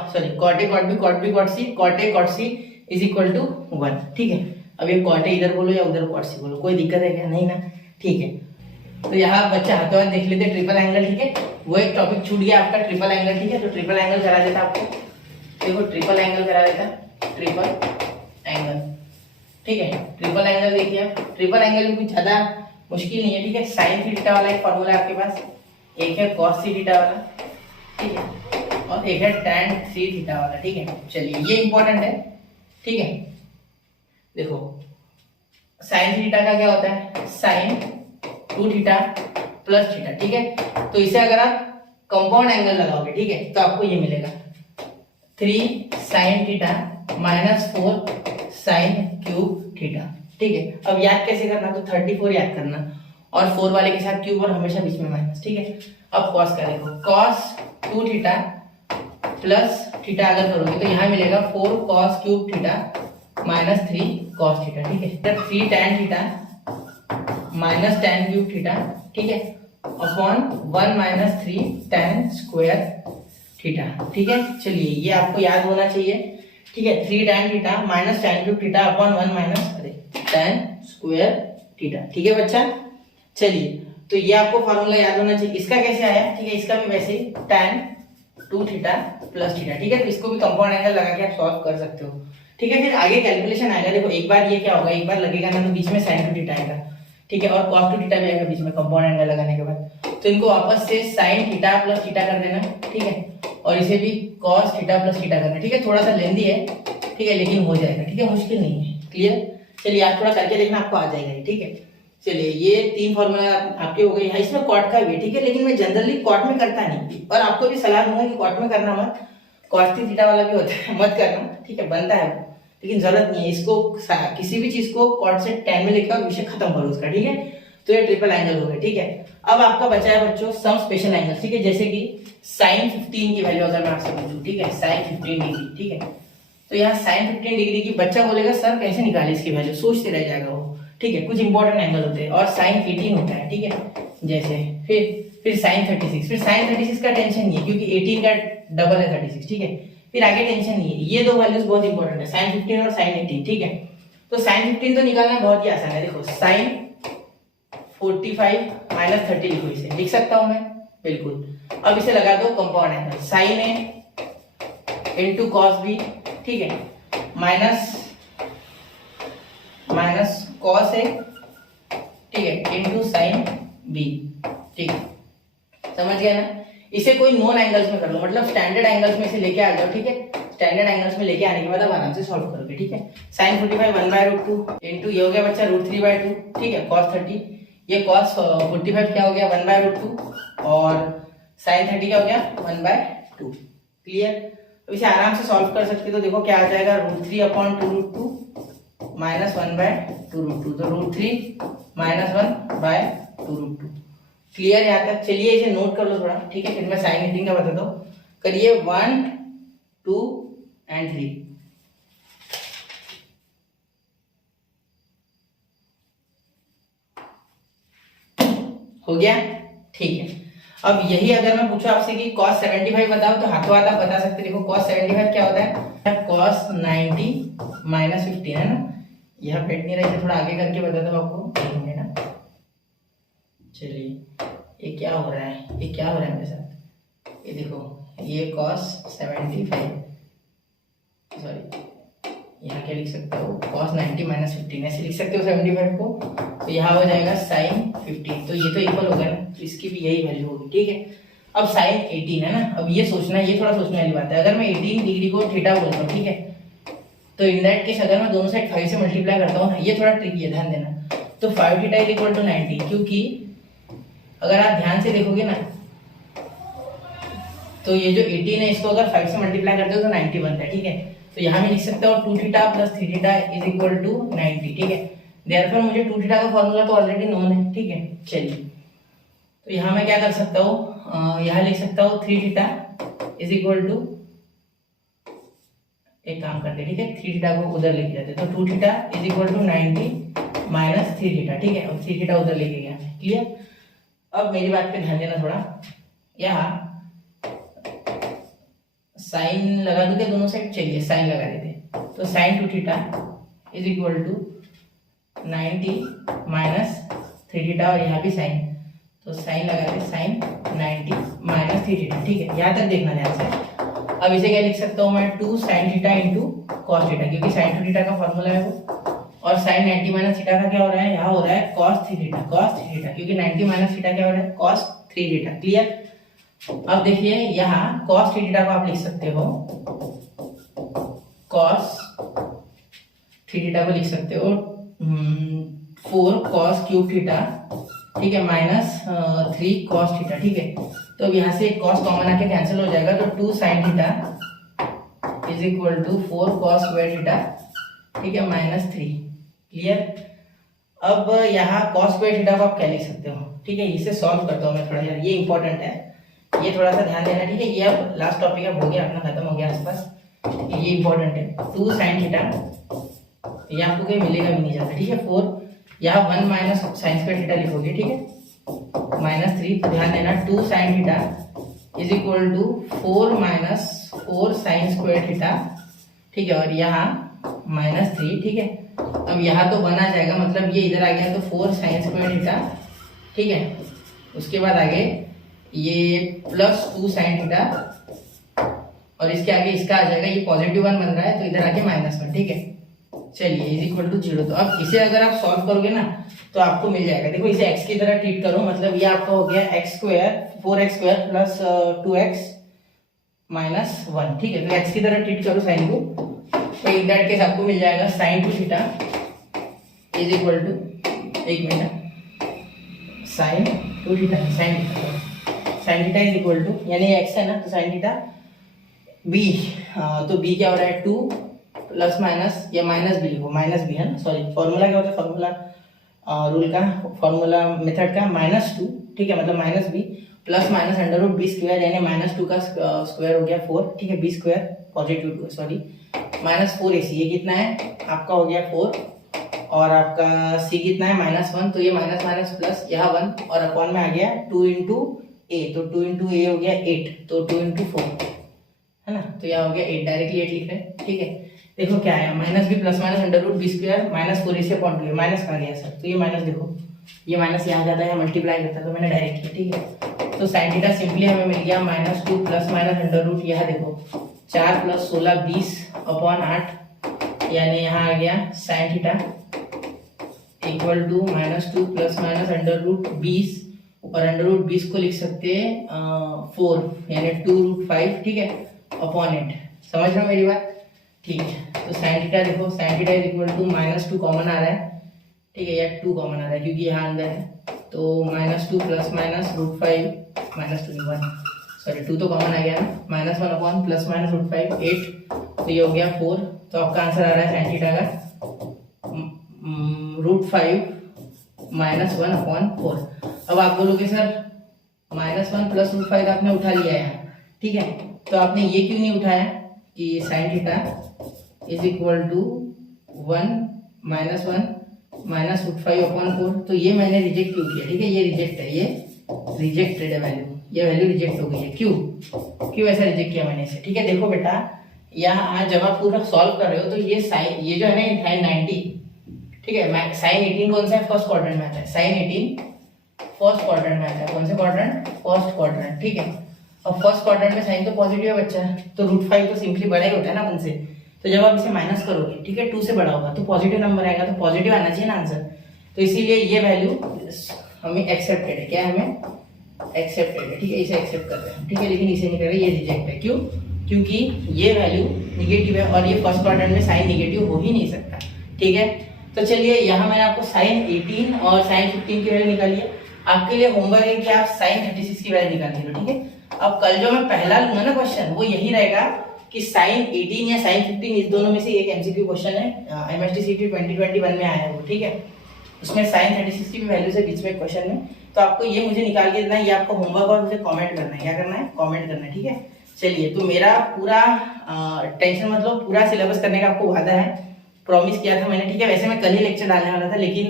c cot c is equal to 1। ठीक है अब ये cot a इधर बोलो या उधर cot c बोलो, कोई दिक्कत है क्या, नहीं ना। ठीक है तो यहाँ बच्चा हाथों हाथ देख लेते ट्रिपल एंगल। ठीक है वो एक टॉपिक छूट गया आपका ट्रिपल एंगल। ठीक है तो ट्रिपल एंगल करा देता आपको, देखो ट्रिपल एंगल करा देता, ट्रिपल एंगल। ठीक है ट्रिपल एंगल देखिए, ट्रिपल एंगल भी कुछ ज्यादा मुश्किल नहीं है। ठीक है साइन थीटा वाला एक फॉर्मूला आपके पास, एक है कॉस सी थीटा वाला, ठीक है और एक है tan सी थीटा वाला। ठीक है चलिए ये इंपॉर्टेंट है। ठीक है देखो साइन थीटा का क्या होता है, साइन 2 थीटा प्लस थीटा। ठीक है तो इसे अगर आप कंपाउंड एंगल लगाओगे, ठीक है तो आपको ये मिलेगा 3 sine theta -4 sine cube theta. ठीक है, अब याद कैसे करना, तो 34 याद करना और 4 वाले के साथ क्यूब और हमेशा बीच में माइनस। ठीक है, अब कॉस का देखो, cos 2 थीटा प्लस थीटा अगर करोगे तो यहाँ मिलेगा 4 cos cube theta minus 3 cos theta. ठीक है, 3 tan theta minus tan cube theta. ठीक है, upon 1 minus 3 tan square theta. ठीक है, चलिए ये आपको याद होना चाहिए। ठीक है, 3 tan theta minus tan cube theta upon 1 minus tan square theta. ठीक है बच्चा, चलिए तो ये आपको फॉर्मूला याद होना चाहिए। इसका कैसे आया, ठीक है, इसका भी वैसे ही tan 2 थीटा प्लस थीटा। ठीक है, तो इसको भी कंपाउंड एंगल लगा के आप सॉल्व कर सकते हो। ठीक है, फिर आगे कैलकुलेशन आएगा। देखो एक बार ये क्या होगा, एक बार लगेगा ना तो बीच में sin 2 थीटा आएगा। ठीक है, और cos 2 थीटा भी आएगा बीच में कंपाउंड एंगल लगाने के बाद। तो इनको वापस से sin थीटा प्लस थीटा कर देना। ठीक है, और इसे भी cos थीटा प्लस थीटा करना। ठीक है, थोड़ा सा लेंदी है, ठीक है, लेकिन हो जाएगा। ठीक है, मुश्किल नहीं है। क्लियर, चलिए आप थोड़ा करके देखना, आपको आ जाएगा। ठीक है, चलिए ये 3 फॉर्मूला आपके हो गए। इसमें कॉट का भी है। ठीक है, लेकिन मैं जनरली कॉट में करता नहीं, और आपको भी सलाह दूंगा कि कॉट में करना मत। cos थीटा वाला भी होता है, मत करना। ठीक है, बनता है लेकिन जरूरत नहीं है। इसको किसी भी चीज को कॉट से tan में लेकर विषय खत्म करो उसका। ठीक है, तो ये ट्रिपल एंगल हो गया। ठीक है, अब आपका बचा है बच्चों सम स्पेशल एंगल। ठीक है, जैसे कि sin 15 की वैल्यू अगर मैं आपसे पूछूं, ठीक है, sin 15 डिग्री। ठीक है, तो यहाँ sin 15 डिग्री की बच्चा बोलेगा सर कैसे निकाले इसकी वैल्यू, सोचते रह जाएगा वो। ठीक है, कुछ इंपॉर्टेंट एंगल होते हैं, और sin 18 होता है। ठीक है, जैसे फिर sin 36, फिर sin 36 का टेंशन नहीं है क्योंकि 18 का डबल है 36। ठीक है, फिर आगे टेंशन नहीं है। ये दो वैल्यूज बहुत इंपॉर्टेंट है, sin 15 और sin 18। ठीक है, तो sin 15 तो निकालना बहुत ही आसान है। देखो sin 45 माइनस 30 लिखो, इसे लिख सकता हूं मैं, बिल्कुल। अब इसे लगा दो compound angle, sin a into cos b। ठीक है, माइनस cos a, ठीक है, इंटू sin b। ठीक है, समझ गया ना। इसे कोई नॉन एंगल्स में कर लो, मतलब स्टैंडर्ड एंगल्स में इसे लेके आ जाओ। ठीक है, स्टैंडर्ड एंगल्स में लेके आने के बाद आप आराम से सॉल्व करोगे। ठीक है, sin 45 1/√2 इंटू ये हो गया बच्चा √3/2। ठीक है, cos 30, ये cos 45 क्या हो गया 1/√2, और sin 30 क्या हो गया 1/2। क्लियर, तो इसे आराम से सॉल्व कर सकते। तो देखो क्या आ जाएगा, √3/2√2 माइनस 1/2√2, तो √3 माइनस 1/2√2। क्लियर यहाँ तक, चलिए इसे नोट कर लो थोड़ा। ठीक है, फिर मैं साइन 18 का बताता हूँ। करिए 1 2 एंड 3। हो गया, ठीक है। अब यही अगर मैं पूछूं आपसे कि cos 75 बताओ, तो हाथों हाथ आप बता सकते। देखो cos 75 क्या होता है, cos 90 माइनस 15 है ना। यह पेट नहीं रही, थोड़ा आगे करके बताता हूँ आपको, है ना। चलिए ये क्या हो रहा है, ये क्या हो रहा है मेरे साथ, ये देखो ये cos 75, सॉरी यहाँ क्या लिख सकते हो, cos 90 माइनस 15 ऐसे लिख सकते हो 75 को। तो यहाँ हो जाएगा sin 15, तो ये तो इक्वल होगा ना, तो इसकी भी यही वैल्यू होगी। ठीक है, अब sin 18 है ना। अब ये सोचना, ये थोड़ा सोचने वाली बात है। अगर मैं 18 डिग्री को थीटा बोलता हूँ, ठीक है, तो इन दैट केस अगर मैं दोनों साइड 5 से मल्टीप्लाई करता हूँ, ये थोड़ा ट्रिकी है, ध्यान देना। तो 5 थीटा इज इक्वल टू 90, क्योंकि अगर आप ध्यान से देखोगे ना, तो ये जो 18 है इसको अगर 5 से मल्टीप्लाई करते हो तो 90 बनता है। ठीक है, तो यहाँ में लिख सकते हो 2 theta plus 3 theta is equal to 90। ठीक है, देयरफॉर मुझे 2 थीटा का फॉर्मूला तो ऑलरेडी नोन है। ठीक है, चलिए तो यहाँ मैं क्या कर सकता हूँ, यहाँ लिख सकता हूँ 3 थीटा इज इक्वल टू, एक काम करते हैं, ठीक है, 3 थीटा को उधर लेके जाते, तो 2 theta is equal to 90 minus 3 theta. ठीक है, और 3 थीटा उधर लेके गया। क्लियर, अब मेरी बात पे ध्यान देना थोड़ा। यहाँ साइन लगा दूं क्या दोनों साइड, चलिए साइन लगा देते। तो sine 2 theta is equal to 90 minus 3 theta, और यहाँ भी साइन, तो साइन लगा दे, साइन 90 माइनस 3 थीटा। ठीक है, यहाँ तक देखना ध्यान से। अब इसे क्या लिख सकता हूँ मैं, 2 sine theta into cos theta, क्योंकि साइन 2 थीटा का फॉर्मूला है वो, और साइन 90 माइनस थीटा का क्या हो रहा है, यहाँ हो रहा है cos 3 थीटा, cos 3 थीटा, क्योंकि 90 माइनस थीटा क्या हो रहा है, cos 3 थीटा। क्लियर, अब देखिए यहाँ cos 3 थीटा को आप लिख सकते हो, cos 3 थीटा को लिख सकते हो 4 cos क्यूब थीटा, ठीक है, माइनस 3 cos थीटा। ठीक है, तो अब यहाँ से cos कॉमन आके कैंसिल हो जाएगा, तो 2 sin theta is equal to 4 cos square theta, ठीक है, -3। क्लियर। अब यहाँ cos स्क्वायर थीटा को आप क्या लिख सकते हो, ठीक है, इसे सॉल्व करता हूँ मैं थोड़ा यार, ये इंपॉर्टेंट है, ये थोड़ा सा ध्यान देना, ठीक है। ये अब लास्ट टॉपिक अब हो गया अपना, खत्म हो गया आसपास, ये इंपॉर्टेंट है। 2 sin थीटा, ये आपको कहीं मिलेगा भी नहीं जाता, ठीक है। 4 यहाँ 1 माइनस साइन स्क्वायर थीटा लिखोगे, ठीक है, -3। तो ध्यान देना 2 sin theta is equal to 4 minus 4 sine square theta, ठीक है, और यहाँ -3, ठीक है। अब यहाँ तो 1 आ जाएगा, मतलब ये इधर आ गया तो 4 साइन स्क्वायर थीटा, ठीक है। उसके बाद आगे ये +2 sin थीटा, और इसके आगे इसका आ जाएगा, ये +1 बन रहा है तो इधर आके -1, ठीक है। चलिए इज इक्वल टू 0। तो अब इसे अगर आप सॉल्व करोगे ना तो आपको मिल जाएगा, देखो इसे x की तरह ट्रीट करो, मतलब ये आपका हो गया x² 4x² प्लस 2x -1, ठीक है। तो x की तरह ट्रीट करो साइन को, तो इन दैट केस आपको मिल जाएगा sin 2 theta is equal to, एक मिनट, sin 2 theta, sin theta is equal to, यानी x है ना, तो sin थीटा b, तो b क्या हो रहा है 2 प्लस माइनस, या माइनस बी लिखो, -b है ना, सॉरी, फॉर्मूला क्या होता है, फॉर्मूला रूल का, फॉर्मूला मेथड का -2, ठीक है, मतलब -b plus minus √b square, यानी -2 का स्क्वायर हो गया 4, ठीक है, b square positive, sorry -4ac, ये कितना है आपका हो गया 4, और आपका c कितना है -1, तो ये माइनस प्लस यहाँ 1, और अपॉन में आ गया 2 इंटू a, तो 2 इंटू a हो गया 8, तो 2 इंटू 4 है ना, तो यहाँ हो गया 8, डायरेक्टली 8 लिख रहे हैं, ठीक है। देखो क्या आया, -b plus minus √b square -4ac upon 2, minus कहाँ गया सर, तो ये माइनस, देखो ये माइनस यहाँ जाता है, मल्टीप्लाई करता है, तो मैंने डायरेक्ट किया, ठीक है। तो sin थीटा सिंपली हमें मिल गया -2 प्लस माइनस √, यहाँ देखो 4 + 16 20 अपॉन 8, यानी यहाँ आ गया sin theta equal to -2 plus minus √20, और √20 को लिख सकते हैं 4, यानी 2√5, ठीक है, अपॉन 8। समझ रहे हो मेरी बात, ठीक है। तो sin थीटा देखो, sin theta is equal to -2 common आ रहा है, ठीक है, या 2 कॉमन आ रहा है क्योंकि यहाँ अंदर है, तो -2 प्लस माइनस √5 -2 सॉरी 2 तो कॉमन आ गया ना, -1 अपॉन प्लस माइनस √5 8, तो ये हो गया 4। तो आपका आंसर आ रहा है sin थीटा का √5 -1 अपॉन 4। अब आप बोलोगे सर -1 प्लस √5 आपने उठा लिया है यहाँ, ठीक है, तो आपने ये क्यों नहीं उठाया कि sin theta is equal to 1 -1 upon 4, तो ये मैंने रिजेक्ट क्यों किया, ठीक है, ये रिजेक्ट है, ये रिजेक्टेड है वैल्यू, ये वैल्यू रिजेक्ट हो गई है, क्यों ऐसा रिजेक्ट किया मैंने इसे, ठीक है। देखो बेटा, यहाँ जब आप पूरा सॉल्व कर रहे हो तो ये साइन, ये जो है ना sin 90, ठीक है, sin 18 कौन सा है, फर्स्ट क्वाड्रेंट में आता है, sin 18 फर्स्ट क्वाड्रेंट में आता है, कौन से क्वाड्रेंट, फर्स्ट क्वाड्रेंट, ठीक है। अब फर्स्ट क्वाड्रेंट में साइन तो पॉजिटिव है बच्चा, तो √5 तो सिंपली बड़ा ही होता है ना 1 से, तो जब आप इसे माइनस करोगे, ठीक है, 2 से बड़ा होगा तो पॉजिटिव नंबर आएगा, तो पॉजिटिव आना चाहिए ना आंसर, तो इसीलिए ये वैल्यू हमें एक्सेप्टेड है, क्या है, हमें एक्सेप्टेड है, ठीक है, इसे एक्सेप्ट कर रहे हैं, ठीक है, लेकिन इसे नहीं कर रहे, ये रिजेक्ट है, क्यों, क्योंकि ये वैल्यू निगेटिव है, और ये फर्स्ट क्वाड्रेंट में साइन निगेटिव हो ही नहीं सकता, ठीक है। तो चलिए यहाँ मैंने आपको sin 18 और sin 15 की वैल्यू निकाली है, आपके लिए होमवर्क है कि आप sin 36 की वैल्यू निकाल लो, ठीक है। अब कल जो मैं पहला लूंगा ना क्वेश्चन, वो यही रहेगा कि sin 18 या sin 15 इस दोनों में से एक एमसीक्यू क्वेश्चन है, MSTCT 2021 में आया है वो, ठीक है, उसमें sin 36 की भी वैल्यू से बीच में क्वेश्चन में, तो आपको ये मुझे निकाल के देना है, ये आपको होमवर्क, और मुझे कमेंट करना है, क्या करना है, कमेंट करना है, ठीक है। चलिए, तो मेरा पूरा टेंशन मतलब पूरा सिलेबस करने का आपको वादा है, प्रॉमिस किया था मैंने, ठीक है। वैसे मैं कल ही लेक्चर डालने वाला था, लेकिन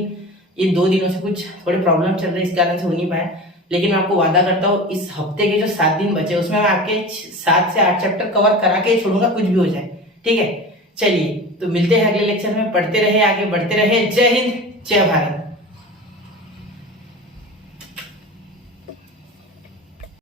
ये 2 दिनों से कुछ थोड़े प्रॉब्लम चल रहे, इस कारण से हो नहीं पाया, लेकिन मैं आपको वादा करता हूँ इस हफ्ते के जो 7 दिन बचे उसमें मैं आपके 7 से 8 चैप्टर कवर करा के छोड़ूंगा, कुछ भी हो जाए, ठीक है। चलिए, तो मिलते हैं अगले लेक्चर में, पढ़ते रहे, आगे बढ़ते रहे, जय हिंद, जय भारत।